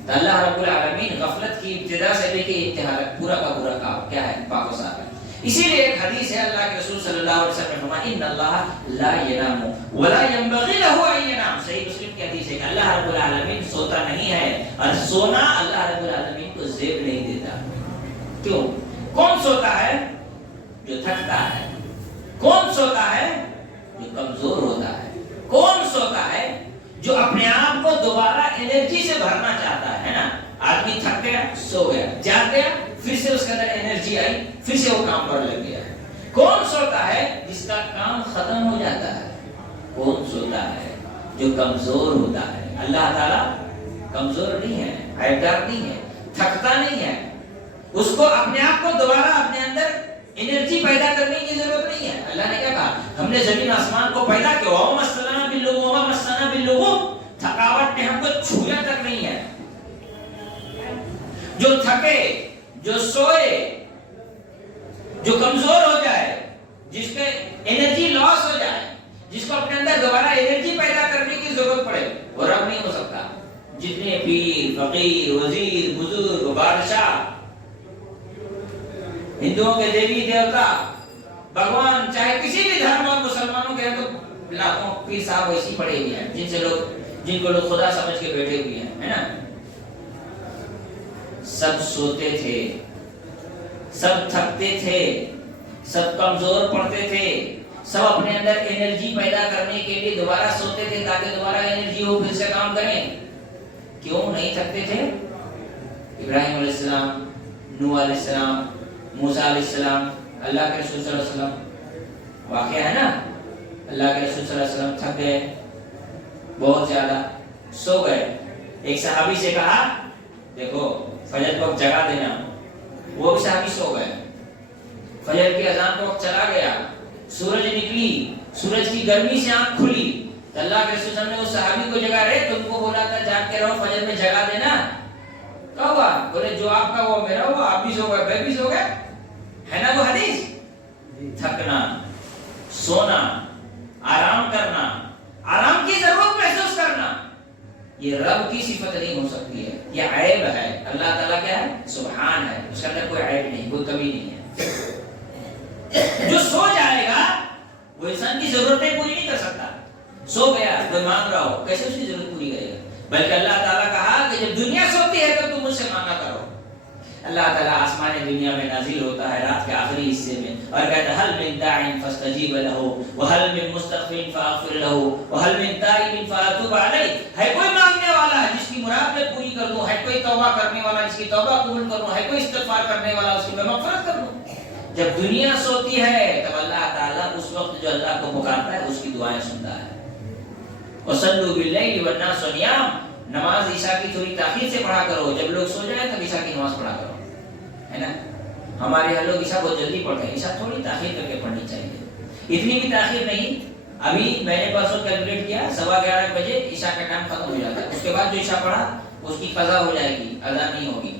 تو اللہ رب العالمین غفلت کی ابتدا سے لے کے انتہا تک پورا کا پورا کام کیا ہے؟ پاک و صاف ہے. اسی لیے ایک حدیث ہے, اللہ کے رسول صلی اللہ علیہ وسلم نے فرمایا ان اللہ لا ینام ولا ينبغي له ان ينام. صحیح مسلم کی حدیث ہے کہ اللہ رب العالمین سوتا نہیں ہے, اور سونا اللہ رب العالمین کو زیب نہیں دیتا. کیوں؟ کون سوتا ہے؟ جو تھکتا ہے. کون سوتا ہے؟ جو کمزور ہوتا ہے. کون سوتا ہے؟ جو اپنے آپ کو دوبارہ انرجی سے بھرنا چاہتا ہے نا. آدمی تھک گیا, سو گیا, جاگ گیا, پھر سے اس کے اندر انرجی آئی, پھر سے وہ کام پر لگ گیا. کون سوتا ہے؟ جس کا کام ختم ہو جاتا ہے. کون سوتا ہے؟ جو کمزور ہوتا ہے. اللہ تعالیٰ کمزور نہیں ہے، عیبدار نہیں ہے، تھکتا نہیں ہے. اس کو اپنے آپ کو دوبارہ اپنے اندر انرجی پیدا کرنے کی ضرورت نہیں ہے. اللہ نے کیا کہا؟ ہم نے زمین آسمان کو پیدا کیا. وَمَا مَسَّنَا بِاللُّغُوبِ وَمَا مَسَّنَا بِاللُّغُوبِ. تھکاوٹ نے ہم کو چھویا تک نہیں ہے. جو تھکے، جو سوئے، جو کمزور ہو جائے، جس پہ انرجی لاس ہو جائے، جس کو اپنے اندر دوبارہ انرجی پیدا کرنے کی ضرورت پڑے، وہ رب نہیں ہو سکتا. جتنے پیر، فقیر، وزیر، بزرگ، بادشاہ، ہندوؤں کے دیوی دیوتا، بھگوان، چاہے کسی بھی دھرم اور مسلمانوں کے تو لاکھوں پیر صاحب ایسی پڑے ہوئے ہیں جن کو لوگ خدا سمجھ کے بیٹھے ہوئے ہیں، ہے نا. سب سوتے تھے، سب تھکتے تھے، سب کمزور پڑتے تھے، سب اپنے اندر انرجی پیدا کرنے کے لیے دوبارہ سوتے تھے تاکہ دوبارہ انرجی ہو، پھر سے کام کریں. کیوں نہیں تھکتے تھے؟ ابراہیم علیہ السلام، نوح علیہ السلام، موسیٰ علیہ السلام، اللہ کے رسول صلی اللہ علیہ وسلم. واقعہ ہے نا، اللہ کے رسول صلی اللہ علیہ وسلم تھک گئے بہت زیادہ، سو گئے. ایک صحابی سے کہا دیکھو فجر کو جگا دینا. وہ بھی صحابی سو گئے. فجر کی اذان کو چلا گیا، سورج نکلی، سورج کی گرمی سے آنکھ کھلی تو اللہ کے رسول صلی اللہ علیہ وسلم نے اس صحابی کو جگا رہے تم کو بولا تھا جاگ کے رہو، فجر میں جگا دینا. کیا ہوا؟ بولے جو آپ کا وہ میرا ہوا، آپ بھی سو گئے میں بھی سو گئے. ہے نا وہ حدیث؟ تھکنا، سونا، آرام کرنا، آرام کی ضرورت محسوس کرنا، یہ رب کی صفت نہیں ہو سکتی ہے، یہ عیب ہے. اللہ تعالیٰ کیا ہے؟ سبحان ہے، اس کے اندر کوئی عیب نہیں، کوئی کمی نہیں ہے. جو سو جائے گا وہ انسان کی ضرورتیں پوری نہیں کر سکتا. سو گیا، کوئی مانگ رہا ہو، کیسے اس کی ضرورت پوری کرے گا؟ بلکہ اللہ تعالیٰ کہا کہ جب دنیا سوتی ہے تو تم مجھ سے مانگا کرو. اللہ تعالیٰ آسمان دنیا میں نازل ہوتا ہے رات کے آخری حصے میں اور کہتا ہے هل من داع فاستجیب له وهل من مستغفر فاغفر له وهل من تائب فاتوب علیہ. ہے کوئی مانگنے والا ہے جس کی مراد میں پوری کر دوں، ہے کوئی توبہ کرنے والا جس کی توبہ قبول کروں، ہے کوئی استغفار کرنے والا اس کی میں مغفرت کر دوں. جب دنیا سوتی ہے تب اللہ تعالیٰ اس وقت جو اللہ کو پکارتا ہے اس کی دعائیں سنتا ہے. وصلوا باللیل والناس نیام. نماز عشاء کی تھوڑی تاخیر سے پڑھا کرو، جب لوگ سو جائیں تب عشاء کی نماز پڑھا کرو، ہے نا. ہمارے یہاں لوگ عشاء بہت جلدی پڑھتے ہیں، عشاء تھوڑی تاخیر کر کے پڑھنی چاہیے، اتنی بھی تاخیر نہیں. ابھی میں نے پرسوں کیلکولیٹ کیا 11:15 بجے عشاء کا ٹائم ختم ہو جاتا ہے، اس کے بعد جو عشاء پڑھا اس کی قضا ہو جائے گی، ادا نہیں ہوگی.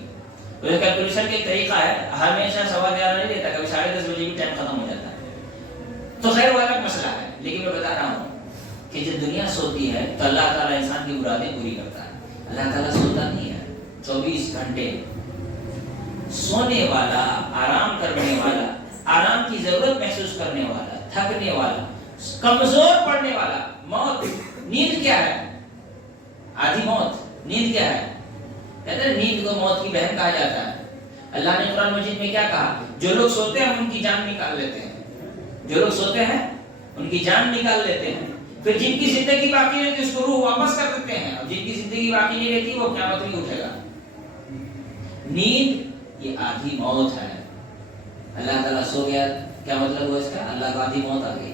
تو یہ کیلکولیشن کا ایک طریقہ ہے، ہمیشہ 11:15 نہیں دیتا، کبھی 10:30 بجے بھی ٹائم ختم ہو جاتا ہے. تو خیر وہ الگ مسئلہ ہے، لیکن میں بتا رہا ہوں کہ جب دنیا سوتی ہے تو اللہ تعالیٰ انسان کی مرادیں پوری کرتا ہے. اللہ تعالیٰ سوتا نہیں ہے، 24 گھنٹے سونے والا، آرام کرنے والا، آرام کی ضرورت محسوس کرنے والا، تھکنے والا، کمزور پڑنے والا. موت، نیند کیا ہے؟ آدھی موت. نیند کیا ہے؟ کہتے ہیں نیند کو موت کی بہن کہا جاتا ہے. اللہ نے قرآن مجید میں کیا کہا؟ جو لوگ سوتے ہیں ان کی جان نکال لیتے ہیں. جو لوگ سوتے ہیں ان کی جان نکال لیتے ہیں. پھر جن کی زندگی باقی رہتی ہے اس کو روح واپس کر دیتے ہیں، اور جن کی زندگی باقی نہیں رہتی وہ قیامت میں اٹھے گا. نیند یہ آدھی موت ہے. اللہ تعالیٰ سو گیا، کیا مطلب ہوا اس کا؟ اللہ کو آدھی موت آ گئی؟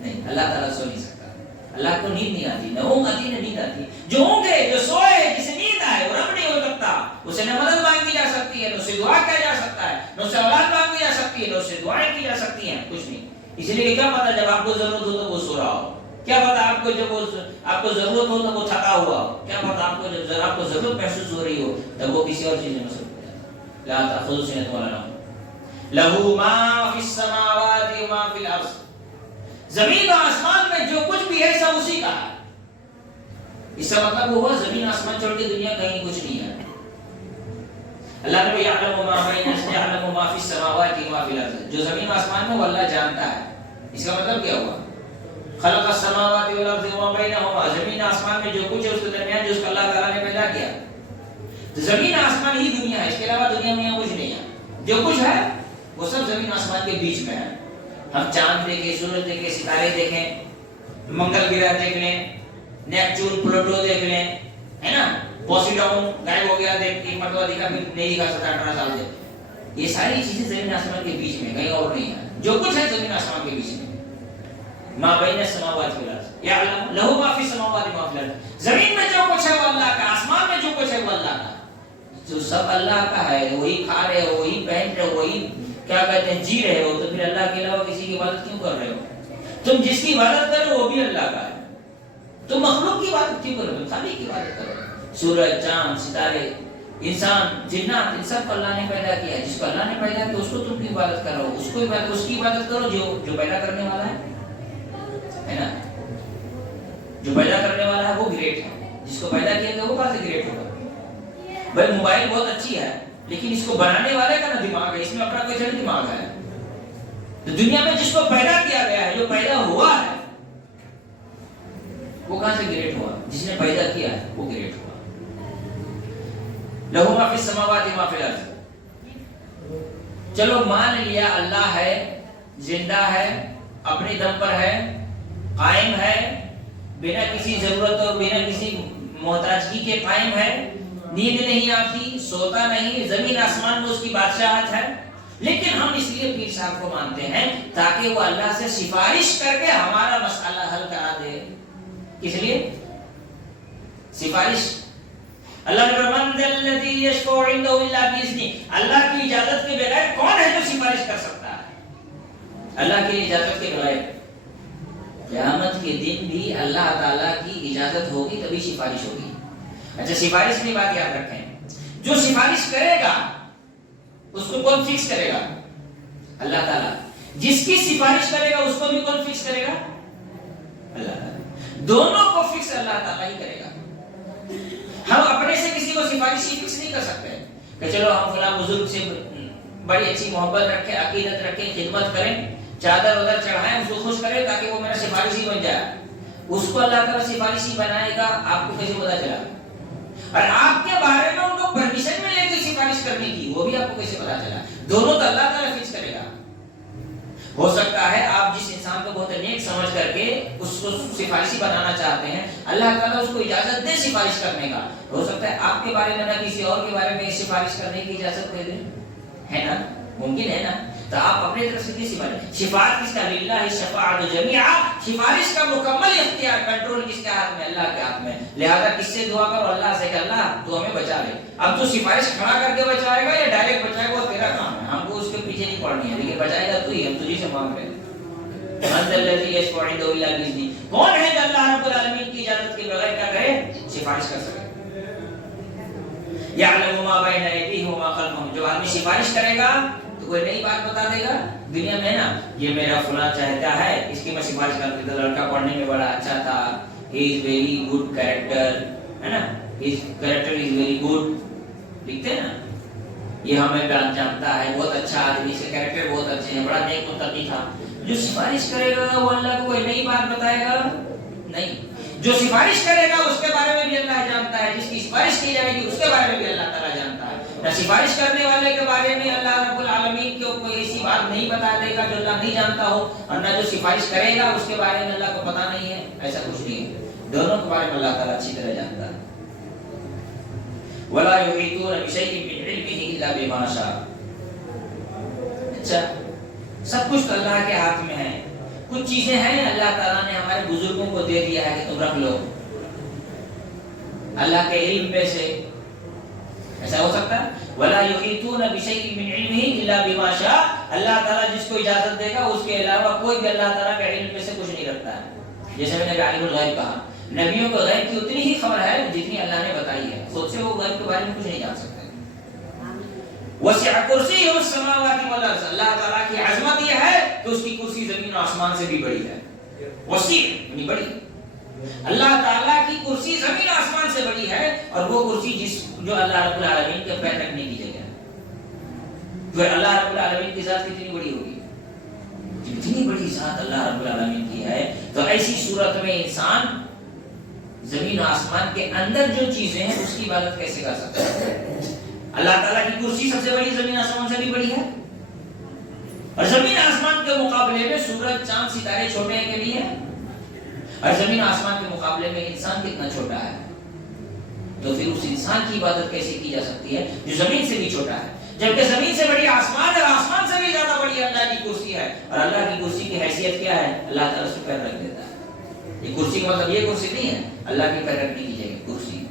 نہیں، اللہ تعالیٰ سو نہیں سکتا. اللہ کو نیند نہیں آتی، نہ اونگ آتی نہ نیند آتی. جو اونگے، جو سوئے، جسے نیند آئے وہ رب نہیں ہو سکتا. اسے نہ مدد مانگی جا سکتی ہے، نہ اسے دعا کیا جا سکتا ہے، نہ اسے اولاد مانگی جا سکتی ہے، نہ اسے دعائیں کی جا سکتی ہیں، کچھ نہیں. اس لیے کیا پتا جب آپ کو ضرورت ہو تو وہ سو رہا ہو، کیا پتا آپ کو جب آپ کو ضرورت ہو تو وہ تھکا ہوا ہو، کیا پتا آپ کو جب آپ کو ضرورت محسوس ہو رہی ہو تب وہ کسی اور چیز میں مصروف ہو جاتا ہے. لا تأخذه سنة ولا نوم له ما في السماوات وما في الأرض. زمین و آسمان میں جو کچھ بھی ہے سب اسی کا ہے. اس کا مطلب ہوا زمین آسمان چھوڑ کے دنیا کہیں کچھ نہیں ہے. اللہ نے یعلم ما بین یعلم ما فی السماوات وما فی الارض. جو زمین و آسمان میں وہ اللہ جانتا ہے. اس کا مطلب کیا ہوا؟ خلق السماوات والارض وما بینہما. زمین آسمان میں جو کچھ ہے اس کے درمیان جو اس کا اللہ تعالیٰ نے پیدا کیا. تو زمین آسمان ہی دنیا ہے، اس کے علاوہ دنیا میں کچھ نہیں ہے. جو کچھ ہے وہ سب زمین آسمان کے بیچ میں ہے. ہم چاند دیکھیں، سورج دیکھیں، ستارے دیکھیں، منگل گرہ دیکھ لیں، نیپچون، پلوٹو دیکھ لیں، ہے نا. پوسیڈون غائب ہو گیا، دیکھ ایک مرتبہ دیکھا پھر نہیں دکھا سکتا 18 سال سے. یہ ساری چیزیں زمین آسمان کے بیچ میں، کہیں اور نہیں ہے. جو کچھ ہے زمین آسمان کے بیچ میں، ما بین السماوات والارض یعلم لہ ما فی السماوات و ما فی الارض، زمین میں جو کچھ ہے وہ اللہ کا، آسمان میں جو کچھ ہے وہ اللہ کا، جو سب اللہ کا ہے، وہی کھا رہے ہو، وہی پہن رہے ہو، وہی کیا کہتے ہیں جی رہے ہو، تو پھر اللہ کے علاوہ کسی کی عبادت کیوں کر رہے ہو؟ تم جس کی عبادت کرو وہ بھی اللہ کا ہے، تم مخلوق کی عبادت کیوں کرو؟ خالق کی عبادت کرو۔ سورج، چاند، ستارے، انسان، جنات، ان سب کو اللہ نے پیدا کیا ہے، جس کو اللہ نے پیدا کیا تو اس کو تم کی عبادت کرو، اس کو اس کی عبادت کرو جو پیدا کرنے والا ہے نا، جو پیدا کرنے والا ہے وہ گریٹ ہے، جس کو پیدا کیا گیا وہ کہاں سے گریٹ ہوگا؟ بھائی موبائل بہت اچھی ہے لیکن اس کو بنانے والے کا نا دماغ ہے، اس میں اپنا کوئی جڑ دماغ ہے، تو دنیا میں جس کو پیدا کیا گیا ہے، جو پیدا ہوا ہے وہ کہاں سے گریٹ ہوا؟ جس نے پیدا کیا ہے وہ گریٹ ہوا۔ لہو ما فی السماوات و ما فی الارض، چلو مان لیا اللہ ہے، زندہ ہے، اپنے دم پر ہے، قائم ہے، بنا کسی ضرورت اور بنا کسی محتاجگی کے قائم ہے، نیند نہیں آتی، سوتا نہیں، زمین آسمان میں اس کی بادشاہت ہے، لیکن ہم اس لیے پیر صاحب کو مانتے ہیں تاکہ وہ اللہ سے سفارش کر کے ہمارا مسئلہ حل کرا دے۔ کس لیے سفارش؟ اللہ نے فرمایا من ذا الذی یشفع عنده الا باذنہ، اللہ کی اجازت کے بغیر کون ہے جو سفارش کر سکتا ہے؟ اللہ کی اجازت کے بغیر قیامت کے دن بھی اللہ تعالیٰ کی اجازت ہوگی تبھی سفارش ہوگی۔ اچھا سفارش کی بات یاد رکھیں، جو سفارش کرے گا اس کو کون فکس کرے گا؟ اللہ تعالیٰ۔ جس کی سفارش کرے گا اس کو بھی کون فکس کرے گا؟ اللہ تعالیٰ۔ دونوں کو فکس اللہ تعالیٰ ہی کرے گا۔ ہم اپنے سے کسی کو سفارش ہی فکس نہیں کر سکتے کہ چلو ہم فلاں بزرگ سے بڑی اچھی محبت رکھیں، عقیدت رکھیں، خدمت کریں، چادر ادھر چڑھائیں، اس کو خوش کریں تاکہ وہ میرا سفارشی بن جائے۔ اس کو اللہ تعالیٰ سفارشی بنائے گا، آپ کو کیسے پتا چلا؟ اور آپ کے بارے میں ان کو پرمیشن میں لے کے سفارش کرنے کی، وہ بھی آپ کو کیسے پتا چلا؟ دونوں تو اللہ تعالیٰ فکس کرے گا۔ ہو سکتا ہے آپ جس انسان کو بہت نیک سمجھ کر کے اس کو سفارشی بنانا چاہتے ہیں، اللہ تعالیٰ اس کو اجازت دے سفارش کرنے کا، ہو سکتا ہے آپ کے بارے میں نہ کسی اور کے بارے میں سفارش کرنے کی اجازت دے دیں، ہے نا؟ ممکن ہے نا؟ تو آپ اپنے طرف سے کسی بارے شفاعت کس کا؟ للہ الشفاعۃ جمیعا، سفارش کا مکمل اختیار، کنٹرول کس کے ہاتھ میں؟ اللہ کے ہاتھ میں۔ لہذا کس سے دعا کرو؟ اللہ سے کہ اللہ تو ہمیں بچا لے۔ اب تو سفارش کھڑا کر کے بچائے گا یا ڈائریکٹ بچائے گا وہ تیرا کام ہے، ہم کو اس کے پیچھے نہیں پڑنی ہے، لیکن بچائے گا تو ہی، ہم تجھے سے مانگ رہے ہیں۔ من ذا الذی یشفع عنده الا باذنہ، کون ہے جو اللہ رب العالمین کی اجازت کے بغیر کیا کرے؟ سفارش کر سکے۔ یعلم ما بین ایدیہم وما خلفہم، جو آدمی سفارش کرے گا تو کوئی نئی بات بتا دے گا دنیا میں نا، یہ میرا فلاں چاہتا ہے، اس کی میں سفارش کر دیتا، لڑکا پڑھنے میں بڑا اچھا تھا، ہی از ویری گڈ کیریکٹر، ہے نا، his character is very good, لکھتے ہیں نا، یہ ہمیں جانتا ہے، بہت اچھا آدمی، اس کے کیریکٹر بہت اچھے ہیں، بڑا نیک متقی تھا۔ جو سفارش کرے گا وہ اللہ کو کوئی نئی بات بتائے گا نہیں، جو سفارش کرے گا اس کے بارے میں بھی اللہ جانتا ہے، جس کی سفارش کی جائے گی اس کے بارے میں بھی اللہ تعالیٰ جانتا ہے۔ نہ سفارش کرنے والے کے بارے میں اللہ رب العالمین کو کوئی ایسی بات نہیں بتا دے گا جو اللہ نہیں جانتا ہو، اور نہ جو سفارش کرے گا اس کے بارے میں اللہ کو پتا نہیں ہے، ایسا کچھ نہیں ہے، دونوں کے بارے میں اللہ تعالیٰ اچھی طرح جانتا ہے۔ وَلَا يُحِيطُونَ بِشَيْءٍ مِّنْ عِلْمِهِ إِلَّا بِمَا شَاءَ۔ اچھا سب کچھ تو اللہ کے ہاتھ میں ہے، کچھ چیزیں ہیں اللہ تعالیٰ نے ہمارے بزرگوں کو دے دیا ہے کہ تم رکھ لو، اللہ کے علم میں سے ایسا ہو سکتا ہے۔ وَلَا يُحِيطُونَ بِشَيْءٍ مِّنْ عِلْمِهِ إِلَّا بِمَا شَاءَ، اللہ تعالیٰ جس کو اجازت دے گا اس کے علاوہ کوئی بھی اللہ تعالیٰ کے علم میں سے کچھ نہیں رکھتا ہے۔ جیسے میں نے عالم الغیب کہا، نبیوں کو غیب کی اتنی ہی خبر ہے جتنی اللہ نے بتائی ہے، خود سے وہ غیب کے بارے میں کچھ نہیں جان سکتے۔ وسع کرسیہ السماوات والارض، اللہ تعالیٰ کی عظمت یہ ہے کہ اس کی کرسی زمین و آسمان سے بھی بڑی ہے، وسیع یعنی بڑی، اللہ تعالیٰ کی کرسی زمین و آسمان سے بڑی ہے، اور وہ کرسی جو اللہ رب العالمین کے پیر رکھنے کی جگہ ہے، تو اللہ رب العالمین کی ذات کتنی بڑی ہوگی؟ جتنی بڑی ذات اللہ رب العالمین کی ہے، تو ایسی صورت میں انسان زمین و آسمان کے اندر جو چیزیں ہیں اس کی عبادت کیسے کر سکتا ہے؟ اللہ تعالیٰ کی کرسی سب سے بڑی، زمین آسمان سے بھی بڑی ہے، اور زمین آسمان کے مقابلے میں سورج چاند ستارے چھوٹے ہیں کہ نہیں ہے، اور زمین آسمان کے مقابلے میں انسان کتنا چھوٹا ہے، تو پھر اس انسان کی عبادت کیسے کی جا سکتی ہے جو زمین سے بھی چھوٹا ہے؟ جبکہ زمین سے بڑی آسمان ہے، آسمان سے بھی زیادہ بڑی اللہ کی کرسی ہے، اور اللہ کی کرسی کی حیثیت کیا ہے؟ اللہ تعالیٰ اس کو پیر رکھ دیتا ہے۔ یہ کرسی کا مطلب یہ کرسی نہیں ہے اللہ کی پیر رکھنے کی جگہ، کرسی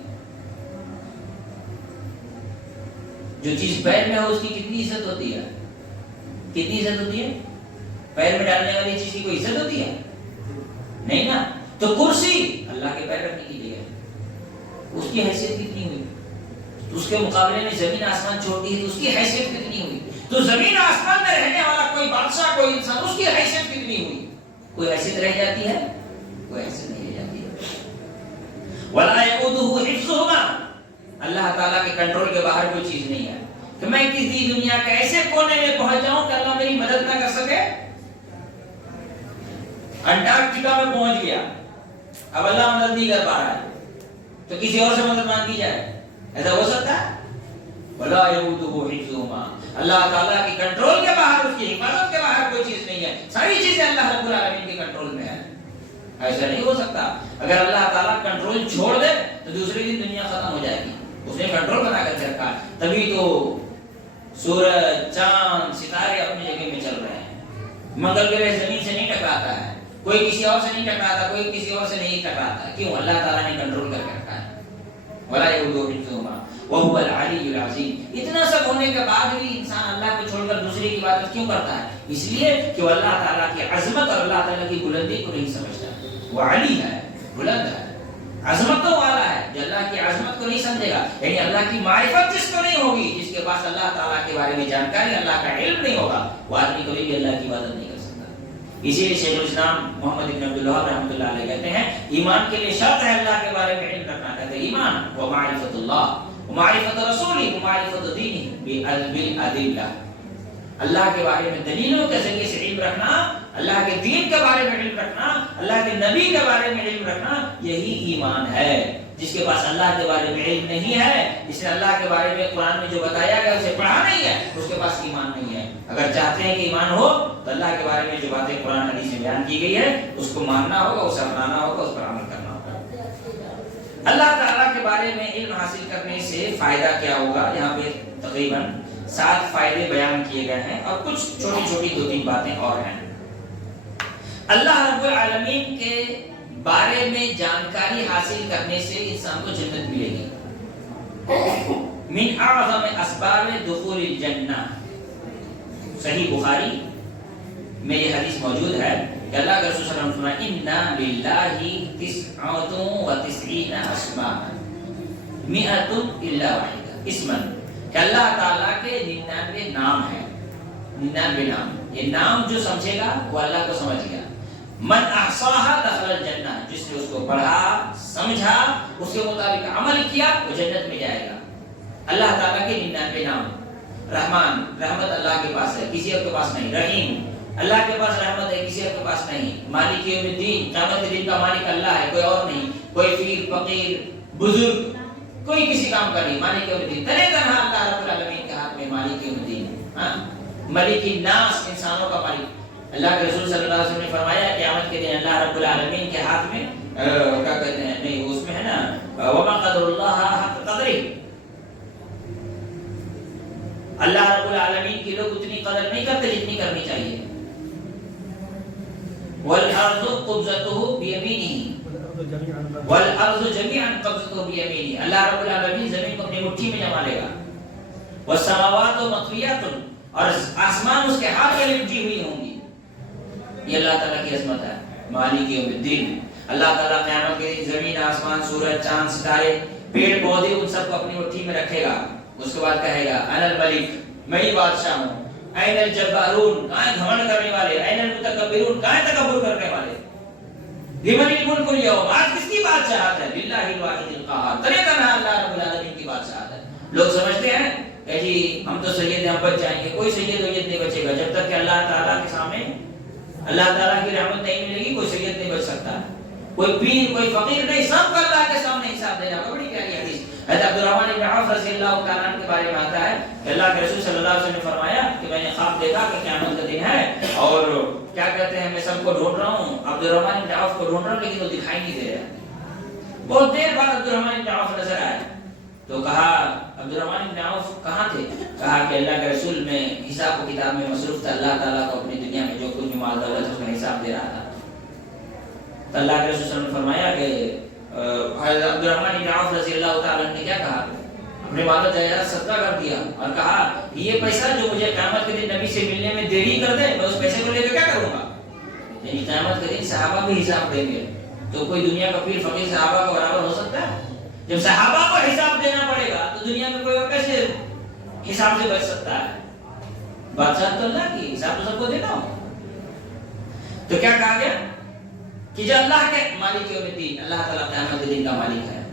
جو چیز پیر میں ہو اس کی کتنی عزت ہوتی ہے؟ کتنی عزت ہوتی ہے؟ پیر میں ڈالنے والی چیز کی کوئی عزت ہوتی ہے؟ نہیں نا۔ تو کرسی اللہ کے پیر رکھنے کی جگہ ہے، اس کی حیثیت کتنی ہوئی؟ تو اس کے مقابلے میں زمین آسمان چھوٹی ہے تو اس کی حیثیت کتنی ہوئی؟ تو زمین آسمان میں رہنے والا کوئی بادشاہ، کوئی انسان، اس کی حیثیت کتنی ہوئی؟ کوئی حیثیت رہ جاتی ہے؟ کوئی حیثیت نہیں رہ جاتی ہے۔ وَلَا يَئُودُهُ حِفْظُهُمَا، اللہ تعالیٰ کے کنٹرول کے باہر کوئی چیز نہیں ہے کہ میں کسی دنیا کے ایسے کونے میں پہنچ جاؤں کہ اللہ میری مدد نہ کر سکے۔ انٹارکٹیکا میں پہنچ گیا، اب اللہ مدد نہیں کر پا رہا ہے تو کسی اور سے مدد مانگی جائے، ایسا ہو سکتا ہے؟ وَلَا يَئُودُهُ حِفْظُهُمَا، اللہ تعالیٰ کی کنٹرول کے باہر، اس کی حفاظت کے باہر کوئی چیز نہیں ہے، ساری چیزیں اللہ رب العالمین کے کنٹرول میں ہیں۔ ایسا نہیں ہو سکتا، اگر اللہ تعالیٰ کنٹرول چھوڑ دے تو دوسرے دن دنیا ختم ہو جائے گی، اس نے کنٹرول بنا کر کے رکھا ہے، تبھی تو سورج، چاند، ستارے اپنی جگہ میں چل رہے ہیں۔ منگل گرہ زمین سے نہیں ٹکراتا ہے، کوئی کسی اور سے نہیں ٹکراتا، کوئی کسی اور سے نہیں ٹکراتا، کیوں؟ اللہ تعالیٰ نے کنٹرول کر کے رکھا ہے۔ وَلَا يَئُودُهُ حِفْظُهُمَا وَهُوَ الْعَلِيُّ الْعَظِيمُ، اتنا سب ہونے کے بعد بھی انسان اللہ کو چھوڑ کر دوسرے کی عبادت کیوں کرتا ہے؟ اس لیے کہ وہ اللہ تعالیٰ کی عظمت اور اللہ تعالیٰ کی بلندی کو نہیں سمجھتا۔ وہ علی ہے، بلند ہے، عظمتوں والا ہے، جو اللہ کی عظمت کو نہیں سمجھے گا، یعنی اللہ کی معرفت جس کو نہیں ہوگی، جس کے پاس اللہ تعالیٰ کے بارے میں جانکاری، اللہ کا علم نہیں ہوگا، وہ آدمی کبھی بھی اللہ کی عبادت نہیں کر سکتا۔ اسی لیے شیخ الاسلام محمد بن عبد الوہاب رحمۃ اللہ علیہ کہتے ہیں ایمان کے لیے شرط ہے اللہ کے بارے میں علم رکھنا، کہتے ہیں ایمان و معرفت اللہ و معرفت رسولہ و معرفت دینہ بالادلہ، اللہ کے بارے میں دلیلوں کے ذریعے سے علم رکھنا، اللہ کے دین کے بارے میں علم رکھنا، اللہ کے نبی کے بارے میں علم رکھنا، یہی ایمان ہے۔ جس کے پاس اللہ کے بارے میں علم نہیں ہے، جس نے اللہ کے بارے میں قرآن میں جو بتایا گیا اسے پڑھا نہیں ہے، اس کے پاس ایمان نہیں ہے۔ اگر چاہتے ہیں کہ ایمان ہو تو اللہ کے بارے میں جو باتیں قرآن حدیث میں بیان کی گئی ہے اس کو ماننا ہوگا، اسے اپنانا ہوگا، اس پر عمل کرنا ہوگا۔ اللہ تعالیٰ کے بارے میں علم حاصل کرنے سے فائدہ کیا ہوگا؟ یہاں پہ تقریباً 7 فائدے بیان کیے گئے ہیں اور کچھ چھوٹی چھوٹی 2-3 باتیں اور ہیں۔ اللہ رب العالمین کے بارے میں جانکاری حاصل کرنے سے انسان کو جنت ملے گی۔ من اعظم اسباب دخول الجنہ، صحیح بخاری میں یہ حدیث موجود ہے کہ اللہ کے رسول صلی اللہ علیہ وسلم نے فرمایا اِنَّ لِلَّهِ 99 اسماء مئۃ الا واحدہ اسمن، کہ اللہ تعالیٰ کے 99 نام ہیں، 99 نام، یہ نام جو سمجھے گا وہ اللہ کو سمجھ گیا۔ من احصاها دخل الجنہ، جس نے اس کو پڑھا، سمجھا، اس کے مطابق عمل کیا وہ جنت میں جائے گا۔ اللہ تعالیٰ کے 99 نام، رحمان، رحمت اللہ کے پاس ہے، کسی اور کے پاس نہیں۔ رحیم، اللہ کے پاس رحمت ہے، کسی اور کے پاس نہیں۔ مالک یوم الدین، قیامت کے دن کا مالک اللہ ہے، کوئی اور نہیں۔ کوئی پیر، فقیر، بزرگ، کوئی کسی کام کا نہیں۔ مالک یوم الدین تنہا تنہا اللہ رب العالمین کے ہاتھ میں مالک یوم الدین، ملک الناس، انسانوں کا مالک۔ اللہ کے رسول صلی اللہ علیہ وسلم نے فرمایا قیامت کے دن اللہ رب العالمین کے ہاتھ میں کیا کہتے ہیں، نہیں اس میں ہے نا وما قدر اللہ حق قدرہ، اللہ رب العالمین کی لوگ اتنی قدر نہیں کرتے جتنی کرنی چاہیے۔ والارض قبضته بیمینہ، والارض جميعا قبضته بیمینہ، اللہ رب العالمین زمین کو اپنی مٹھی میں جما لے گا۔ والسماوات مطویات، اور آسمان اس کے ہاتھ میں لپٹی ہوئی ہوں گی۔ یہ اللہ تعالیٰ کی عظمت ہے۔ مالک یوم الدین، اللہ تعالیٰ قیامت کے دن زمین، آسمان، سورج، چاند، ستارے، پیڑ پودے، ان سب کو اپنی مٹھی میں رکھے گا۔ اس کے بعد کہے گا انا الملک، میں ہی بادشاہ ہوں۔ این الجبارون، کہاں گھمنڈ کرنے والے؟ این المتکبرون، کہاں تکبر کرنے والے؟ لمن الملک اليوم، آج کس کی بادشاہت ہے؟ للہ الواحد القہار، تنہا اللہ رب العالمین کی بادشاہت ہے۔ لوگ سمجھتے ہیں کہ جی ہم تو سید ہیں، ہم بچ جائیں گے۔ کوئی سید وید نہیں بچے گا جب تک کہ اللہ تعالیٰ کے سامنے اللہ تعالیٰ کی رحمت نہیں ملے گی، کوئی سید نہیں بچ سکتا، کوئی پیر، کوئی فقیر نہیں، سب کو اللہ کے سامنے حساب دینا ہوگا۔ بڑی پیاری حدیث حضرت عبد الرحمن بن عوف رضی اللہ تعالیٰ عنہ کے بارے میں آتا ہے کہ اللہ کے رسول صلی اللہ علیہ وسلم نے فرمایا کہ میں نے خواب دیکھا کہ قیامت کا دن ہے اور کیا کہتے ہیں میں سب کو ڈھونڈ رہا ہوں، عبد الرحمن بن عوف کو ڈھونڈ رہا ہوں لیکن وہ دکھائی نہیں دے رہا۔ بہت دیر بعد عبد الرحمن بن عوف نظر آئے تو کہا عبدالرحمن بن عوف کہاں تھے؟ کہا کہ اللہ کے رسول میں حساب و کتاب میں مصروف تھا، اللہ تعالیٰ کو اپنی دنیا میں جو کچھ بھی مال دولت اس کا حساب دے رہا تھا۔ تو اللہ کے رسول صلی اللہ علیہ وسلم نے فرمایا کہ عبدالرحمن بن عوف رضی اللہ تعالیٰ نے کیا کہا؟ اپنے مال و جائیداد صدقہ کر دیا اور کہا یہ پیسہ جو مجھے قیامت کے دن نبی سے ملنے میں دیری کر دے، میں اس پیسے کو لے کے کیا کروں گا؟ یعنی قیامت کے دن صحابہ بھی حساب دیں گے، تو کوئی دنیا کا پیر فقیر صحابہ کو برابر ہو سکتا ہے؟ جب صحابہ کو حساب دینا پڑے گا تو دنیا میں کوئی اور کیسے حساب سے بچ سکتا ہے؟ بادشاہ تو اللہ کی، حساب تو سب کو دینا ہو۔ تو کیا کہا گیا کہ جو اللہ کے مالک یوم الدین، اللہ تعالیٰ قیامت کے دن کا مالک ہے،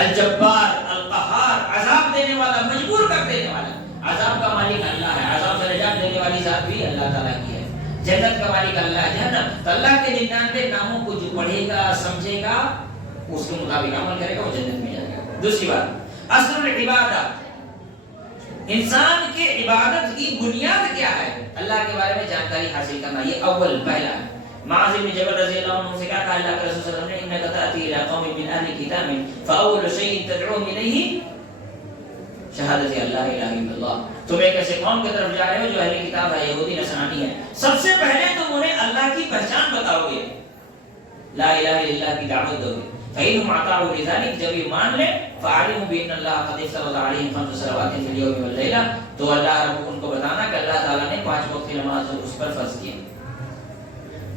الجبار القہار، عذاب دینے والا، مجبور کر دینے والا، عذاب کا مالک اللہ ہے، عذاب سے نجات دینے والی ذات بھی اللہ تعالیٰ کی ہے، جنت کا مالک اللہ ہے، جہنم تو اللہ کے 99 ناموں کو جو پڑھے گا سمجھے گا اس کے مطابق عمل کرے گا وہ جنت میں جائے گا۔ دوسری بات، اصل العبادت، انسان کے عبادت کی بنیاد کیا ہے؟ اللہ کے بارے میں جانکاری حاصل کرنا، یہ اول پہلا ہے۔ معاذ بن جبل رضی اللہ عنہ سے کہا کہ اللہ کے رسول صلی اللہ علیہ وسلم نے انک تأتی الی قوم من اہل کتاب فاول شیء تدعوهم الیہ شہادت اللہ الہ الا اللہ، تم ایک ایسے قوم کی طرف جا رہے ہو جو اہل کتاب ہے، یہودی نصرانی ہے، سب سے پہلے تم انہیں اللہ کی پہچان بتاؤ گے، لا الہ الا اللہ کی دعوت دو گے، فإنهم اطاعوا لذلك، جب یہ مان لے فعلموا بأن اللہ قد افترض علیہم 5 صلوات فی اليوم واللیلہ، تو اللہ رب ان کو بتانا کہ اللہ تعالیٰ نے 5 وقت کی نماز اس پر فرض کی۔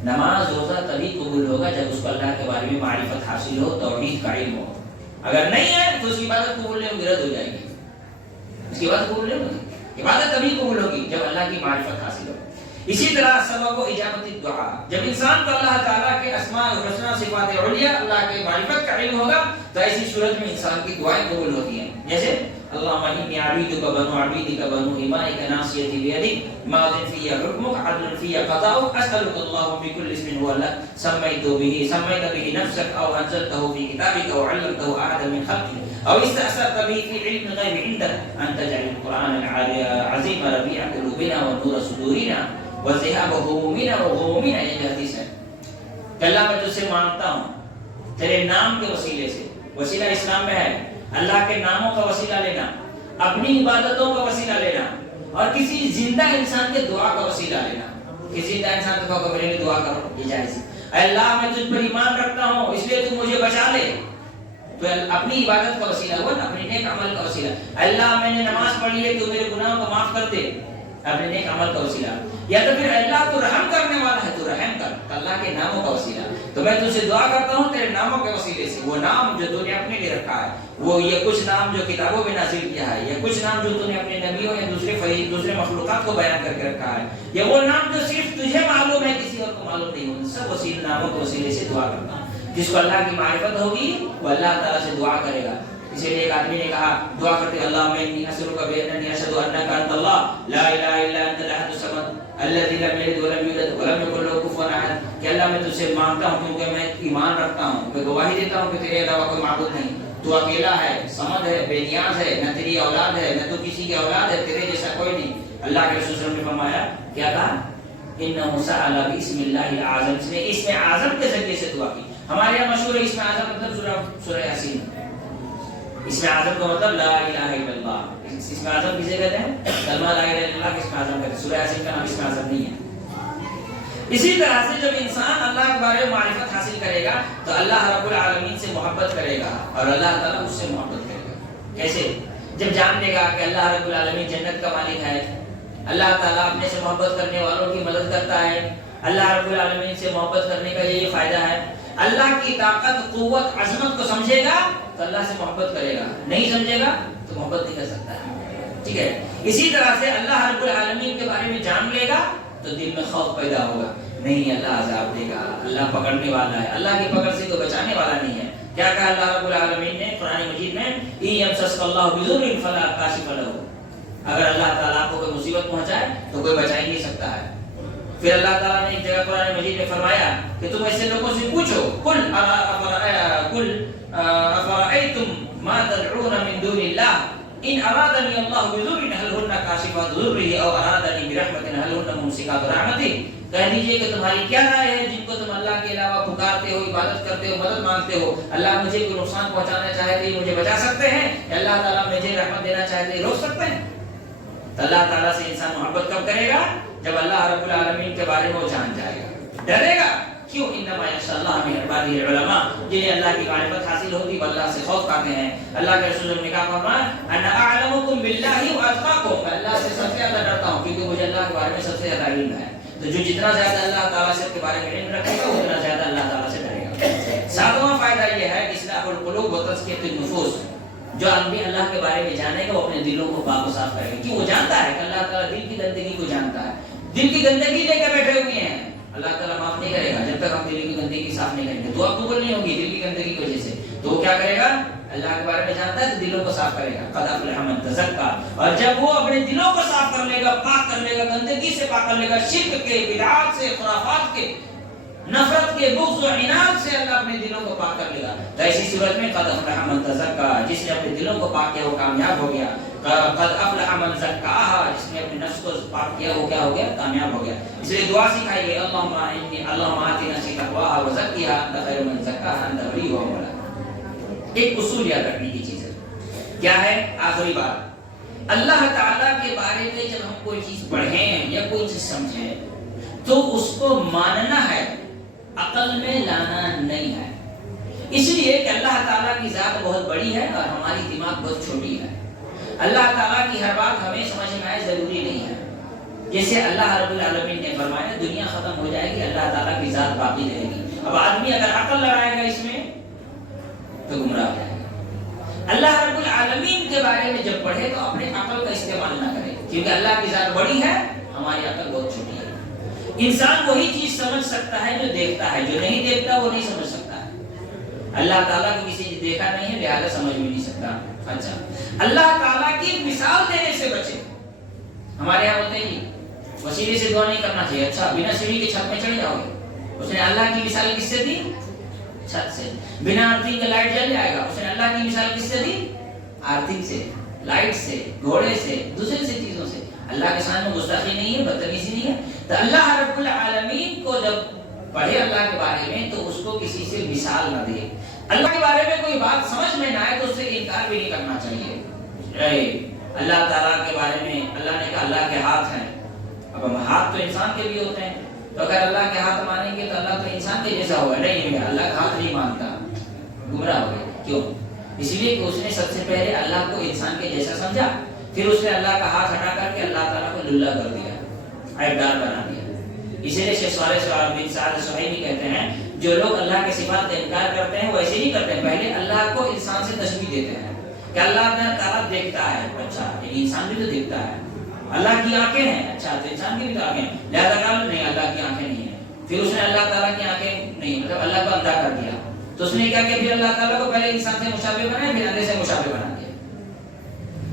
نماز روزہ تبھی قبول ہوگا جب اس کو اللہ کے بارے میں معرفت حاصل ہو، توحید کا علم ہو، اگر نہیں ہے تو اس کی عبادت قبول نہیں ہوگی، رد ہو جائے گی، اس کی عبادت قبول نہیں ہوگی، عبادت تبھی قبول ہوگی جب اللہ کی معرفت حاصل ہو۔ اسی طرح سبب و اجابت الدعاء، جب انسان کو اللہ تعالیٰ کے اسماء الحسنی صفات علیہ، اللہ کے معرفت کا علم ہوگا تو ایسی صورت میں انسان کی دعائیں قبول ہوتی ہیں، جیسے اللهم انی عبیدک بنو عبیدک بنو امائک ناصیتی بیدک ماض فی حکمک عدل فی قضاؤک اسألک اللهم بکل اسم هو لک سمیت به نفسک او انزلته فی کتابک او علمته احدا من خلقک او استأثرت به فی علم الغیب عندک ان تجعل القرآن العظیم ربیع قلوبنا ونور صدورنا وذهاب همومنا وغمومنا، یہ حدیث ہے کہ اللہ میں تجھ سے مانگتا ہوں تیرے نام کے وسیلے سے، وسیلہ اسلام میں ہے اللہ کے ناموں کا وسیلہ لینا، اپنی عبادتوں کا وسیلہ لینا، اور کسی زندہ انسان کے دعا کا وسیلہ لینا، کسی زندہ انسان کو کہو میرے لیے دعا کرو، یہ جائز ہے۔ اے اللہ میں تجھ پر ایمان رکھتا ہوں اس لیے تو مجھے بچا لے، تو اپنی عبادت کا وسیلہ ہوا نا، اپنے نیک عمل کا وسیلہ۔ اللہ میں نے نماز پڑھی ہے تو میرے گناہوں کو معاف کر دے، اپنے نیک عمل کا وسیلہ۔ یا تو پھر اللہ تو رحم کرنے والا ہے تو رحم کر، اللہ کے ناموں کا وسیلہ۔ تو میں تجھ سے دعا کرتا ہوں تیرے ناموں کے وسیلے سے، وہ نام جو تو نے اپنے لیے رکھا ہے، وہ یہ کچھ نام جو کتابوں میں نازل کیا ہے، یا کچھ نام جو تو نے اپنے نبیوں یا دوسرے مخلوقات کو بیان کر کے رکھا ہے، یا وہ نام جو صرف تجھے معلوم ہے کسی اور کو معلوم نہیں ہو، سب وسیلے ناموں کے وسیلے سے دعا کرتا ہوں۔ جس کو اللہ کی معرفت ہوگی وہ اللہ تعالیٰ سے دعا کرے گا۔ اسی لیے ایک آدمی نے کہا دعا کرتے اللہم انی اسألک بأننی اشہد انک انت اللہ لا الہ الا انت الاحد الصمد الذی لم یلد ولم یولد ولم یکن لہ کفوا احد، کہ اللہ میں تجھ سے مانگتا ہوں کیونکہ میں ایمان رکھتا ہوں، میں گواہی دیتا ہوں کہ تیرے علاوہ کوئی معبود نہیں، تو اکیلا ہے، صمد ہے، بے نیاز ہے، نہ تیری اولاد ہے نہ تو کسی کی اولاد ہے، تیرے جیسا کوئی نہیں۔ اللہ کے رسول صلی اللہ علیہ وسلم نے فرمایا کیا کہا؟ انہ سأل باسم اللہ الاعظم، اس نے اسم اعظم کے ذریعے سے دعا کی۔ ہمارے یہاں مشہور ہے اسم اعظم مطلب سورہ یاسین، اسم اعظم کا مطلب لا الہ الا اللہ، اسم اعظم کسے کہتے ہیں؟ کلمہ لا الہ الا اللہ کے اسم اعظم کہتے ہیں، سورہ یاسین کا نام اسم اعظم نہیں ہے۔ اسی طرح سے جب انسان اللہ کے بارے میں معرفت حاصل کرے گا تو اللہ رب العالمین سے محبت کرے گا اور اللہ تعالیٰ اس سے محبت کرے گا۔ کیسے؟ جب جان لے گا کہ اللہ رب العالمین جنت کا مالک ہے، اللہ تعالیٰ اپنے سے محبت کرنے والوں کی مدد کرتا ہے، اللہ رب العالمین سے محبت کرنے کا یہ فائدہ ہے، اللہ کی طاقت قوت عظمت کو سمجھے گا تو اللہ سے محبت کرے گا، نہیں سمجھے گا تو محبت نہیں کر سکتا ہے، ٹھیک ہے۔ اسی طرح سے اللہ رب العالمین کے بارے میں جان لے گا تو دل میں خوف پیدا ہوگا، نہیں اللہ عذاب دے گا، اللہ پکڑنے والا ہے، اللہ کی پکڑ سے کوئی بچانے والا نہیں ہے۔ کیا کہا اللہ رب العالمین نے قرآن مجید میں؟ ان یمسسک اللہ بضر فلا کاشف لہ، اگر اللہ تعالیٰ کو کوئی مصیبت پہنچائے تو کوئی بچا ہی نہیں سکتا ہے۔ پھر اللہ تعالیٰ نے ایک جگہ قرآن مجید میں فرمایا کہ تم ایسے لوگوں سے پوچھو قل افرأیتم ما تدعون من دون اللہ ان ارادنی اللہ بضر هل هن کاشفات ضرہ او ارادنی برحمت هل هن ممسکات رحمتہ، کہہ دیجئے کہ تمہاری کیا رائے ہے جن کو تم اللہ کے علاوہ پکارتے ہو، عبادت کرتے ہو، مدد مانگتے ہو، اللہ مجھے کوئی نقصان پہنچانا چاہے تو یہ مجھے بچا سکتے ہیں، اللہ تعالیٰ مجھے رحمت دینا چاہتے روک سکتے ہیں؟ تو اللہ تعالیٰ سے انسان محبت کب کرے گا؟ جب اللہ رب العالمین کے بارے میں وہ جان جائے گا، ڈرے گا۔ کیوں؟ انما یخشی اللہ من عبادہ العلماء، جنہیں اللہ کی معرفت حاصل ہوتی وہ اللہ سے خوف کھاتے ہیں۔ اللہ کے رسول نے کہا فرمایا انا اعلمکم باللہ واتقاکم، میں اللہ سے سب سے زیادہ ڈرتا ہوں کیونکہ مجھے اللہ کے بارے میں سب سے زیادہ علم ہے۔ تو جو جتنا زیادہ اللہ تعالیٰ سے کے بارے میں علم رکھے گا اتنا زیادہ اللہ تعالیٰ سے ڈرے گا۔ ساتواں فائدہ یہ ہے کہ اصلاح القلوب و تزکیۃ النفوس، جو آدمی اللہ کے بارے میں جانے گا وہ اپنے دلوں کو پاک و صاف کرے گا۔ کیوں؟ وہ جانتا ہے کہ اللہ تعالیٰ دل کی گندگی کو جانتا ہے، دل کی گندگی لے کے بیٹھے ہوئے ہیں، اللہ تعالیٰ معاف نہیں کرے گا جب تک ہم دل کی گندگی صاف نہیں کریں گے۔ دعا قبول نہیں ہوگی دل کی گندگی کی وجہ سے، تو وہ کیا کرے گا؟ اللہ کے بارے میں جانتا ہے تو دلوں کو صاف کرے گا۔ قد افلح من تزکا، اور جب وہ اپنے دلوں کو صاف کر لے گا، پاک کر لے گا، گندگی سے پاک کر لے گا، شرک کے، بدعات سے، خرافات کے، نفرت کے، بغض و عناد سے اللہ اپنے دلوں کو پاک کر لے گا۔ تو ایسی صورت میں قد افلح من تزکا، جس نے اپنے دلوں کو پاک کیا وہ کامیاب ہو گیا۔ قد افلح من زکاہا، جس نے اپنے نفس کو پاک کیا وہ کیا ہو گیا؟ کامیاب ہو گیا۔ اس لیے دعا سکھائی گئی اللہم آت نفسی تقواہا وزکیہا انت خیر من زکاہا انت ولیہا ومولاہا۔ ایک اصول یاد رکھنے کی چیز ہے، کیا ہے؟ آخری بات، اللہ تعالیٰ کے بارے میں جب ہم کوئی چیز پڑھیں یا کوئی چیز سمجھیں تو اس کو ماننا ہے، عقل میں لانا نہیں ہے۔ اس لیے کہ اللہ تعالیٰ کی ذات بہت بڑی ہے اور ہماری دماغ بہت چھوٹی ہے۔ اللہ تعالیٰ کی ہر بات ہمیں سمجھ میں آئے ضروری نہیں ہے۔ جیسے اللہ رب العالمین نے فرمایا دنیا ختم ہو جائے گی، اللہ تعالیٰ کی ذات باقی رہے گی۔ اب آدمی اگر عقل لڑائے گا اس میں تو گمراہ ہو جائے گا۔ اللہ رب العالمین کے بارے میں جب پڑھے تو اپنے عقل کا استعمال نہ کرے، کیونکہ اللہ کی ذات بڑی ہے، ہماری عقل بہت چھوٹی ہے۔ انسان وہی چیز سمجھ سکتا ہے جو دیکھتا ہے، جو نہیں دیکھتا وہ نہیں سمجھ سکتا ہے۔ اللہ تعالیٰ کو کسی نے دیکھا نہیں ہے لہذا سمجھ بھی نہیں سکتا۔ اچھا، اللہ تعالیٰ کی مثال دینے سے بچے۔ ہمارے یہاں بولتے ہیں وسیلے سے دعا نہیں کرنا چاہیے۔ اچھا، بنا سیڑھی کے چھت میں چڑھ جاؤ گے؟ اس نے اللہ کی مثال کس سے دی؟ چھت سے۔ بنا ارتھنگ کے لائٹ جل جائے گا؟ اس نے اللہ کی مثال کس سے دی؟ ارتھنگ سے، لائٹ سے، گھوڑے سے، دوسرے سے چیزوں سے۔ اللہ کے سامنے گستاخی نہیں ہے، بدتمیزی نہیں ہے۔ تو اللہ رب العالمین کو جب پڑھے اللہ کے بارے میں تو اس کو کسی سے مثال نہ دے۔ اللہ کے بارے میں کوئی بات سمجھ میں نہ آئے تو اس سے انکار بھی نہیں کرنا چاہیے۔ اللہ تعالیٰ کے بارے میں اللہ نے کہا اللہ کے ہاتھ ہیں، اب ہم ہاتھ تو انسان کے بھی ہوتے ہیں، تو اگر اللہ کے ہاتھ مانیں گے تو اللہ تو انسان کے جیسا ہوگا، نہیں اللہ کا ہاتھ نہیں مانتا، گمراہ ہو گئے۔ کیوں؟ اس لیے کہ اس نے سب سے پہلے اللہ کو انسان کے جیسا سمجھا، پھر اس نے اللہ کا ہاتھ ہٹا کر کے اللہ تعالیٰ کو للہ کر دیا، عیبدار بنا دیا۔ اسی لیے شیخ صالح بن سعد السہیلی کہتے ہیں جو لوگ اللہ کے صفات کا انکار کرتے ہیں وہ ایسے نہیں کرتے ہیں، پہلے اللہ کو انسان سے تشبیہ دیتے ہیں کہ اللہ تعالیٰ دیکھتا ہے، اچھا انسان بھی تو دیکھتا ہے، اللہ کی آنکھیں ہیں، اچھا تو انسان کی بھی تو آنکھیں ہیں، لہذا کہا نہیں اللہ کی آنکھیں نہیں ہیں۔ پھر اس نے اللہ تعالیٰ کی آنکھیں نہیں، مطلب اللہ کو اندھا کر دیا، تو اس نے کیا کہ پھر اللہ تعالیٰ کو پہلے انسان سے مشابہ بنایا، پھر اندھے سے مشابہ بنا دیا۔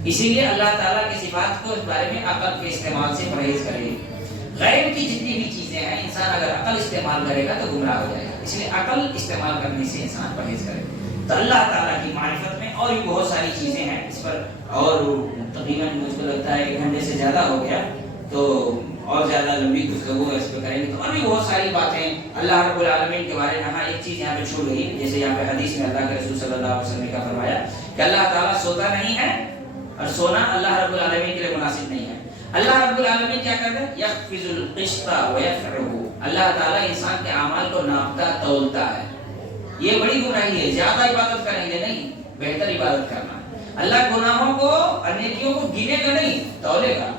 اسی لیے اللہ تعالیٰ کی صفات کو اس بارے میں عقل کے استعمال سے پرہیز کرے۔ غیب کی جتنی بھی چیزیں ہیں انسان اگر عقل استعمال کرے گا تو گمراہ ہو جائے گا، اس لیے عقل استعمال کرنے سے انسان پرہیز کرے۔ تو اللہ تعالیٰ کی معرفت میں اور بھی بہت ساری چیزیں ہیں، اس پر اور تقریباً مجھ کو لگتا ہے 1 گھنٹے سے زیادہ ہو گیا، تو اور زیادہ لمبی گفتگو اس پہ کریں گے تو اور بھی بہت ساری باتیں اللہ رب العالمین کے بارے میں۔ ہاں ایک چیز یہاں پہ چھوڑ گئی، جیسے یہاں پہ حدیث میں اللہ کے رسول صلی اللہ علیہ وسلم نے فرمایا کہ اللہ تعالیٰ سوتا نہیں ہے اور سونا اللہ رب العالمین کے لیے مناسب نہیں ہے۔ اللہ رب العالمین کیا کرتا ہے؟ یخفض القسط ویرفعہ، اللہ تعالیٰ انسان کے اعمال کو ناپتا تولتا ہے۔ یہ بڑی گناہی ہے، زیادہ عبادت کریں گے نہیں، بہتر عبادت کرنا۔ اللہ گناہوں کو اور نیکیوں کو گنے گا نہیں، تولے گا۔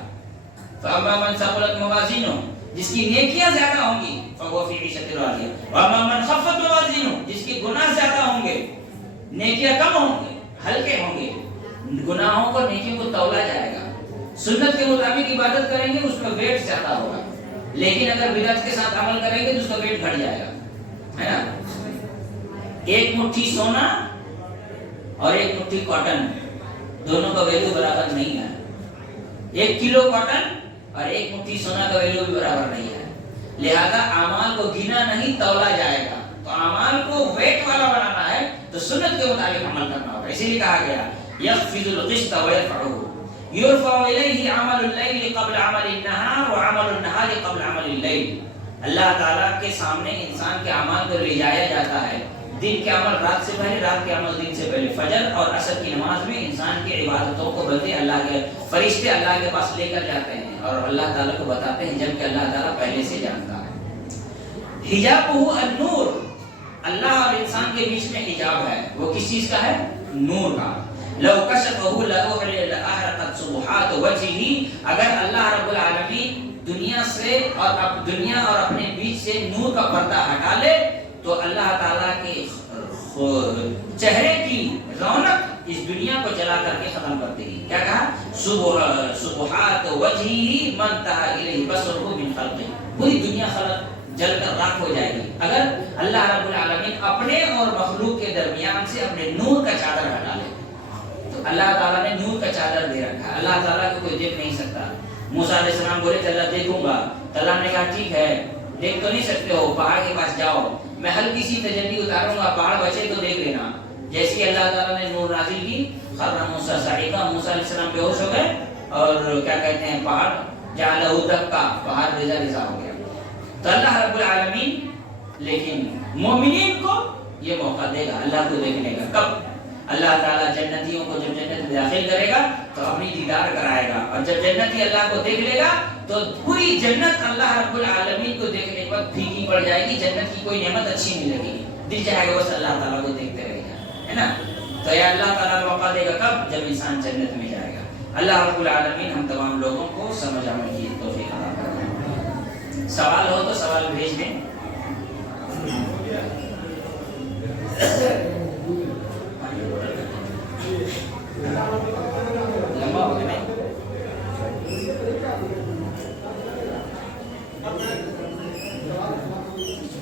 فَأَمَّا مَنْ ثَقُلَتْ مَوَازِينُهُ، جس کی نیکیاں زیادہ ہوں گی فَهُوَ فِي عِيشَةٍ رَاضِيَةٍ، وَأَمَّا مَنْ خَفَّتْ مَوَازِينُهُ، جس کی گناہ زیادہ ہوں گے، نیکیاں کم ہوں گے، ہلکے ہوں گے، گناہوں کو نیکیوں کو تولا جائے گا۔ سنت کے مطابق عبادت کریں گے اس میں ویٹ زیادہ ہوگا، لیکن اگر بدعت کے ساتھ عمل کریں گے تو اس کا ویٹ گھٹ جائے گا، ہے نا۔ ایک مٹھی سونا اور ایک مٹھی کاٹن دونوں کا ویلیو برابر نہیں ہے۔ 1 کلو کاٹن اور 1 مٹھی سونا کا ویلیو بھی برابر نہیں ہے، لہذا اعمال کو گنا نہیں تولا جائے گا۔ تو اعمال کو ویٹ والا بنانا ہے تو سنت کے مطابق عمل کرنا ہوگا، اسی لیے کہا گیا یخفض القسط ویرفعہ، یرفع الیہ عمل اللیل قبل عمل النہار وعمل النہار قبل عمل اللیل۔ اللہ تعالیٰ کے سامنے انسان کے اعمال کو لے جایا جاتا ہے دن کے عمل رات سے پہلے، رات کے عمل دن سے پہلے. فجر اور عصر کی نماز میں انسان کی عبادتوں کو بندے اللہ کے فرشتے اللہ کے پاس لے کر جاتے ہیں اور اللہ تعالیٰ کو بتاتے ہیں، جبکہ اللہ تعالیٰ پہلے سے جانتا ہے. حجابہ النور، اللہ اور انسان کے بیچ میں حجاب ہے، وہ کس چیز کا ہے؟ نور کا. لو کشفہ لأحرقت سبحات وجہہ، اگر اللہ رب العالمین دنیا سے اور دنیا اور اپنے بیچ سے نور کا پردہ ہٹا لے تو اللہ تعالیٰ کے چہرے کی رونق اس دنیا کو جلا کر کے ختم کر دے گی. کیا کہا؟ سبحات وجہہ من انتہا الیہ بصرہ من خلقہ، پوری دنیا خلق جل کر راکھ ہو جائے گی اگر اللہ رب العالمین اپنے اور مخلوق کے درمیان سے اپنے نور کا چادر ہٹا لے. تو اللہ تعالیٰ نے نور کا چادر دے رکھا ہے، اللہ تعالیٰ کو کوئی دیکھ نہیں سکتا. موسیٰ علیہ السلام بولے اللہ دیکھوں گا، اللہ نے کہا ٹھیک ہے دیکھ تو نہیں سکتے ہو، پہاڑ کے پاس جاؤ، میں ہلکی سی تجلی اتاروں گا، پہاڑ بچے تو دیکھ لینا. جیسے اللہ تعالیٰ نے نور نازل کی، خر موسیٰ صعقا، موسیٰ علیہ السلام بے ہوش ہو گئے اور کیا کہتے ہیں پہاڑ جعلہ دکا، پہاڑ ریزہ ریزہ ہو گیا. تو اللہ رب العالمین لیکن مومنین کو یہ موقع دے گا اللہ کو دیکھنے کا. کب؟ اللہ تعالیٰ جنتیوں کو جب جنت میں داخل کرے گا تو اپنی دیدار کرائے گا، اور جب جنتی اللہ کو دیکھ لے گا تو پوری جنت اللہ رب العالمین کو دیکھنے پر پھیکی پڑ جائے گی، جنت کی کوئی نعمت اچھی نہیں لگے گی، دل چاہے گا بس اللہ تعالیٰ کو دیکھتے رہے گا، ہے نا. تو یہ اللہ تعالیٰ موقع دے گا کب؟ جب انسان جنت میں جائے گا. اللہ رب العالمین ہم تمام لوگوں کو سمجھ عمل کی توفیق عطا فرمائے. سوال ہو تو سوال بھیج دیں. لمبا ہو گیا نہیں؟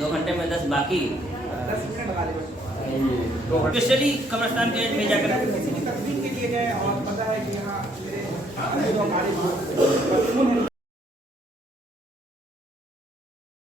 2 گھنٹے میں 10 باقی 10 منٹ لگا دے. اسپیشلی قبرستان کے میں جا کر کسی کی تقدیم کے لیے گئے اور پتہ ہے کہ یہاں میرے